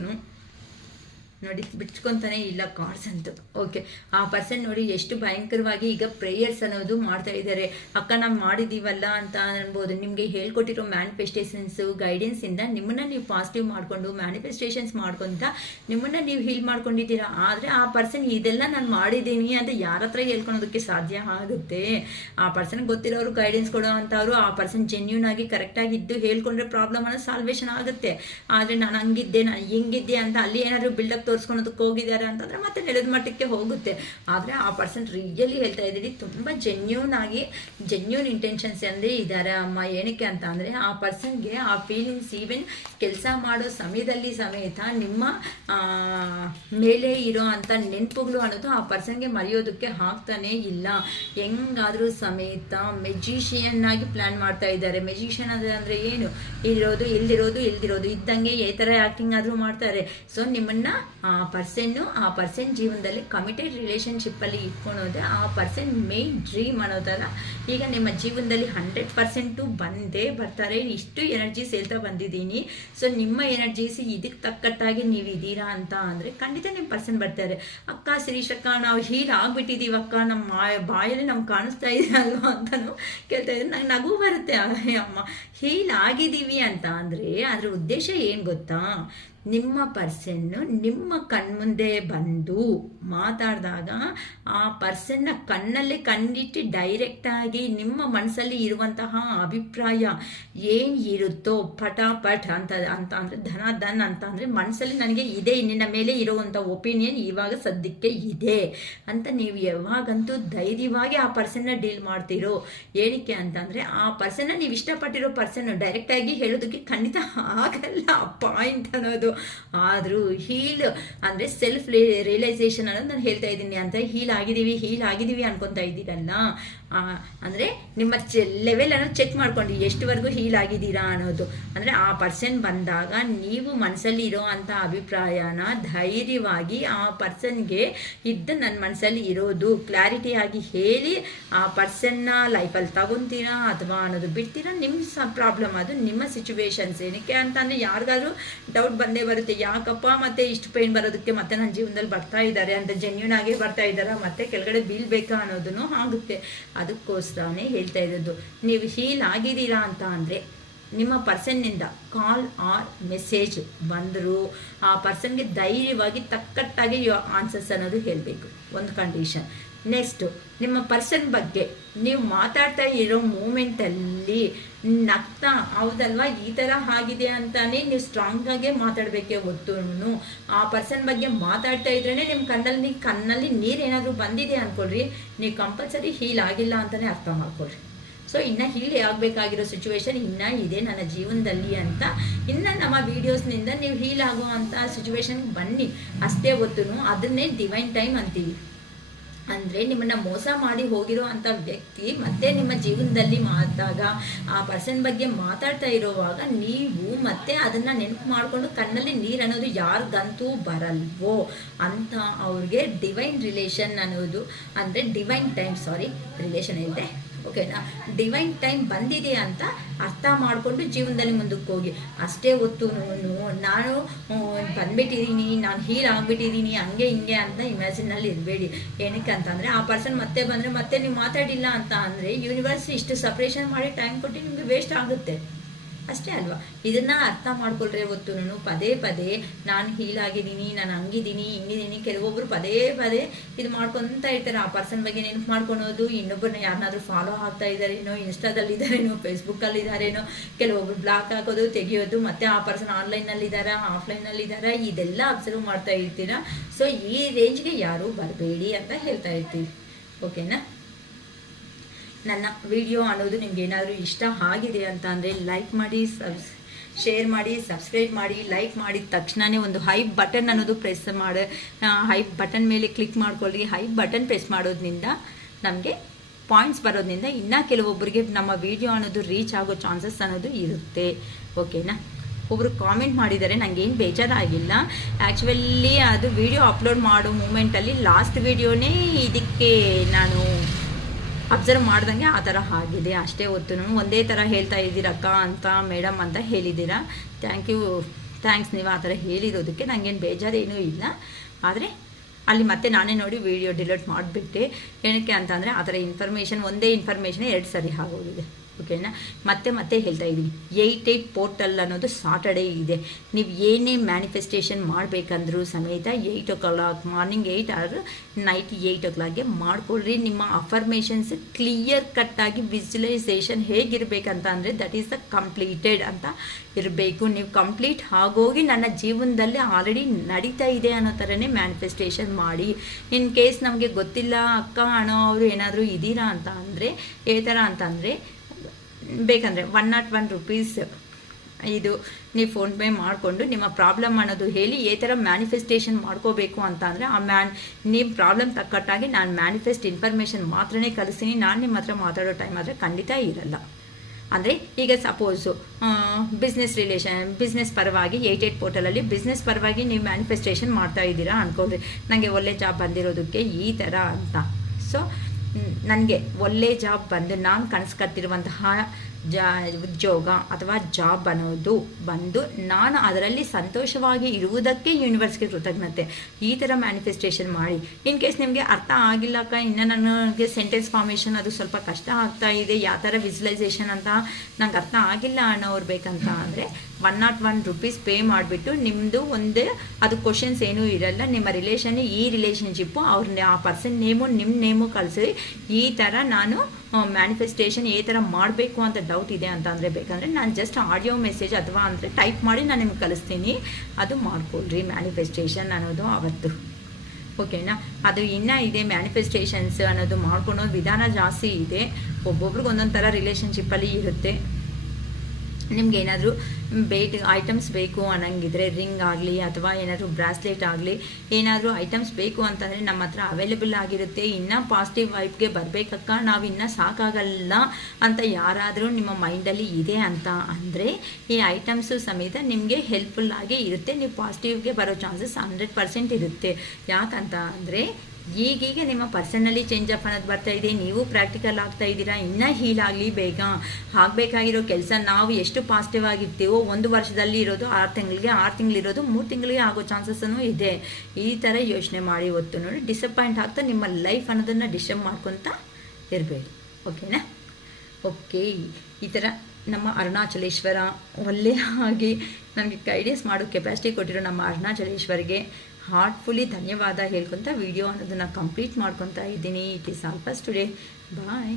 ನೋಡಿ ಬಿಟ್ಕೊತಾನೆ ಇಲ್ಲ ಕಾರ್ಡ್ಸ್ ಅಂತೂ. ಓಕೆ, ಆ ಪರ್ಸನ್ ನೋಡಿ ಎಷ್ಟು ಭಯಂಕರವಾಗಿ ಈಗ ಪ್ರೇಯರ್ಸ್ ಅನ್ನೋದು ಮಾಡ್ತಾ ಇದ್ದಾರೆ. ಅಕ್ಕ ನಾವು ಮಾಡಿದ್ದೀವಲ್ಲ ಅಂತ ಅನ್ಬೋದು. ನಿಮಗೆ ಹೇಳ್ಕೊಟ್ಟಿರೋ ಮ್ಯಾನಿಫೆಸ್ಟೇಷನ್ಸು ಗೈಡೆನ್ಸಿಂದ ನಿಮ್ಮನ್ನು ನೀವು ಪಾಸಿಟಿವ್ ಮಾಡಿಕೊಂಡು ಮ್ಯಾನಿಫೆಸ್ಟೇಷನ್ಸ್ ಮಾಡ್ಕೊತ ನಿಮ್ಮನ್ನು ನೀವು ಹೀಲ್ ಮಾಡ್ಕೊಂಡಿದ್ದೀರಾ. ಆದರೆ ಆ ಪರ್ಸನ್ ಇದೆಲ್ಲ ನಾನು ಮಾಡಿದ್ದೀನಿ ಅಂತ ಯಾರ ಹತ್ರ ಹೇಳ್ಕೊಳೋದಕ್ಕೆ ಸಾಧ್ಯ ಆಗುತ್ತೆ? ಆ ಪರ್ಸನ್ಗೆ ಗೊತ್ತಿರೋರು ಗೈಡೆನ್ಸ್ ಕೊಡೋ ಅಂಥವ್ರು ಆ ಪರ್ಸನ್ ಜೆನ್ಯೂನ್ ಆಗಿ ಕರೆಕ್ಟಾಗಿದ್ದು ಹೇಳ್ಕೊಂಡ್ರೆ ಪ್ರಾಬ್ಲಮ್ ಅನ್ನೋ ಸಾಲ್ವೇಷನ್ ಆಗುತ್ತೆ. ಆದರೆ ನಾನು ಹಂಗಿದ್ದೆ ನಾನು ಹಿಂಗಿದ್ದೆ ಅಂತ ಅಲ್ಲಿ ಏನಾದರೂ ಬಿಲ್ಡಪ್ ತೋರಿಸ್ಕೊಳೋದಕ್ಕೆ ಹೋಗಿದ್ದಾರೆ ಅಂತಂದರೆ ಮತ್ತೆ ನೆಲದ ಮಟ್ಟಕ್ಕೆ ಹೋಗುತ್ತೆ. ಆದರೆ ಆ ಪರ್ಸನ್ ರಿಯಲಿ ಹೇಳ್ತಾ ಇದ್ದೀರಿ ತುಂಬ ಜೆನ್ಯೂನ್ ಇಂಟೆನ್ಷನ್ಸ್ ಅಂದರೆ ಇದ್ದಾರೆ ಅಮ್ಮ. ಏನಕ್ಕೆ ಅಂತ ಅಂದರೆ ಆ ಪರ್ಸನ್ಗೆ ಆ ಫೀಲಿಂಗ್ಸ್ ಈವನ್ ಕೆಲಸ ಮಾಡೋ ಸಮಯದಲ್ಲಿ ಸಮೇತ ನಿಮ್ಮ ಮೇಲೆ ಇರೋ ಅಂಥ ನೆನಪುಗಳು ಅನ್ನೋದು ಆ ಪರ್ಸನ್ಗೆ ಮರೆಯೋದಕ್ಕೆ ಆಗ್ತಾನೇ ಇಲ್ಲ. ಹೆಂಗಾದರೂ ಸಮೇತ ಮೆಜಿಷಿಯನ್ ಆಗಿ ಪ್ಲ್ಯಾನ್ ಮಾಡ್ತಾ ಇದ್ದಾರೆ. ಮೆಜಿಷಿಯನ್ ಅಂದರೆ ಏನು? ಇಲ್ದಿರೋದು ಇದ್ದಂಗೆ ಈ ಥರ ಆ್ಯಕ್ಟಿಂಗ್ ಆದರೂ ಮಾಡ್ತಾರೆ. ಸೊ ನಿಮ್ಮನ್ನು ಆ ಪರ್ಸನ್ ಜೀವನದಲ್ಲಿ ಕಮಿಟೆಡ್ ರಿಲೇಷನ್ಶಿಪ್ಪಲ್ಲಿ ಇಟ್ಕೊಳೋದೆ ಆ ಪರ್ಸನ್ ಮೇನ್ ಡ್ರೀಮ್ ಅನ್ನೋದಲ್ಲ. ಈಗ ನಿಮ್ಮ ಜೀವನದಲ್ಲಿ 100% ಬಂದೇ ಬರ್ತಾರೆ. ಇಷ್ಟು ಎನರ್ಜೀಸ್ ಹೇಳ್ತಾ ಬಂದಿದ್ದೀನಿ. ಸೊ ನಿಮ್ಮ ಎನರ್ಜೀಸ್ ಇದಕ್ಕೆ ತಕ್ಕಟ್ಟಾಗಿ ನೀವು ಇದ್ದೀರಾ ಅಂತ ಅಂದರೆ ಖಂಡಿತ ನಿಮ್ಮ ಪರ್ಸನ್ ಬರ್ತಾರೆ. ಅಕ್ಕ ಶ್ರೀಶಕ್ಕ ನಾವು ಹೀಲ್ ಆಗಿಬಿಟ್ಟಿದ್ದೀವಿ ಅಕ್ಕ, ನಮ್ಮ ಬಾಯಲ್ಲಿ ನಮ್ಗೆ ಕಾಣಿಸ್ತಾ ಇದೆ ಅಲ್ವಾ ಅಂತಲೂ ಕೇಳ್ತಾ ಇದ್ದೀನಿ. ನಂಗೆ ನಗು ಬರುತ್ತೆ. ಅಮ್ಮ ಹೀಲ್ ಆಗಿದ್ದೀವಿ ಅಂತ ಅಂದರೆ ಅದರ ಉದ್ದೇಶ ಏನು ಗೊತ್ತಾ? ನಿಮ್ಮ ಪರ್ಸನ್ನು ನಿಮ್ಮ ಕಣ್ಮುಂದೆ ಬಂದು ಮಾತಾಡಿದಾಗ ಆ ಪರ್ಸನ್ನ ಕಣ್ಣಲ್ಲೇ ಕಣ್ಣಿಟ್ಟು ಡೈರೆಕ್ಟಾಗಿ ನಿಮ್ಮ ಮನಸ್ಸಲ್ಲಿ ಇರುವಂತಹ ಅಭಿಪ್ರಾಯ ಏನು ಇರುತ್ತೋ ಪಟಾಪಟ್ ಅಂತ ಅಂದರೆ ಧನ ಅಂತ ಅಂದರೆ ಮನಸ್ಸಲ್ಲಿ ನನಗೆ ಇದೆ, ನಿನ್ನ ಮೇಲೆ ಇರುವಂಥ ಒಪಿನಿಯನ್ ಇವಾಗ ಸದ್ಯಕ್ಕೆ ಇದೆ ಅಂತ ನೀವು ಯಾವಾಗಂತೂ ಧೈರ್ಯವಾಗಿ ಆ ಪರ್ಸನ್ನ ಡೀಲ್ ಮಾಡ್ತೀರೋ. ಏನಕ್ಕೆ ಅಂತಂದರೆ ಆ ಪರ್ಸನ್ನ ನೀವು ಇಷ್ಟಪಟ್ಟಿರೋ ಪರ್ಸನ್ನು ಡೈರೆಕ್ಟಾಗಿ ಹೇಳೋದಕ್ಕೆ ಖಂಡಿತ ಆಗಲ್ಲ ಆ ಪಾಯಿಂಟ್ ಅನ್ನೋದು. ಆದರೂ ಹೀಲ್ ಅಂದರೆ ಸೆಲ್ಫ್ ರಿಯಲೈಸೇಷನ್ ಅನ್ನೋದು ನಾನು ಹೇಳ್ತಾ ಇದ್ದೀನಿ. ಅಂತ ಹೀಲ್ ಆಗಿದ್ದೀವಿ ಅನ್ಕೊತಾ ಇದ್ದೀರಲ್ಲ, ಅಂದರೆ ನಿಮ್ಮ ಲೆವೆಲ್ ಅನ್ನೋದು ಚೆಕ್ ಮಾಡ್ಕೊಂಡು ಎಷ್ಟುವರೆಗೂ ಹೀಲ್ ಆಗಿದ್ದೀರಾ ಅನ್ನೋದು. ಅಂದರೆ ಆ ಪರ್ಸನ್ ಬಂದಾಗ ನೀವು ಮನಸ್ಸಲ್ಲಿ ಇರೋ ಅಂಥ ಅಭಿಪ್ರಾಯನ ಧೈರ್ಯವಾಗಿ ಆ ಪರ್ಸನ್ಗೆ ಇದ್ದು ನನ್ನ ಮನಸ್ಸಲ್ಲಿ ಇರೋದು ಕ್ಲಾರಿಟಿಯಾಗಿ ಹೇಳಿ ಆ ಪರ್ಸನ್ನ ಲೈಫಲ್ಲಿ ತಗೊತೀರಾ ಅಥವಾ ಅನ್ನೋದು ಬಿಡ್ತೀರಾ, ನಿಮ್ಮ ಪ್ರಾಬ್ಲಮ್, ಅದು ನಿಮ್ಮ ಸಿಚುವೇಶನ್ಸ್. ಏನಕ್ಕೆ ಅಂತಂದರೆ ಯಾರಿಗಾದ್ರೂ ಡೌಟ್ ಬಂದೇ ಬರುತ್ತೆ, ಯಾಕಪ್ಪ ಮತ್ತೆ ಇಷ್ಟು ಪೇನ್ ಬರೋದಕ್ಕೆ ಮತ್ತೆ ನನ್ನ ಜೀವನದಲ್ಲಿ ಬರ್ತಾ ಇದ್ದಾರೆ ಅಂತ ಜೆನ್ಯೂನ್ ಆಗೇ ಬರ್ತಾ ಇದ್ದಾರಾ, ಮತ್ತೆ ಕೆಳಗಡೆ ಬೀಳ್ಬೇಕಾ ಅನ್ನೋದನ್ನು ಆಗುತ್ತೆ. ಅದಕ್ಕೋಸ್ಕರನೇ ಹೇಳ್ತಾ ಇರೋದು, ನೀವು ಹೀಲ್ ಆಗಿದ್ದೀರಾ ಅಂತ ಅಂದರೆ ನಿಮ್ಮ ಪರ್ಸನ್ನಿಂದ ಕಾಲ್ ಆರ್ ಮೆಸೇಜ್ ಬಂದರೂ ಆ ಪರ್ಸನ್ಗೆ ಧೈರ್ಯವಾಗಿ ತಕ್ಕಟ್ಟಾಗಿ ಆನ್ಸರ್ಸ್ ಅನ್ನೋದು ಹೇಳಬೇಕು, ಒಂದು ಕಂಡೀಷನ್. ನೆಕ್ಸ್ಟು ನಿಮ್ಮ ಪರ್ಸನ್ ಬಗ್ಗೆ ನೀವು ಮಾತಾಡ್ತಾ ಇರೋ ಮೂಮೆಂಟಲ್ಲಿ ನಗ್ತಾ ಹೌದಲ್ವಾ ಈ ಥರ ಆಗಿದೆ ಅಂತಾನೆ ನೀವು ಸ್ಟ್ರಾಂಗಾಗೇ ಮಾತಾಡಬೇಕೇ ಹೊತ್ತು ಆ ಪರ್ಸನ್ ಬಗ್ಗೆ ಮಾತಾಡ್ತಾ ಇದ್ರೇ ನಿಮ್ಮ ಕಣ್ಣಲ್ಲಿ ನೀರೇನಾದರೂ ಬಂದಿದೆ ಅಂದ್ಕೊಳ್ರಿ, ನೀವು ಕಂಪಲ್ಸರಿ ಹೀಲ್ ಆಗಿಲ್ಲ ಅಂತಲೇ ಅರ್ಥ ಮಾಡ್ಕೊಳ್ರಿ. ಸೊ ಇನ್ನು ಹೀಲ್ ಆಗಬೇಕಾಗಿರೋ ಸಿಚುವೇಶನ್ ಇನ್ನೂ ಇದೆ ನನ್ನ ಜೀವನದಲ್ಲಿ ಅಂತ ಇನ್ನು ನಮ್ಮ ವೀಡಿಯೋಸ್ನಿಂದ ನೀವು ಹೀಲ್ ಆಗೋ ಅಂಥ ಸಿಚುವೇಶನ್ಗೆ ಬನ್ನಿ ಅಷ್ಟೇ ಹೊತ್ತು. ಅದನ್ನೇ ಡಿವೈನ್ ಟೈಮ್ ಅಂತೀವಿ. ಅಂದರೆ ನಿಮ್ಮನ್ನು ಮೋಸ ಮಾಡಿ ಹೋಗಿರೋ ಅಂಥ ವ್ಯಕ್ತಿ ಮತ್ತೆ ನಿಮ್ಮ ಜೀವನದಲ್ಲಿ ಮಾಡಿದಾಗ ಆ ಪರ್ಸನ್ ಬಗ್ಗೆ ಮಾತಾಡ್ತಾ ಇರೋವಾಗ ನೀವು ಮತ್ತೆ ಅದನ್ನು ನೆನಪು ಮಾಡಿಕೊಂಡು ಕಣ್ಣಲ್ಲಿ ನೀರು ಅನ್ನೋದು ಯಾರಿಗಂತೂ ಬರಲ್ವೋ ಅಂತ ಅವ್ರಿಗೆ ಡಿವೈನ್ ರಿಲೇಷನ್ ಅನ್ನೋದು ಅಂದರೆ ಡಿವೈನ್ ಟೈಮ್ ರಿಲೇಷನ್ ಇಲ್ಲದೆ ಓಕೆನಾ. ಡಿವೈನ್ ಟೈಮ್ ಬಂದಿದೆ ಅಂತ ಅರ್ಥ ಮಾಡಿಕೊಂಡು ಜೀವನದಲ್ಲಿ ಮುಂದಕ್ಕೆ ಹೋಗಿ. ಅಷ್ಟೇ ಹೊತ್ತು ನಾನು ಬಂದ್ಬಿಟ್ಟಿದ್ದೀನಿ, ನಾನು ಹೀಲ್ ಆಗಿಬಿಟ್ಟಿದ್ದೀನಿ, ಹಂಗೆ ಹಿಂಗೆ ಅಂತ ಇಮ್ಯಾಜಿನಲ್ಲಿ ಇರಬೇಡಿ. ಏನಕ್ಕೆ ಅಂತಂದರೆ ಆ ಪರ್ಸನ್ ಮತ್ತೆ ಬಂದರೆ ಮತ್ತೆ ನೀವು ಮಾತಾಡಿಲ್ಲ ಅಂತ ಅಂದರೆ ಯೂನಿವರ್ಸ್ ಇಷ್ಟು ಸಪ್ರೇಷನ್ ಮಾಡಿ ಟೈಮ್ ಕೊಟ್ಟು ನಿಮಗೆ ವೇಸ್ಟ್ ಆಗುತ್ತೆ ಅಷ್ಟೇ ಅಲ್ವಾ. ಇದನ್ನು ಅರ್ಥ ಮಾಡ್ಕೊಳ್ರೆ ಹೊತ್ತು ಪದೇ ಪದೇ ನಾನು ಹೀಲ್ ಆಗಿದ್ದೀನಿ, ನಾನು ಹಂಗಿದ್ದೀನಿ ಹಿಂಗಿದ್ದೀನಿ. ಕೆಲವೊಬ್ಬರು ಪದೇ ಪದೇ ಇದು ಮಾಡ್ಕೊತಾ ಇರ್ತಾರೆ. ಆ ಪರ್ಸನ್ ಬಗ್ಗೆ ನೆನಪು ಮಾಡ್ಕೊಳೋದು, ಇನ್ನೊಬ್ಬರನ್ನ ಯಾರನ್ನಾದ್ರೂ ಫಾಲೋ ಆಗ್ತಾ ಇದ್ದಾರೇನೋ, ಇನ್ಸ್ಟಾದಲ್ಲಿದ್ದಾರೇನೋ, ಫೇಸ್ಬುಕ್ಕಲ್ಲಿದ್ದಾರೇನೋ, ಕೆಲವೊಬ್ರು ಬ್ಲಾಕ್ ಹಾಕೋದು ತೆಗಿಯೋದು, ಮತ್ತೆ ಆ ಪರ್ಸನ್ ಆನ್ಲೈನಲ್ಲಿದ್ದಾರಾ ಆಫ್ಲೈನಲ್ಲಿದ್ದಾರಾ ಇದೆಲ್ಲ ಅಬ್ಸರ್ವ್ ಮಾಡ್ತಾ ಇರ್ತೀರಾ. ಸೊ ಈ ರೇಂಜ್ಗೆ ಯಾರೂ ಬರಬೇಡಿ ಅಂತ ಹೇಳ್ತಾ ಇರ್ತೀವಿ. ಓಕೆನಾ. ನನ್ನ ವಿಡಿಯೋ ಅನ್ನೋದು ನಿಮ್ಗೆ ಏನಾದರೂ ಇಷ್ಟ ಆಗಿದೆ ಅಂತ ಅಂದರೆ ಲೈಕ್ ಮಾಡಿ, ಶೇರ್ ಮಾಡಿ, ಸಬ್ಸ್ಕ್ರೈಬ್ ಮಾಡಿ. ಲೈಕ್ ಮಾಡಿದ ತಕ್ಷಣವೇ ಒಂದು ಹೈಪ್ ಬಟನ್ ಅನ್ನೋದು ಪ್ರೆಸ್ ಮಾಡಿ, ಹೈಪ್ ಬಟನ್ ಮೇಲೆ ಕ್ಲಿಕ್ ಮಾಡ್ಕೊಳ್ಳಿ. ಹೈಪ್ ಬಟನ್ ಪ್ರೆಸ್ ಮಾಡೋದ್ರಿಂದ ನಮಗೆ ಪಾಯಿಂಟ್ಸ್ ಬರೋದ್ರಿಂದ ಇನ್ನೂ ಕೆಲವೊಬ್ಬರಿಗೆ ನಮ್ಮ ವಿಡಿಯೋ ಅನ್ನೋದು ರೀಚ್ ಆಗೋ ಚಾನ್ಸಸ್ ಅನ್ನೋದು ಇರುತ್ತೆ. ಓಕೆನಾ. ಒಬ್ಬರು ಕಾಮೆಂಟ್ ಮಾಡಿದ್ದಾರೆ, ನನಗೇನು ಬೇಜಾರಾಗಿಲ್ಲ. ಆ್ಯಕ್ಚುಲಿ ಅದು ವಿಡಿಯೋ ಅಪ್ಲೋಡ್ ಮಾಡೋ ಮೂಮೆಂಟಲ್ಲಿ ಲಾಸ್ಟ್ ವಿಡಿಯೋನೇ ಇದಕ್ಕೆ ನಾನು ಅಬ್ಸರ್ವ್ ಮಾಡ್ದಂಗೆ ಆ ಥರ ಆಗಿದೆ ಅಷ್ಟೇ. ಹೊತ್ತು ಒಂದೇ ಥರ ಹೇಳ್ತಾ ಇದ್ದೀರಕ್ಕ ಅಂತ ಮೇಡಮ್ ಅಂತ ಹೇಳಿದ್ದೀರಾ. ಥ್ಯಾಂಕ್ಸ್ ನೀವು ಆ ಥರ ಹೇಳಿರೋದಕ್ಕೆ. ನನಗೇನು ಬೇಜಾರೇನೂ ಇಲ್ಲ. ಆದರೆ ಅಲ್ಲಿ ಮತ್ತೆ ನಾನೇ ನೋಡಿ ವಿಡಿಯೋ ಡಿಲೀಟ್ ಮಾಡಿಬಿಟ್ಟೆ. ಏನಕ್ಕೆ ಅಂತಂದರೆ ಆ ಥರ ಒಂದೇ ಇನ್ಫಾರ್ಮೇಷನ್ 2 ಸರಿ ಆಗೋಗಿದೆ. ಓಕೆನಾ. ಮತ್ತೆ ಹೇಳ್ತಾ ಇದ್ದೀನಿ, 8/8 ಪೋರ್ಟಲ್ ಅನ್ನೋದು ಸಾಟರ್ಡೇ ಇದೆ. ನೀವು ಏನೇ ಮ್ಯಾನಿಫೆಸ್ಟೇಷನ್ ಮಾಡಬೇಕಂದ್ರೂ ಸಮೇತ 8 o'clock ಮಾರ್ನಿಂಗ್ 8 ಆರ್ ನೈಟ್ 8 o'clockಗೆ ಮಾಡ್ಕೊಳ್ರಿ. ನಿಮ್ಮ ಅಫರ್ಮೇಷನ್ಸ್ ಕ್ಲಿಯರ್ ಕಟ್ಟಾಗಿ ವಿಜುವಲೈಸೇಷನ್ ಹೇಗಿರಬೇಕಂತ ಅಂದರೆ ದಟ್ ಈಸ್ ದ ಕಂಪ್ಲೀಟೆಡ್ ಅಂತ ಇರಬೇಕು. ನೀವು ಕಂಪ್ಲೀಟ್ ಆಗೋಗಿ ನನ್ನ ಜೀವನದಲ್ಲಿ ಆಲ್ರೆಡಿ ನಡೀತಾ ಇದೆ ಅನ್ನೋ ಥರನೇ ಮ್ಯಾನಿಫೆಸ್ಟೇಷನ್ ಮಾಡಿ. ಇನ್ ಕೇಸ್ ನಮಗೆ ಗೊತ್ತಿಲ್ಲ ಅಕ್ಕ ಅಣ್ಣೋ ಅವರು ಏನಾದರೂ ಇದ್ದೀರಾ ಅಂತ ಅಂದರೆ ಈ ಥರ ಅಂತಂದರೆ ಬೇಕಂದರೆ 101 rupees ಇದು ನೀವು ಫೋನ್ಪೇ ಮಾಡಿಕೊಂಡು ನಿಮ್ಮ ಪ್ರಾಬ್ಲಮ್ ಅನ್ನೋದು ಹೇಳಿ ಈ ಥರ ಮ್ಯಾನಿಫೆಸ್ಟೇಷನ್ ಮಾಡ್ಕೋಬೇಕು ಅಂತ ಅಂದರೆ ನಿಮ್ಮ ಪ್ರಾಬ್ಲಮ್ ತಕ್ಕಟ್ಟಾಗಿ ನಾನು ಮ್ಯಾನಿಫೆಸ್ಟ್ ಇನ್ಫಾರ್ಮೇಷನ್ ಮಾತ್ರನೇ ಕಲಿಸ್ತೀನಿ. ನಾನು ನಿಮ್ಮ ಹತ್ರ ಮಾತಾಡೋ ಟೈಮ್ ಆದರೆ ಖಂಡಿತ ಇರಲ್ಲ. ಅಂದರೆ ಈಗ ಸಪೋಸು ಬಿಸ್ನೆಸ್ ಪರವಾಗಿ 8/8 ಪೋರ್ಟಲಲ್ಲಿ ಬಿಸ್ನೆಸ್ ಪರವಾಗಿ ನೀವು ಮ್ಯಾನಿಫೆಸ್ಟೇಷನ್ ಮಾಡ್ತಾ ಇದ್ದೀರಾ ಅಂದ್ಕೊಳ್ರಿ, ನನಗೆ ಒಳ್ಳೆ ಜಾಬ್ ಬಂದಿರೋದಕ್ಕೆ ಈ ಥರ ಅಂತ. ಸೊ ನನಗೆ ಒಳ್ಳೆ ಜಾಬ್ ಬಂದು ನಾನು ಕನಸ್ಕಟ್ಟಿರುವಂತಹ ಉದ್ಯೋಗ ಅಥವಾ ಜಾಬ್ ಅನ್ನೋದು ಬಂದು ನಾನು ಅದರಲ್ಲಿ ಸಂತೋಷವಾಗಿ ಇರುವುದಕ್ಕೆ ಯೂನಿವರ್ಸ್ಗೆ ಕೃತಜ್ಞತೆ. ಈ ಥರ ಮ್ಯಾನಿಫೆಸ್ಟೇಷನ್ ಮಾಡಿ. ಇನ್ ಕೇಸ್ ನಿಮಗೆ ಅರ್ಥ ಆಗಿಲ್ಲಕ್ಕ, ಇನ್ನು ನನಗೆ ಸೆಂಟೆನ್ಸ್ ಫಾರ್ಮೇಷನ್ ಅದು ಸ್ವಲ್ಪ ಕಷ್ಟ ಆಗ್ತಾ ಇದೆ, ಯಾವ ಥರ ವಿಜುವಲೈಸೇಷನ್ ಅಂತ ನಂಗೆ ಅರ್ಥ ಆಗಿಲ್ಲ ಅನ್ನೋರು ಬೇಕಂತ ಅಂದರೆ 101 rupees ಪೇ ಮಾಡಿಬಿಟ್ಟು ನಿಮ್ಮದು ಅದು ಕ್ವಶನ್ಸ್ ಏನೂ ಇರಲ್ಲ. ನಿಮ್ಮ ರಿಲೇಷನ್ಶಿಪ್ಪು ಆ ಪರ್ಸನ್ ನೇಮು ನಿಮ್ಮ ನೇಮು ಕಳಿಸಿ ಈ ಥರ ನಾನು ಮ್ಯಾನಿಫೆಸ್ಟೇಷನ್ ಈ ಥರ ಮಾಡಬೇಕು ಅಂತ ಡೌಟ್ ಇದೆ ಅಂತ ಅಂದರೆ ಬೇಕಂದರೆ ನಾನು ಜಸ್ಟ್ ಆಡಿಯೋ ಮೆಸೇಜ್ ಅಥವಾ ಅಂದರೆ ಟೈಪ್ ಮಾಡಿ ನಾನು ನಿಮ್ಗೆ ಕಳಿಸ್ತೀನಿ. ಅದು ಮಾಡ್ಕೊಳ್ರಿ ಮ್ಯಾನಿಫೆಸ್ಟೇಷನ್ ಅನ್ನೋದು ಅವತ್ತು. ಓಕೆನಾ. ಅದು ಇನ್ನೂ ಇದೆ ಮ್ಯಾನಿಫೆಸ್ಟೇಷನ್ಸ್ ಅನ್ನೋದು ಮಾಡ್ಕೊಳೋ ವಿಧಾನ ಜಾಸ್ತಿ ಇದೆ. ಒಬ್ಬೊಬ್ರಿಗೆ ಒಂದೊಂದು ಥರ ರಿಲೇಷನ್ಶಿಪ್ಪಲ್ಲಿ ಇರುತ್ತೆ. ನಿಮ್ಗೆ ಏನಾದರೂ ಐಟಮ್ಸ್ ಬೇಕು ಅನ್ನಂಗಿದ್ರೆ ರಿಂಗ್ ಆಗಲಿ ಅಥವಾ ಏನಾದರೂ ಬ್ರಾಸ್ಲೆಟ್ ಆಗಲಿ ಏನಾದರೂ ಐಟಮ್ಸ್ ಬೇಕು ಅಂತಂದರೆ ನಮ್ಮ ಹತ್ರ ಅವೈಲೇಬಲ್ ಆಗಿರುತ್ತೆ. ಇನ್ನೂ ಪಾಸಿಟಿವ್ ವೈಬ್ಗೆ ಬರಬೇಕಕ್ಕ, ನಾವು ಇನ್ನೂ ಸಾಕಾಗಲ್ಲ ಅಂತ ಯಾರಾದರೂ ನಿಮ್ಮ ಮೈಂಡಲ್ಲಿ ಇದೆ ಅಂತ ಅಂದರೆ ಈ ಐಟಮ್ಸು ಸಮೇತ ನಿಮಗೆ ಹೆಲ್ಪ್ಫುಲ್ಲಾಗಿ ಇರುತ್ತೆ. ನೀವು ಪಾಸಿಟಿವ್ಗೆ ಬರೋ ಚಾನ್ಸಸ್ 100% ಇರುತ್ತೆ. ಯಾಕಂತ ಅಂದರೆ ಈಗೀಗ ನಿಮ್ಮ ಪರ್ಸನಲಿ ಚೇಂಜ್ ಅಪ್ ಅನ್ನೋದು ಬರ್ತಾ ಇದೆ. ನೀವು ಪ್ರಾಕ್ಟಿಕಲ್ ಆಗ್ತಾ ಇದ್ದೀರಾ. ಇನ್ನೂ ಹೀಲ್ ಆಗಲಿ, ಬೇಗ ಆಗಬೇಕಾಗಿರೋ ಕೆಲಸ ನಾವು ಎಷ್ಟು ಪಾಸಿಟಿವ್ ಆಗಿರ್ತೀವೋ 1 ವರ್ಷದಲ್ಲಿ ಇರೋದು 6 ತಿಂಗಳಿಗೆ, 6 ತಿಂಗಳಿರೋದು 3 ತಿಂಗಳಿಗೆ ಆಗೋ ಚಾನ್ಸಸ್ಸೂ ಇದೆ. ಈ ಥರ ಯೋಚನೆ ಮಾಡಿ ಹೊತ್ತು ನೋಡಿ ಡಿಸಪಾಯಿಂಟ್ ಆಗ್ತಾ ನಿಮ್ಮ ಲೈಫ್ ಅನ್ನೋದನ್ನು ಡಿಸ್ಟರ್ಬ್ ಮಾಡ್ಕೊತ ಇರಬೇಡಿ. ಓಕೆನಾ. ಓಕೆ. ಈ ಥರ ನಮ್ಮ ಅರುಣಾಚಲೇಶ್ವರ ಒಳ್ಳೆ ಹಾಗೆ ನನಗೆ ಗೈಡೆನ್ಸ್ ಮಾಡೋ ಕೆಪಾಸಿಟಿ ಕೊಟ್ಟಿರೋ ನಮ್ಮ ಅರುಣಾಚಲೇಶ್ವರಿಗೆ ಹಾರ್ಟ್ಫುಲಿ ಧನ್ಯವಾದ ಹೇಳ್ಕೊತ ವಿಡಿಯೋ ಅನ್ನೋದನ್ನು ಕಂಪ್ಲೀಟ್ ಮಾಡ್ಕೊತಾ ಇದ್ದೀನಿ. It is all for today. Bye.